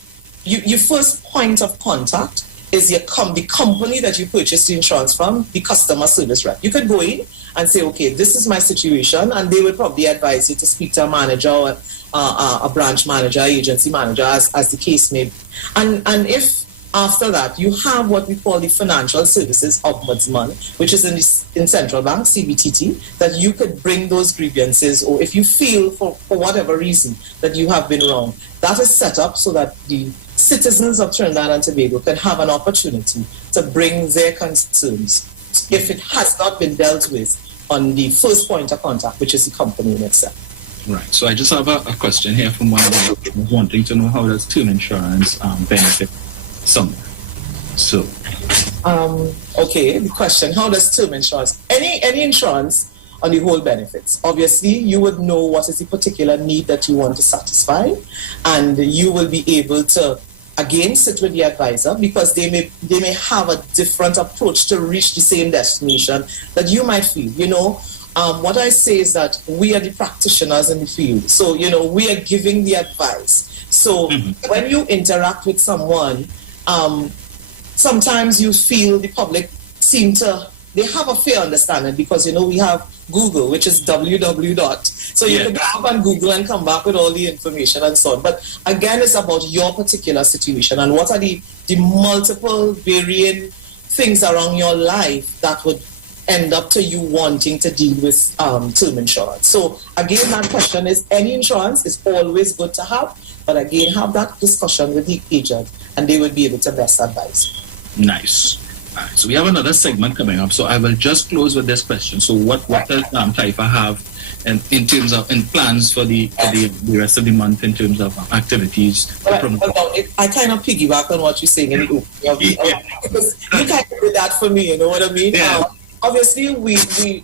your first point of contact is the company that you purchased the insurance from, the customer service rep. You could go in and say, okay, this is my situation, and they would probably advise you to speak to a manager or a branch manager, agency manager, as the case may be. And if after that you have what we call the Financial Services Ombudsman, which is in Central Bank, CBTT, that you could bring those grievances, or if you feel for whatever reason that you have been wrong, that is set up so that the citizens of Trinidad and Tobago can have an opportunity to bring their concerns if it has not been dealt with on the first point of contact, which is the company in itself. Right. So I just have a question here from one of them wanting to know how does term insurance benefit someone. So, okay, the question: how does term insurance? Any insurance on the whole benefits. Obviously, you would know what is the particular need that you want to satisfy, and you will be able to again sit with the advisor, because they may have a different approach to reach the same destination that you might feel. What I say is that we are the practitioners in the field, so we are giving the advice. So when you interact with someone, sometimes you feel the public they have a fair understanding, because we have Google, which is www. So you can go up on Google and come back with all the information and so on. But again, it's about your particular situation and what are the multiple varying things around your life that would end up to you wanting to deal with term insurance. So again, that question is, any insurance is always good to have, but again, have that discussion with the agent and they will be able to best advise. Nice. All right, so we have another segment coming up, so I will just close with this question. So what does Taifa have in terms of plans for the rest of the month in terms of activities? I kind of piggyback on what you're saying in the opening of the because you kind of did that for me, you know what I mean? Yeah. Obviously, the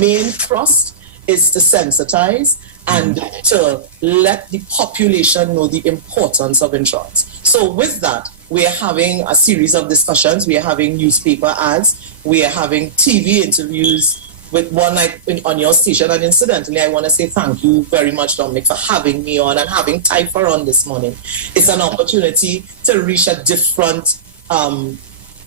main thrust is to sensitize and to let the population know the importance of insurance. So with that, we are having a series of discussions. We are having newspaper ads. We are having TV interviews with one night on your station. And incidentally, I want to say thank you very much, Dominic, for having me on and having Taifa on this morning. It's an opportunity to reach a different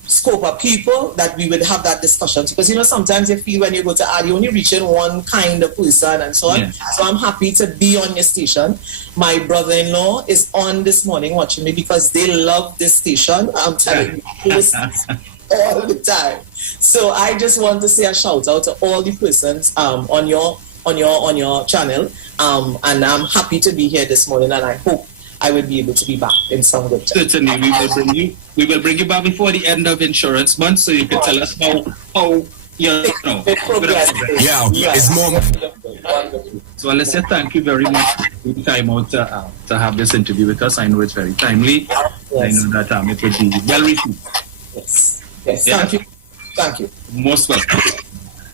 scope of people that we would have that discussion. Because, you know, sometimes you feel when you go to ad, you're only reaching one kind of person and so on. Yeah. So I'm happy to be on your station. My brother-in-law is on this morning watching me because they love this station. I'm telling you, all the time. So I just want to say a shout out to all the persons on your channel. And I'm happy to be here this morning, and I hope I will be able to be back in some good time. Certainly, we will bring you back before the end of Insurance Month, so you can tell us how you know. It's more. So let's say thank you very much for taking time out to have this interview with us. I know it's very timely. Yes. I know that it will be well received. Yes. Yeah? Thank you. Most welcome.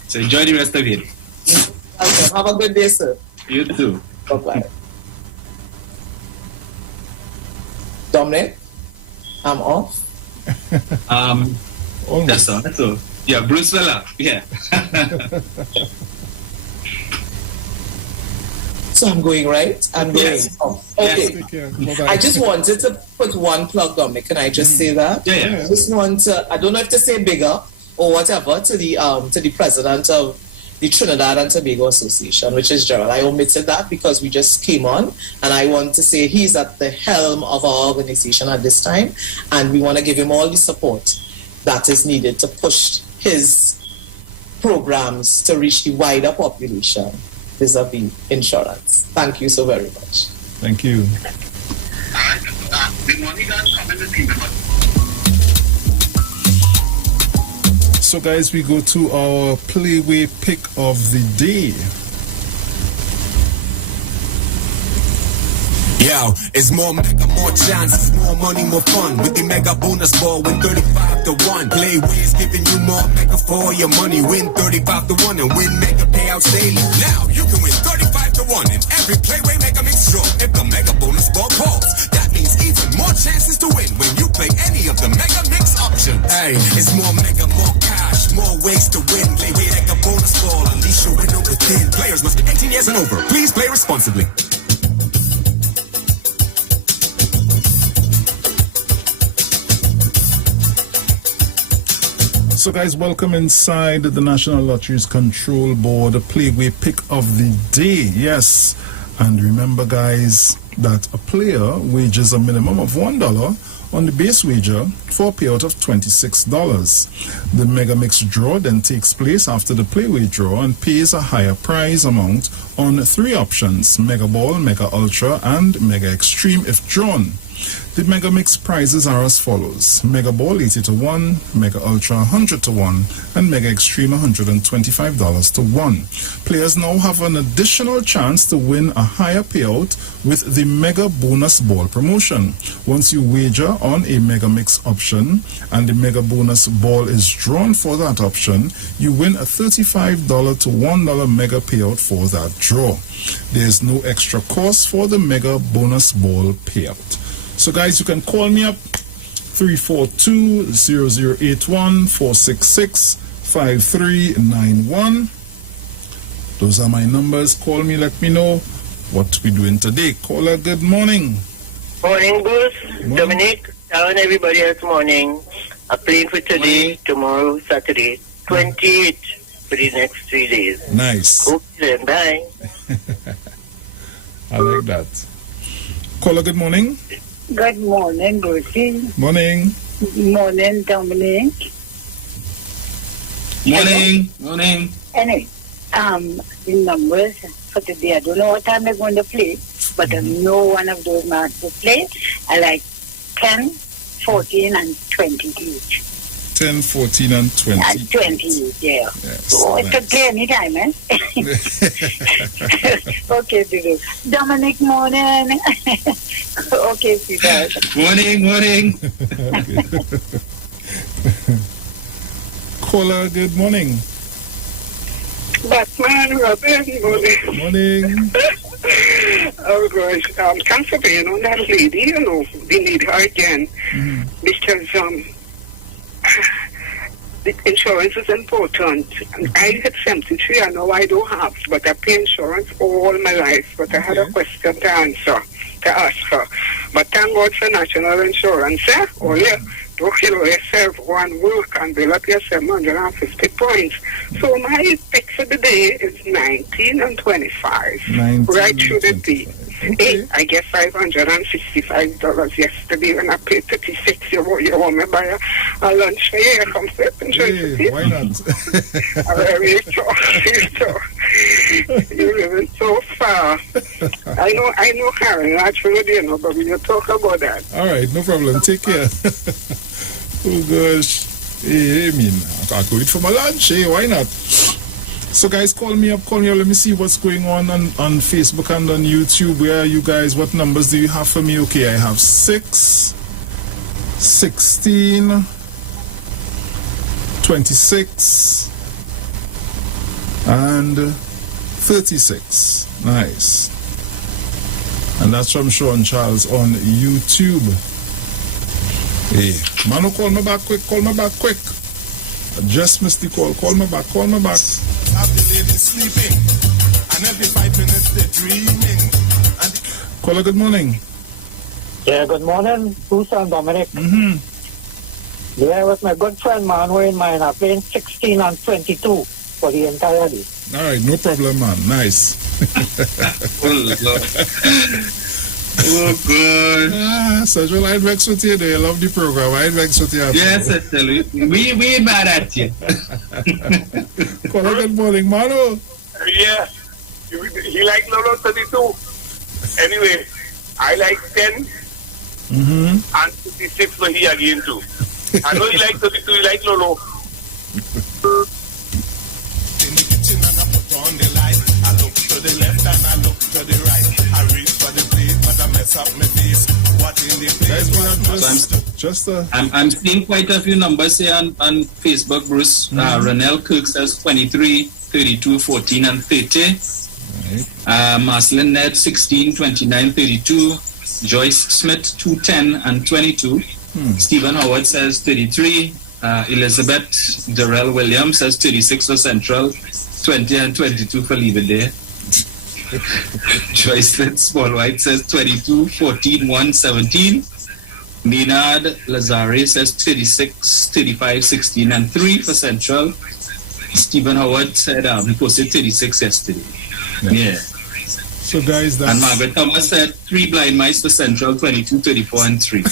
So enjoy the rest of it. Okay. Have a good day, sir. You too. Bye-bye. Dominic, I'm off. That's all. So, yeah, Bruce Vella. Yeah. So I'm going, right? I'm going. Yes. Oh, okay. Yes. I just wanted to put one plug, Dominic. Can I just say that? Yeah. I just want to, I don't know if to say bigger or whatever, to the president of the Trinidad and Tobago Association, which is Gerald. I omitted that because we just came on, and I want to say he's at the helm of our organization at this time, and we want to give him all the support that is needed to push his programs to reach the wider population vis-a-vis insurance. Thank you so very much. Thank you. So guys, we go to our Playway pick of the day. Yo, it's more mega, more chances, more money, more fun. With the mega bonus ball, win 35 to 1. Playway is giving you more mega for your money. Win 35 to 1 and win mega payouts daily. Now you can win 35 to 1 in every Playway mega mix draw. If the mega bonus ball calls, that means even more chances to win when you play any of the mega mix options. Hey, it's more mega, more cash, more ways to win. Playway mega bonus ball, unleash your winner within. Players must be 18 years and over. Please play responsibly. So guys, welcome inside the National Lotteries Control Board, Playway pick of the day. Yes, and remember guys that a player wagers a minimum of $1 on the base wager for a payout of $26. The Mega Mix draw then takes place after the Playway draw and pays a higher prize amount on 3 options: Mega Ball, Mega Ultra, and Mega Extreme if drawn. The Mega Mix prizes are as follows: Mega Ball 80 to 1, Mega Ultra 100 to 1, and Mega Extreme $125 to 1. Players now have an additional chance to win a higher payout with the Mega Bonus Ball promotion. Once you wager on a Mega Mix option and the Mega Bonus Ball is drawn for that option, you win a $35 to $1 Mega payout for that draw. There is no extra cost for the Mega Bonus Ball payout. So guys, you can call me up 342-0081 466-5391. Those are my numbers. Call me, let me know what we're doing today. Caller, good morning. Morning, Bruce. Dominic, and everybody else morning. I'm playing for today, tomorrow, Saturday, 28 for the next 3 days. Nice. Okay, then, bye. I like that. Caller, good morning. Good morning, Brucey. Morning. Morning, Dominic. Morning. Anyway, the numbers for today, I don't know what time they're going to play, but I know one of those marks to play. I like 10, 14, and 20 each. 10, 14, and 20. 20 each, yeah. Yes, so it could play anytime, eh? Okay, Dudu. Dominic, morning. Okay, sweetheart. Morning. Caller, good morning. Batman, Robin, morning. Oh gosh, thanks for being on that lady, you know, we need her again. Because the insurance is important. I hit 73, I know I don't have, but I pay insurance all my life. But I had a question to ask her. But thank God for national insurance, eh? Oh yeah. To kill yourself one work and build up your 750 points. So my pick for the day is 19 and 25. 19 right through the and day. Hey, I get $565 yesterday when I paid 36. You want me buy a lunch for you? Come sit and try to see. Why not? You're living so far. I know, Karen, actually, you know, but we will talk about that. All right, no problem. Take care. Oh gosh. Hey, I mean, I could eat for my lunch. Hey, why not? So guys, call me up. Let me see what's going on Facebook and on YouTube. Where are you guys? What numbers do you have for me? Okay, I have 6, 16, 26, and 36. Nice. And that's from Sean Charles on YouTube. Hey, Mano, call me back quick. I just missed the call. Call me back. Have the ladies sleeping, and every 5 minutes they're dreaming. Caller, good morning. Yeah, good morning, Bruce and Dominic. Yeah, with my good friend Manuel in mine, I'm playing 16 and 22 for the entire day. All right, no problem, man. Nice. Oh, good. Sergio, I vex with you. I love the program. I vex with you. Yes, I tell you. We mad at you. Caller, good morning, Manu. Yeah. He like Lolo 32. Anyway, I like 10 and 56 for he again too. I know he like 32, he like Lolo. In the kitchen and I put on the light. I look to the left and I look to the right. I reach for the plate, but I mess up my face. What in the place? I'm seeing quite a few numbers here on Facebook, Bruce. Renell Kirk says 23, 32, 14, and 30. Marcelin Ned 16, 29, 32. Joyce Smith 210 and 22. Stephen Howard says 33. Elizabeth Darrell Williams says 36 for Central, 20 and 22 for Leave It There. Joyce Small White says 22, 14, 1, 17. Maynard Lazare says 36, 35, 16, and 3 for Central. Stephen Howard said he posted 36 yesterday. Yeah. So guys, that's... And Margaret Thomas said 3 blind mice for Central, 22, 34, and 3.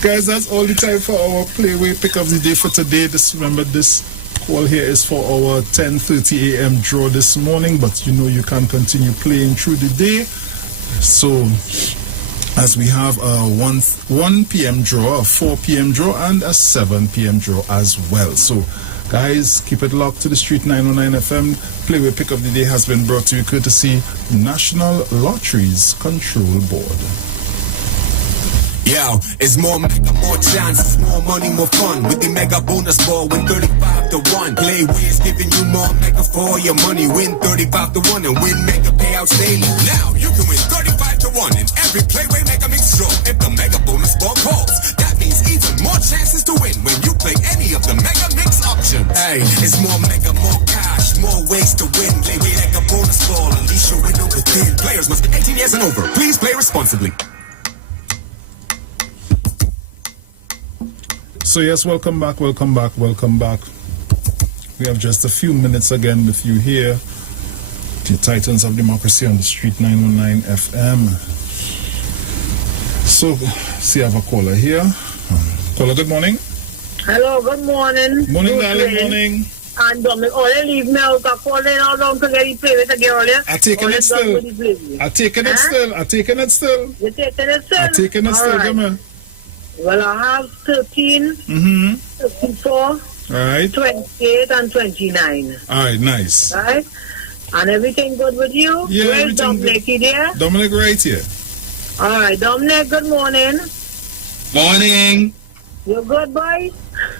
Guys, that's all the time for our Playway Pick of the Day for today. Just remember, this call here is for our 10:30 a.m. draw this morning, but you know you can continue playing through the day. So, as we have a 1 p.m. draw, a 4 p.m. draw, and a 7 p.m. draw as well. So, guys, keep it locked to the Street 909 FM. Playway Pick of the Day has been brought to you courtesy National Lotteries Control Board. Yo, it's more mega, more chances, more money, more fun. With the mega bonus ball, win 35 to 1. Playway is giving you more mega for your money. Win 35 to 1 and win mega payouts daily. Now you can win 35 to 1 in every Playway Mega Mix draw if the mega bonus ball calls. That means even more chances to win when you play any of the mega mix options. Hey, it's more mega, more cash, more ways to win. Playway Mega Bonus Ball, unleash your window within. Players must be 18 years and over. Please play responsibly. So yes, welcome back. We have just a few minutes again with you here, the Titans of Democracy on the Street 919 FM. So, see, I have a caller here. Caller, good morning. Hello, good morning. Morning, darling, morning. And Dominic, they leave me out of calling out down to get you play with the girl, yeah? I'm taking it still. I'm taking it still. You're taking it still? I'm taking it still, come on. Well, I have 13, 54, right. 28, and 29. All right, nice. Right? And everything good with you? Yeah, where's Dominic? You there? Dominic right here. All right, Dominic, good morning. Morning. You good, boy?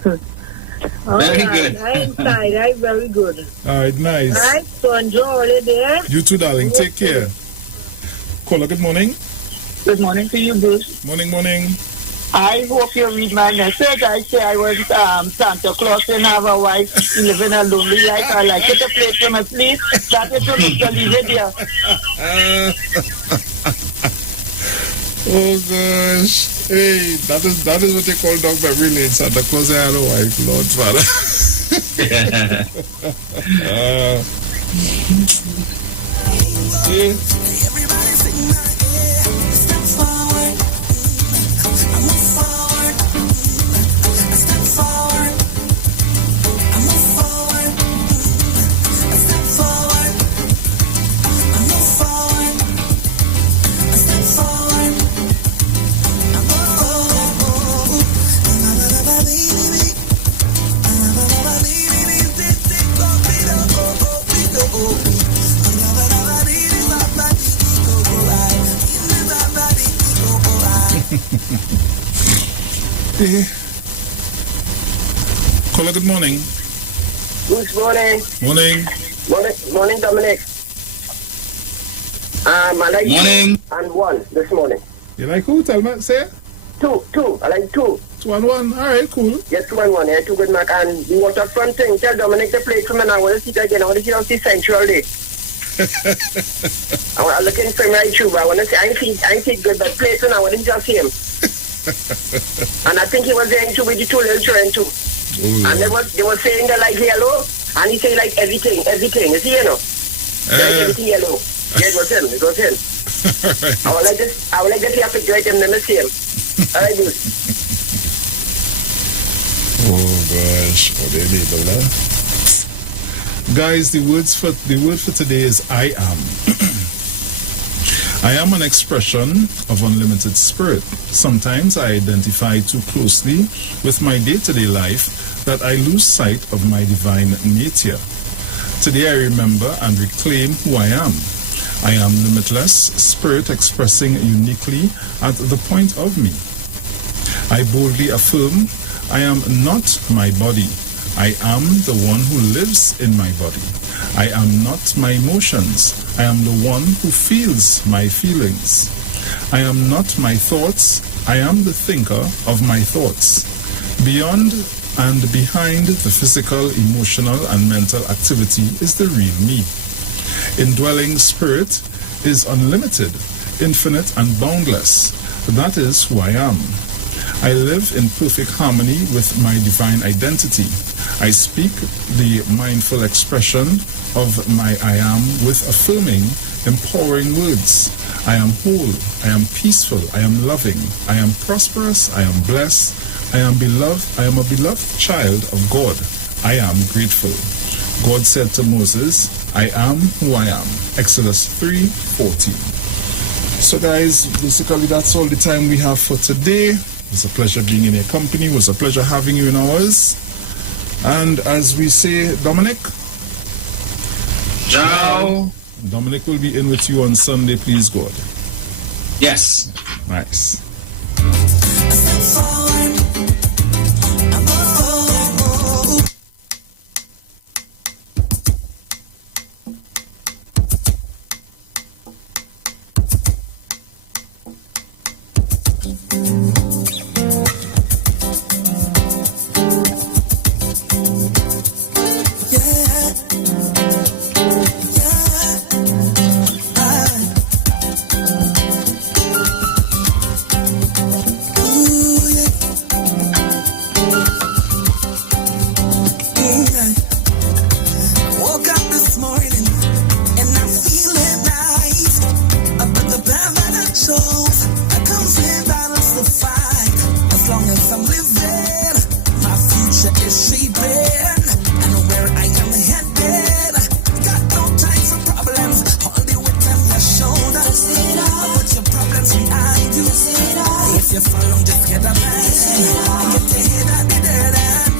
Very good. I'm inside. I'm very good. All right, nice. All right, so enjoy all your day. You too, darling. Take care. Caller, good morning. Good morning to you, Bruce. Morning, morning. I hope you read my message. I say I was Santa Claus and have a wife living a lonely life. I like it to play for me, please. That is what you leave it here. Oh gosh. Hey, that is what they call dog memory lane. Santa Claus had a wife, Lord Father. Yeah. Caller, good morning. Good morning. Morning. Morning, Dominic. I like morning. 2 and 1 this morning. You like who? Tell me, say? 2. I like 2. 2 and 1. All right, cool. Yeah, 2 and 1. Yeah, 2 good, Mark. And the waterfront thing, tell Dominic to play it for me now. I want to see it again. I want to see how it's Central Day. I'm looking for him right through, but I want to see. I ain't see good, but play it for now. I want to just see him. And I think he was there too with the 2 little children too. Ooh. And they were saying they like yellow, and he say like everything. You see, you know? Like everything yellow. Yeah, it was him. Right. I would like to see a picture of him, let me see him. All right, dude. Oh gosh, what they label that? Guys, the word for today is I am. I am an expression of unlimited spirit. Sometimes I identify too closely with my day-to-day life that I lose sight of my divine nature. Today I remember and reclaim who I am. I am limitless, spirit expressing uniquely at the point of me. I boldly affirm, I am not my body. I am the one who lives in my body. I am not my emotions. I am the one who feels my feelings. I am not my thoughts. I am the thinker of my thoughts. Beyond and behind the physical, emotional, and mental activity is the real me. Indwelling spirit is unlimited, infinite, and boundless. That is who I am. I live in perfect harmony with my divine identity. I speak the mindful expression of my I am with affirming, empowering words. I am whole, I am peaceful, I am loving, I am prosperous, I am blessed, I am beloved, I am a beloved child of God. I am grateful. God said to Moses, I am who I am. Exodus 3:14. So guys, basically that's all the time we have for today. It was a pleasure being in your company. It was a pleasure having you in ours. And as we say, Dominic. Ciao. Dominic will be in with you on Sunday, please God. Yes. Nice. I come to balance the fight. As long as I'm living, my future you fall on, just get a man. Get the head at the dead end.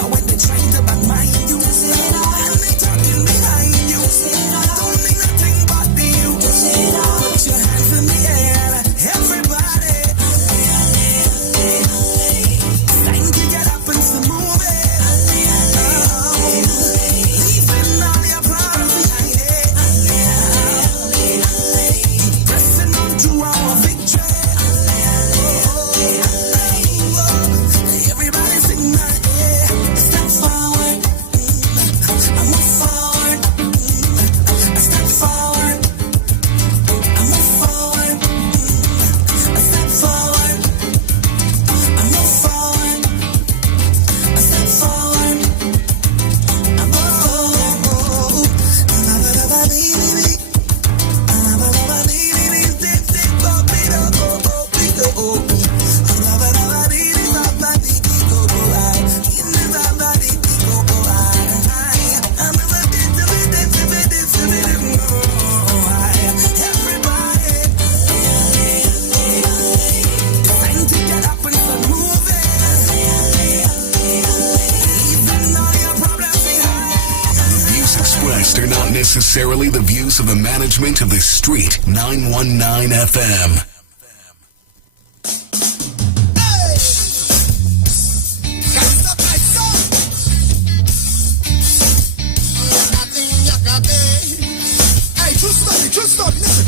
And when they try to backmine you, and they talking behind you, don't mean nothing but the you. Put your hands in the air, everybody. Time to get up and to move it. Leaving all your problems behind it. Pressing on to our victory. Everybody sing my ear. Step forward. I move forward. I step forward. I move forward. I step forward. I move forward. I step forward. I move forward. Views expressed are not necessarily the views of the management of the Street 919 FM. Hey, true story, listen.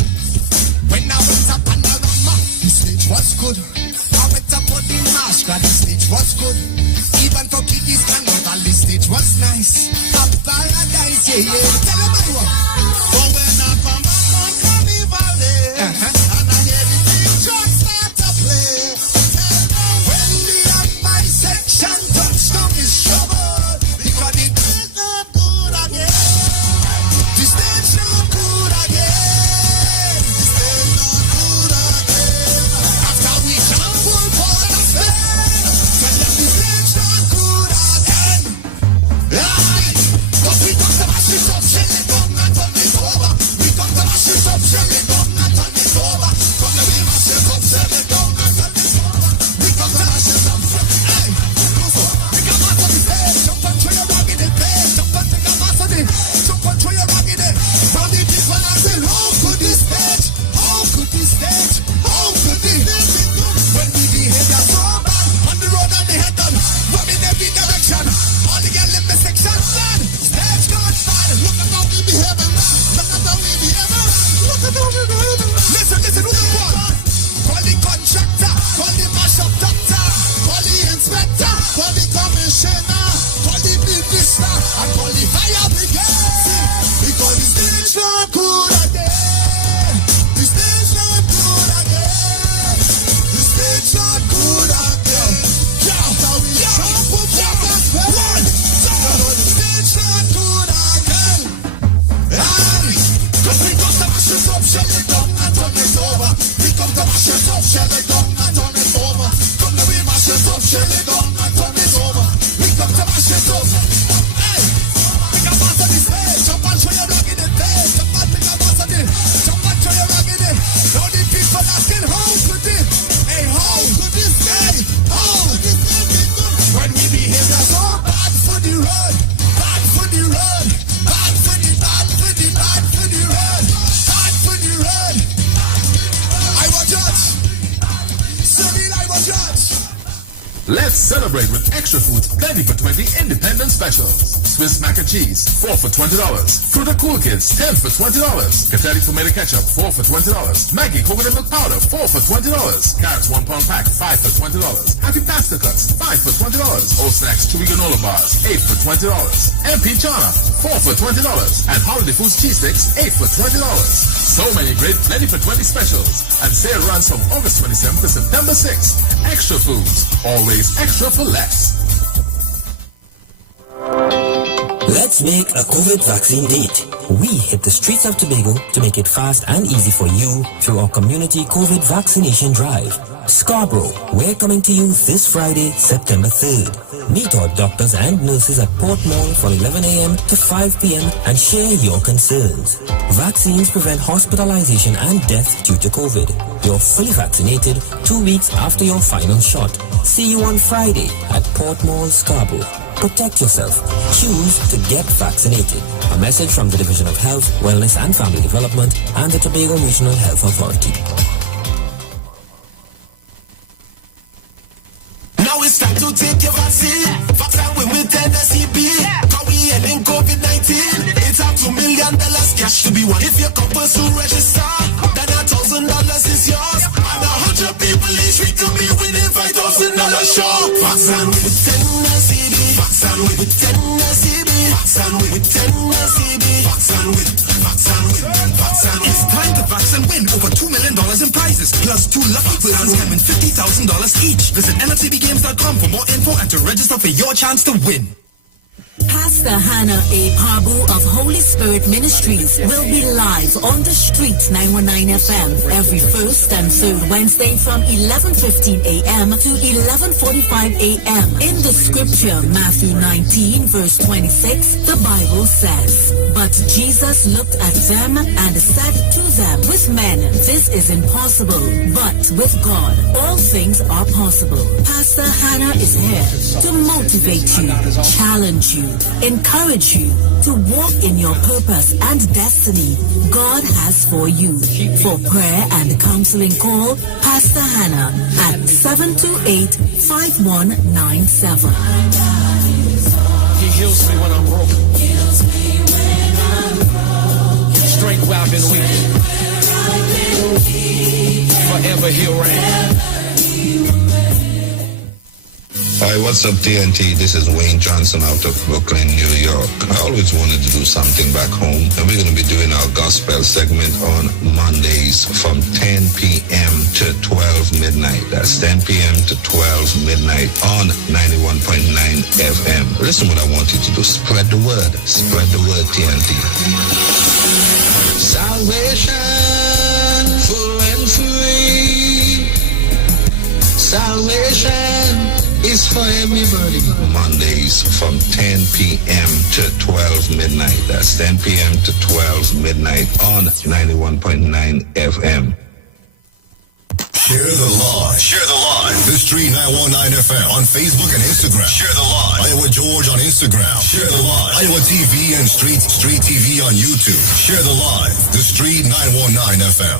When I went up on the rumba, the stage was good. I went up on the Mashka, the stage was good. Even for Kiki's Carnival, the stage was nice. A paradise, yeah. Tell them I want. But when I come back on Carnival Day, and I hear the big truck start to play, when the at my section touchdown is trouble, because the stage not good again. The stage not good again. The stage not good again. After we jump full for the stage, tell them the stage not good again. Aye, but we come to mash it up, shell it down and turn it over. We come to mash it up, shell it down and turn it over. Come to we mash it up, shell it down and turn it over. We come to mash it up. Aye, we come out of the stage, jump and throw your rag in the face, jump and take a mass of it, jump and throw your rag in it. Now the people are saying, how could this stage? How could this stage? How could this? When we behavior so bad, on the road and the head done, running every direction, all the girl in the section, man, stage gone bad. Look at how we behaving, look at how we behaving, look at how we behaving. Listen, who the one? Call the contractor, call the mash-up doctor, call the inspector, call the commissioner, call the minister, and call the fire brigade. Because the stage not good again. The stage not good again. The stage not good again. Now we jump up that one. The stage not good again. Aye. 'Cause we come to mash it up, shell it down and turn it over. We come to mash it up, shell it down and turn it over. Come to we mash it up, shell it down and turn it over. We come to mash it up. Hey, we come out of the stage, jump and show your rag in the face, jump and pick up out of it, jump and show your rag in it. Now the people asking, how could this? Hey, how could this day? How could this day be good? When we behave so bad for the road, bad for the road, bad for the bad for the bad for the road, bad for the road. I was judge. Cyril, I was judge. Let's celebrate with Extra Foods Plenty for 20 independent specials. Swiss mac and cheese, 4 for $20. Fruta Cool Kids, 10 for $20. Catelli tomato ketchup, 4 for $20. Maggie coconut milk powder, 4 for $20. Carrots 1 pound pack, 5 for $20. Happy pasta cuts, 5 for $20. Old Snacks chewy granola bars, 8 for $20. MP Chana, 4 for $20. And Holiday Foods cheese sticks, 8 for $20. So many great Plenty for 20 specials. And sale runs from August 27th to September 6th. Extra Foods, always extra for less. Let's make a COVID vaccine date. We hit the streets of Tobago to make it fast and easy for you through our community COVID vaccination drive. Scarborough, we're coming to you this Friday, September 3rd. Meet our doctors and nurses at Port Mall from 11 a.m. to 5 p.m. and share your concerns. Vaccines prevent hospitalization and death due to COVID. you're fully vaccinated 2 weeks after your final shot. See you on Friday at Port Mall, Scarborough. Protect yourself. Choose to get vaccinated. A message from the Division of Health, Wellness and Family Development and the Tobago Regional Health Authority. Now it's time to take your vaccine. Vaccine with Tennessee B. Cause we ending COVID-19. It's up $2 million cash to be won. If your compass to register, then $1,000 is yours. And 100 people each week to be winning $5,000 sure. Vaccine with Tennessee B. Vaccine with Tennessee B. Vaccine with Tennessee B. Vaccine with. It's time to vaccine win over $2 million in prizes, plus 2 lucky persons can win $50,000 each. Visit nfcbgames.com for more info and to register for your chance to win. Pastor Hannah A. Pabu of Holy Spirit Ministries will be live on the street 919 FM every first and third Wednesday from 11:15 a.m. to 11:45 a.m. In the scripture, Matthew 19 verse 26, the Bible says, "But Jesus looked at them and said to them, with men this is impossible, but with God all things are possible." Pastor Hannah is here to motivate you, challenge you, encourage you to walk in your purpose and destiny God has for you. For prayer and counseling, call Pastor Hannah at 728-5197. He heals me when I'm broken. Strength where I've been weak. Forever he'll reign. Hi, what's up, TNT? This is Wayne Johnson out of Brooklyn, New York. I always wanted to do something back home, and we're going to be doing our gospel segment on Mondays from 10 p.m. to 12 midnight. That's 10 p.m. to 12 midnight on 91.9 FM. Listen what I want you to do. Spread the word. Spread the word, TNT. Salvation, full and free. Salvation is for everybody. Mondays from 10 p.m. to 12 midnight. That's 10 p.m. to 12 midnight on 91.9 FM. Share the live. Share the live. The Street 919 FM on Facebook and Instagram. Share the live. Iowa George on Instagram. Share the live. Iowa TV and Street TV on YouTube. Share the live. The Street 919 FM.